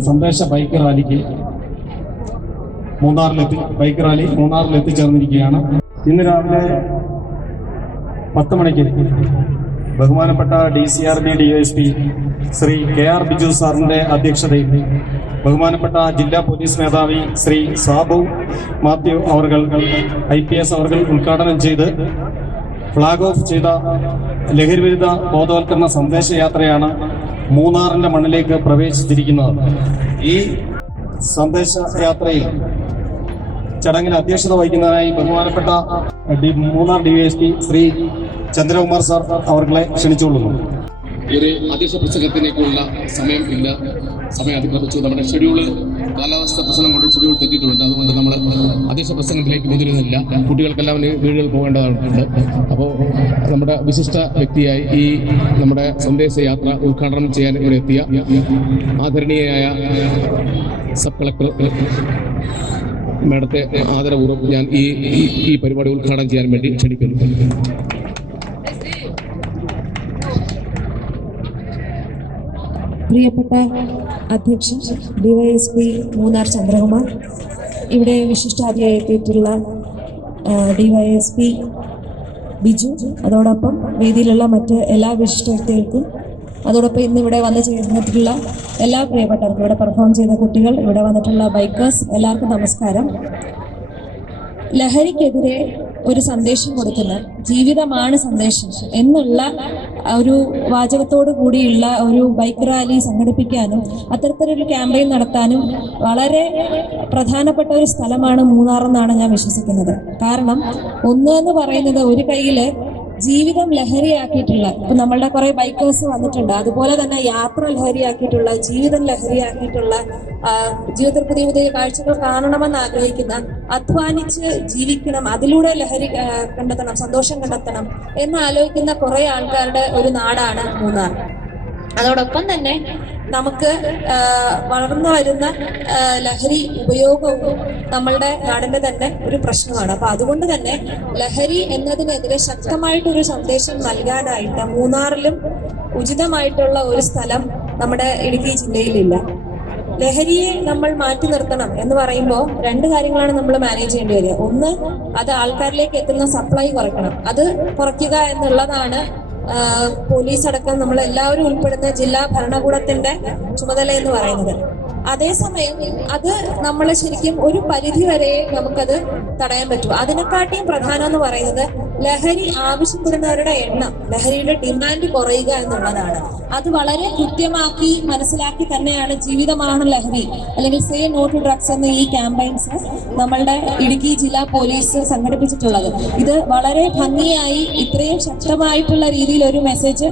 സന്ദേശ ബൈക്ക് റാലിക്ക് മൂന്നാറിൽ എത്തിച്ചേർന്നിരിക്കുകയാണ്. ഇന്ന് രാവിലെ 10 മണിക്ക് ബഹുമാനപ്പെട്ട DCRB DSP Shri KR Biju സാറിന്റെ അധ്യക്ഷതയിൽ ബഹുമാനപ്പെട്ട ജില്ലാ പോലീസ് മേധാവി ശ്രീ സാബു മാത്യു അവർകൾ IPS അവർകൾ ഉദ്ഘാടനം ചെയ്ത് ഫ്ലാഗ് ഓഫ് ചെയ്ത ലഹരിവിരുദ്ധ ബോധവൽക്കരണ സന്ദേശയാത്രയാണ് മൂന്നാറിന്റെ മണ്ണിലേക്ക് പ്രവേശിച്ചിരിക്കുന്നത്. ഈ സന്ദേശയാത്രയിൽ ചടങ്ങിൽ അധ്യക്ഷത വഹിക്കുന്നതിനായി ബഹുമാനപ്പെട്ട മൂന്നാർ DSP ശ്രീ ചന്ദ്രകുമാർ സാർ അവർകളെ ക്ഷണിച്ചുകൊള്ളുന്നു. ഒരു അധ്യക്ഷ പ്രസംഗത്തിലേക്കുള്ള സമയം ഇല്ല, സമയം അതിക്രമിച്ചു. നമ്മുടെ ഷെഡ്യൂള് കാലാവസ്ഥ പ്രശ്നം കൊണ്ട് ഷെഡ്യൂൾ തെറ്റിയിട്ടുണ്ട്. അതുകൊണ്ട് നമ്മൾ അധ്യക്ഷ പ്രസംഗത്തിലേക്ക് മുതിരുന്നില്ല. കുട്ടികൾക്കെല്ലാം വീടുകളിൽ പോകേണ്ടതായിട്ടുണ്ട്. അപ്പോൾ നമ്മുടെ വിശിഷ്ട വ്യക്തിയായി ഈ നമ്മുടെ സന്ദേശയാത്ര ഉദ്ഘാടനം ചെയ്യാൻ ഇവിടെ എത്തിയ ആദരണീയയായ സബ് കളക്ടർ മാഡത്തെ ആദരപൂർവ്വം ഞാൻ ഈ പരിപാടി ഉദ്ഘാടനം ചെയ്യാൻ വേണ്ടി ക്ഷണിക്കുന്നു. പ്രിയപ്പെട്ട അധ്യക്ഷൻ DYSP മൂന്നാർ ചന്ദ്രകുമാർ, ഇവിടെ വിശിഷ്ടാതിഥിയായി എത്തിയിട്ടുള്ള DYSP ബിജു, അതോടൊപ്പം വേദിയിലുള്ള മറ്റ് എല്ലാ വിശിഷ്ട വ്യക്തികൾക്കും, അതോടൊപ്പം ഇന്നിവിടെ വന്ന് ചേർന്നിട്ടുള്ള എല്ലാ പ്രിയപ്പെട്ടവർക്കും, ഇവിടെ പെർഫോം ചെയ്ത കുട്ടികൾ, ഇവിടെ വന്നിട്ടുള്ള ബൈക്കേഴ്സ്, എല്ലാവർക്കും നമസ്കാരം. ലഹരിക്കെതിരെ ഒരു സന്ദേശം കൊടുക്കുന്ന ജീവിതമാണ് സന്ദേശം എന്നുള്ള ഒരു വാചകത്തോടു കൂടിയുള്ള ഒരു ബൈക്ക് റാലി സംഘടിപ്പിക്കാനും അത്തരത്തിലൊരു ക്യാമ്പയിൻ നടത്താനും വളരെ പ്രധാനപ്പെട്ട ഒരു സ്ഥലമാണ് മൂന്നാർ എന്നാണ് ഞാൻ വിശ്വസിക്കുന്നത്. കാരണം ഒന്ന് എന്ന് പറയുന്നത് ഒരു കയ്യിൽ ജീവിതം ലഹരിയാക്കിയിട്ടുള്ള, ഇപ്പം നമ്മളുടെ കുറേ ബൈക്കേഴ്സ് വന്നിട്ടുണ്ട്, അതുപോലെ തന്നെ യാത്ര ലഹരിയാക്കിയിട്ടുള്ള, ജീവിതം ലഹരിയാക്കിയിട്ടുള്ള, ജീവിതത്തിൽ പുതിയ പുതിയ കാഴ്ചകൾ കാണണമെന്ന് ആഗ്രഹിക്കുന്ന, അധ്വാനിച്ച് ജീവിക്കണം, അതിലൂടെ ലഹരി കണ്ടെത്തണം, സന്തോഷം കണ്ടെത്തണം എന്ന് ആലോചിക്കുന്ന കുറേ ആൾക്കാരുടെ ഒരു നാടാണ് മൂന്നാർ. അതോടൊപ്പം തന്നെ നമുക്ക് വളർന്നു വരുന്ന ലഹരി ഉപയോഗവും നമ്മളുടെ നാടിൻ്റെ തന്നെ ഒരു പ്രശ്നമാണ്. അപ്പോൾ അതുകൊണ്ട് തന്നെ ലഹരി എന്നതിനെതിരെ ശക്തമായിട്ടൊരു സന്ദേശം നൽകാനായിട്ട് മൂന്നാറിലും ഉചിതമായിട്ടുള്ള ഒരു സ്ഥലം നമ്മുടെ ഇടുക്കി ജില്ലയിലില്ല. ലഹരിയെ നമ്മൾ മാറ്റി നിർത്തണം എന്ന് പറയുമ്പോൾ 2 കാര്യങ്ങളാണ് നമ്മൾ മാനേജ് ചെയ്യേണ്ടി വരിക. ഒന്ന്, അത് ആൾക്കാരിലേക്ക് എത്തുന്ന സപ്ലൈ കുറയ്ക്കണം. അത് കുറയ്ക്കുക എന്നുള്ളതാണ് പോലീസ് അടക്കം നമ്മൾ എല്ലാവരും ഉൾപ്പെടുന്ന ജില്ലാ ഭരണകൂടത്തിന്റെ ചുമതല എന്ന് പറയുന്നത്. അതേസമയം അത് നമ്മൾ ശരിക്കും ഒരു പരിധി വരെ നമുക്കത് തടയാൻ പറ്റും. അതിനെക്കാട്ടിയും പ്രധാനം എന്ന് പറയുന്നത് ലഹരി ആവശ്യപ്പെടുന്നവരുടെ എണ്ണം, ലഹരിയുടെ ഡിമാൻഡ് കുറയുക എന്നുള്ളതാണ്. അത് വളരെ കൃത്യമാക്കി മനസ്സിലാക്കി തന്നെയാണ് ജീവിതമാണ് ലഹരി അല്ലെങ്കിൽ സേ നോ ടു ഡ്രഗ്സ് എന്ന ഈ ക്യാമ്പയിൻസ് നമ്മളുടെ ഇടുക്കി ജില്ലാ പോലീസ് സംഘടിപ്പിച്ചിട്ടുള്ളത്. ഇത് വളരെ ഭംഗിയായി ഇത്രയും ശക്തമായിട്ടുള്ള രീതിയിൽ ഒരു മെസ്സേജ്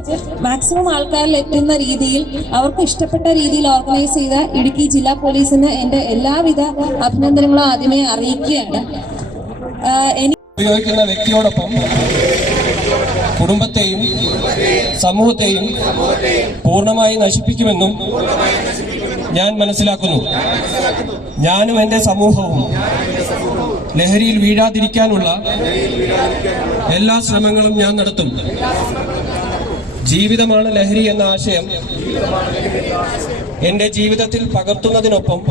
മാക്സിമം ആൾക്കാരിൽ എത്തുന്ന രീതിയിൽ അവർക്ക് ഇഷ്ടപ്പെട്ട രീതിയിൽ ഓർഗനൈസ് ചെയ്ത ഇടുക്കി ജില്ലാ പോലീസിന് എൻ്റെ എല്ലാവിധ അഭിനന്ദനങ്ങളും ആദ്യമേ അറിയിക്കുകയാണ്. ഉപയോഗിക്കുന്ന വ്യക്തിയോടൊപ്പം കുടുംബത്തെയും സമൂഹത്തെയും പൂർണ്ണമായി നശിപ്പിക്കുമെന്നും ഞാൻ മനസ്സിലാക്കുന്നു. ഞാനും എൻ്റെ സമൂഹവും ലഹരിയിൽ വീഴാതിരിക്കാനുള്ള എല്ലാ ശ്രമങ്ങളും ഞാൻ നടത്തും. ജീവിതമാണ് ലഹരി എന്ന ആശയം എൻ്റെ ജീവിതത്തിൽ പകർത്തുന്നതിനൊപ്പം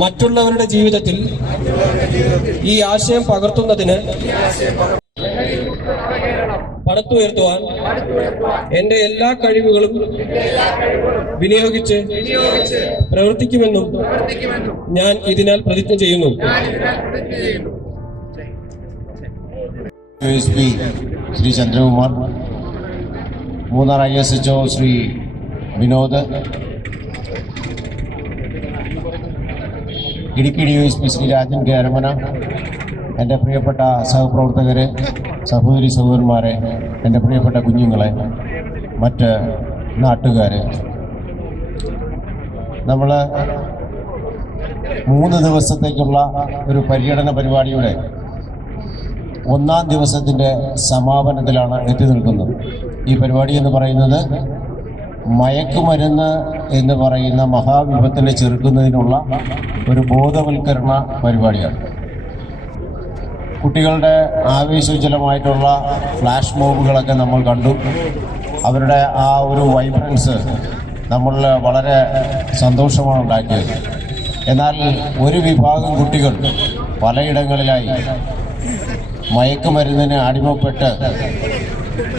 മറ്റുള്ളവരുടെ ജീവിതത്തിൽ ഈ ആശയം പകർത്തുന്നതിന് പടുത്തുയർത്തുവാൻ എൻ്റെ എല്ലാ കഴിവുകളും വിനിയോഗിച്ച് പ്രവർത്തിക്കുമെന്നും ഞാൻ ഇതിനാൽ പ്രതിജ്ഞ ചെയ്യുന്നു. Shri Chandrakumar, Munnar ISHO Shri Vinod, Idukki DYSP Shri Rajan K Aramana, എൻ്റെ പ്രിയപ്പെട്ട സഹപ്രവർത്തകരെ, സഹോദരി സഹോദരന്മാരെ, എൻ്റെ പ്രിയപ്പെട്ട കുഞ്ഞുങ്ങളെ, മറ്റ് നാട്ടുകാരെ, നമ്മൾ 3 ദിവസത്തേക്കുള്ള ഒരു പര്യടന പരിപാടിയുടെ 1-ാം ദിവസത്തിൻ്റെ സമാപനത്തിലാണ് എത്തി നിൽക്കുന്നത്. ഈ പരിപാടി എന്ന് പറയുന്നത് മയക്കുമരുന്ന് എന്ന് പറയുന്ന മഹാവിപത്തിനെ ചെറുക്കുന്നതിനുള്ള ഒരു ബോധവൽക്കരണ പരിപാടിയാണ്. കുട്ടികളുടെ ആവേശോജ്വലമായിട്ടുള്ള ഫ്ലാഷ് മോബുകളൊക്കെ നമ്മൾ കണ്ടു. അവരുടെ ആ ഒരു വൈബ്രൻസ് നമ്മളിൽ വളരെ സന്തോഷമാണ് ഉണ്ടാക്കിയത്. എന്നാൽ ഒരു വിഭാഗം കുട്ടികൾ പലയിടങ്ങളിലായി മയക്കുമരുന്നിന് അടിമപ്പെട്ട്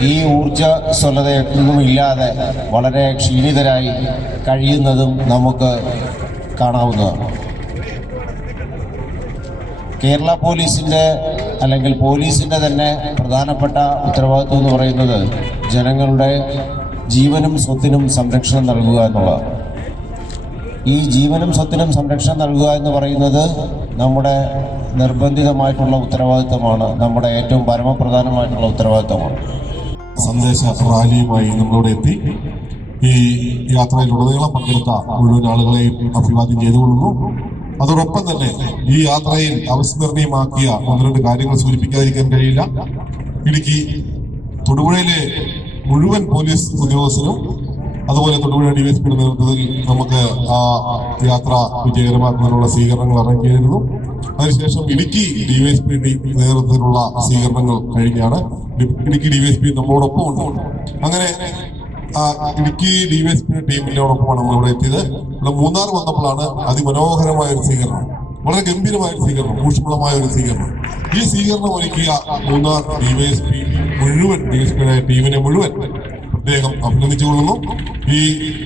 ഈ ഊർജ്ജസ്വലതയൊന്നും ഇല്ലാതെ വളരെ ക്ഷീണിതരായി കഴിയുന്നതും നമുക്ക് കാണാവുന്നതാണ്. കേരള പോലീസിൻ്റെ അല്ലെങ്കിൽ പോലീസിൻ്റെ തന്നെ പ്രധാനപ്പെട്ട ഉത്തരവാദിത്വം എന്ന് പറയുന്നത് ജനങ്ങളുടെ ജീവനും സ്വത്തിനും സംരക്ഷണം നൽകുക എന്നുള്ളതാണ്. ഈ ജീവനും സ്വത്തിനും സംരക്ഷണം നൽകുക എന്ന് പറയുന്നത് നമ്മുടെ നിർബന്ധിതമായിട്ടുള്ള ഉത്തരവാദിത്തമാണ്, നമ്മുടെ ഏറ്റവും പരമപ്രധാനമായിട്ടുള്ള ഉത്തരവാദിത്തമാണ്. സന്ദേശ റാലിയുമായി നമ്മളിവിടെ എത്തി. ഈ യാത്രയിലുടനീളം പങ്കെടുത്ത മുഴുവൻ ആളുകളെയും അഭിവാദ്യം ചെയ്തുകൊള്ളുന്നു. അതോടൊപ്പം തന്നെ ഈ യാത്രയിൽ അവിസ്മരണീയമാക്കിയ 1-2 കാര്യങ്ങൾ സൂചിപ്പിക്കാതിരിക്കാൻ കഴിയില്ല. ഇടുക്കി തൊടുപുഴയിലെ മുഴുവൻ പോലീസ് ഉദ്യോഗസ്ഥരും അതുപോലെ തൊടുപുഴ DYSPയുടെ നേതൃത്വത്തിൽ നമുക്ക് ആ യാത്ര വിജയകരമാക്കുന്നതിനുള്ള സ്വീകരണങ്ങൾ അറേഞ്ച് ചെയ്തിരുന്നു. അതിനുശേഷം ഇടുക്കി DYSPയുടെ നേതൃത്വത്തിലുള്ള സ്വീകരണങ്ങൾ കഴിഞ്ഞാണ്. ഇടുക്കി DYSP നമ്മളോടൊപ്പം ഉണ്ട്. അങ്ങനെ ഇടുക്കി DYSPയുടെ ടീമിനോടൊപ്പമാണ് നമ്മളിവിടെ എത്തിയത്. ഇവിടെ മൂന്നാർ വന്നപ്പോഴാണ് അതിമനോഹരമായ ഒരു സ്വീകരണം, വളരെ ഗംഭീരമായ ഒരു സ്വീകരണം, ഊഷ്മളമായ ഒരു സ്വീകരണം. ഈ സ്വീകരണം ഒരുക്കിയ മൂന്നാർ DYSP മുഴുവൻ DYSPയുടെ ടീമിനെ മുഴുവൻ പ്രത്യേകം അഭിനന്ദിച്ചുകൊള്ളുന്നു. ഈ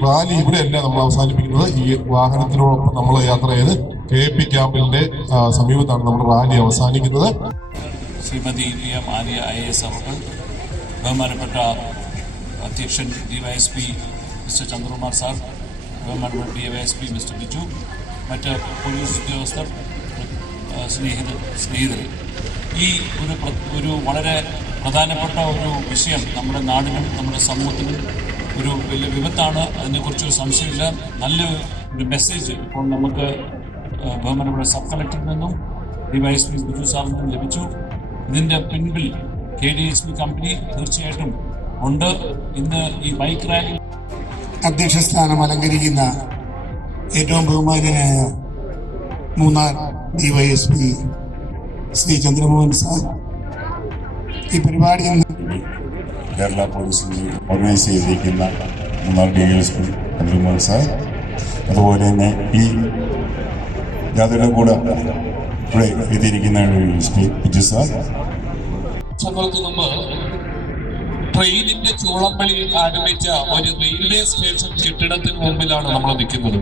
റാലി ഇവിടെയല്ല നമ്മൾ അവസാനിപ്പിക്കുന്നത്. ഈ വാഹനത്തിനോടൊപ്പം നമ്മൾ യാത്ര ചെയ്ത് KP ക്യാമ്പിന്റെ സമീപത്താണ് നമ്മുടെ റാലി അവസാനിക്കുന്നത്. ശ്രീമതി VM ആര്യ IAS അവർ, ബഹുമാനപ്പെട്ട അധ്യക്ഷൻ DYSP മിസ്റ്റർ ചന്ദ്രകുമാർ സാർ, ബഹുമാനപ്പെട്ട DYSP മിസ്റ്റർ ബിജു, മറ്റ് പോലീസ് ഉദ്യോഗസ്ഥർ, സ്നേഹിതരെ, ഈ ഒരു വളരെ പ്രധാനപ്പെട്ട ഒരു വിഷയം നമ്മുടെ നാടിനും നമ്മുടെ സമൂഹത്തിനും ഒരു വലിയ വിപത്താണ്. അതിനെക്കുറിച്ചൊരു സംശയമില്ല. നല്ലൊരു മെസ്സേജ് ഇപ്പോൾ നമുക്ക് ബഹുമാനപ്പെട്ട സബ് കളക്ടറിൽ നിന്നും DYSP ബിജു സാറിൽ നിന്നും ലഭിച്ചു. ഇതിൻ്റെ പിൻപിൽ KDSP കമ്പനി തീർച്ചയായിട്ടും ഉണ്ട്. ഇന്ന് ഈ ബൈക്ക് റാലി അധ്യക്ഷ സ്ഥാനം അലങ്കരിക്കുന്ന ഏറ്റവും ബഹുമാന്യനായ മൂന്നാർ DYSP ശ്രീ ചന്ദ്രമോഹൻ സാർ, ഈ പരിപാടി കേരള പോലീസിൽ ഓർഗനൈസ് ചെയ്തിരിക്കുന്ന മൂന്നാർ DYSP ചന്ദ്രമോഹൻ സാർ, അതുപോലെ തന്നെ ഈ ജാഥയുടെ കൂടെ ഇവിടെ എത്തിയിരിക്കുന്ന DYSP ബിജു സാർ. വർഷങ്ങൾക്ക് മുമ്പ് ട്രെയിനിന്റെ ചൂളംപള്ളി ആരംഭിച്ച ഒരു റെയിൽവേ സ്റ്റേഷൻ കെട്ടിടത്തിന് മുമ്പിലാണ് നമ്മൾ നിൽക്കുന്നത്.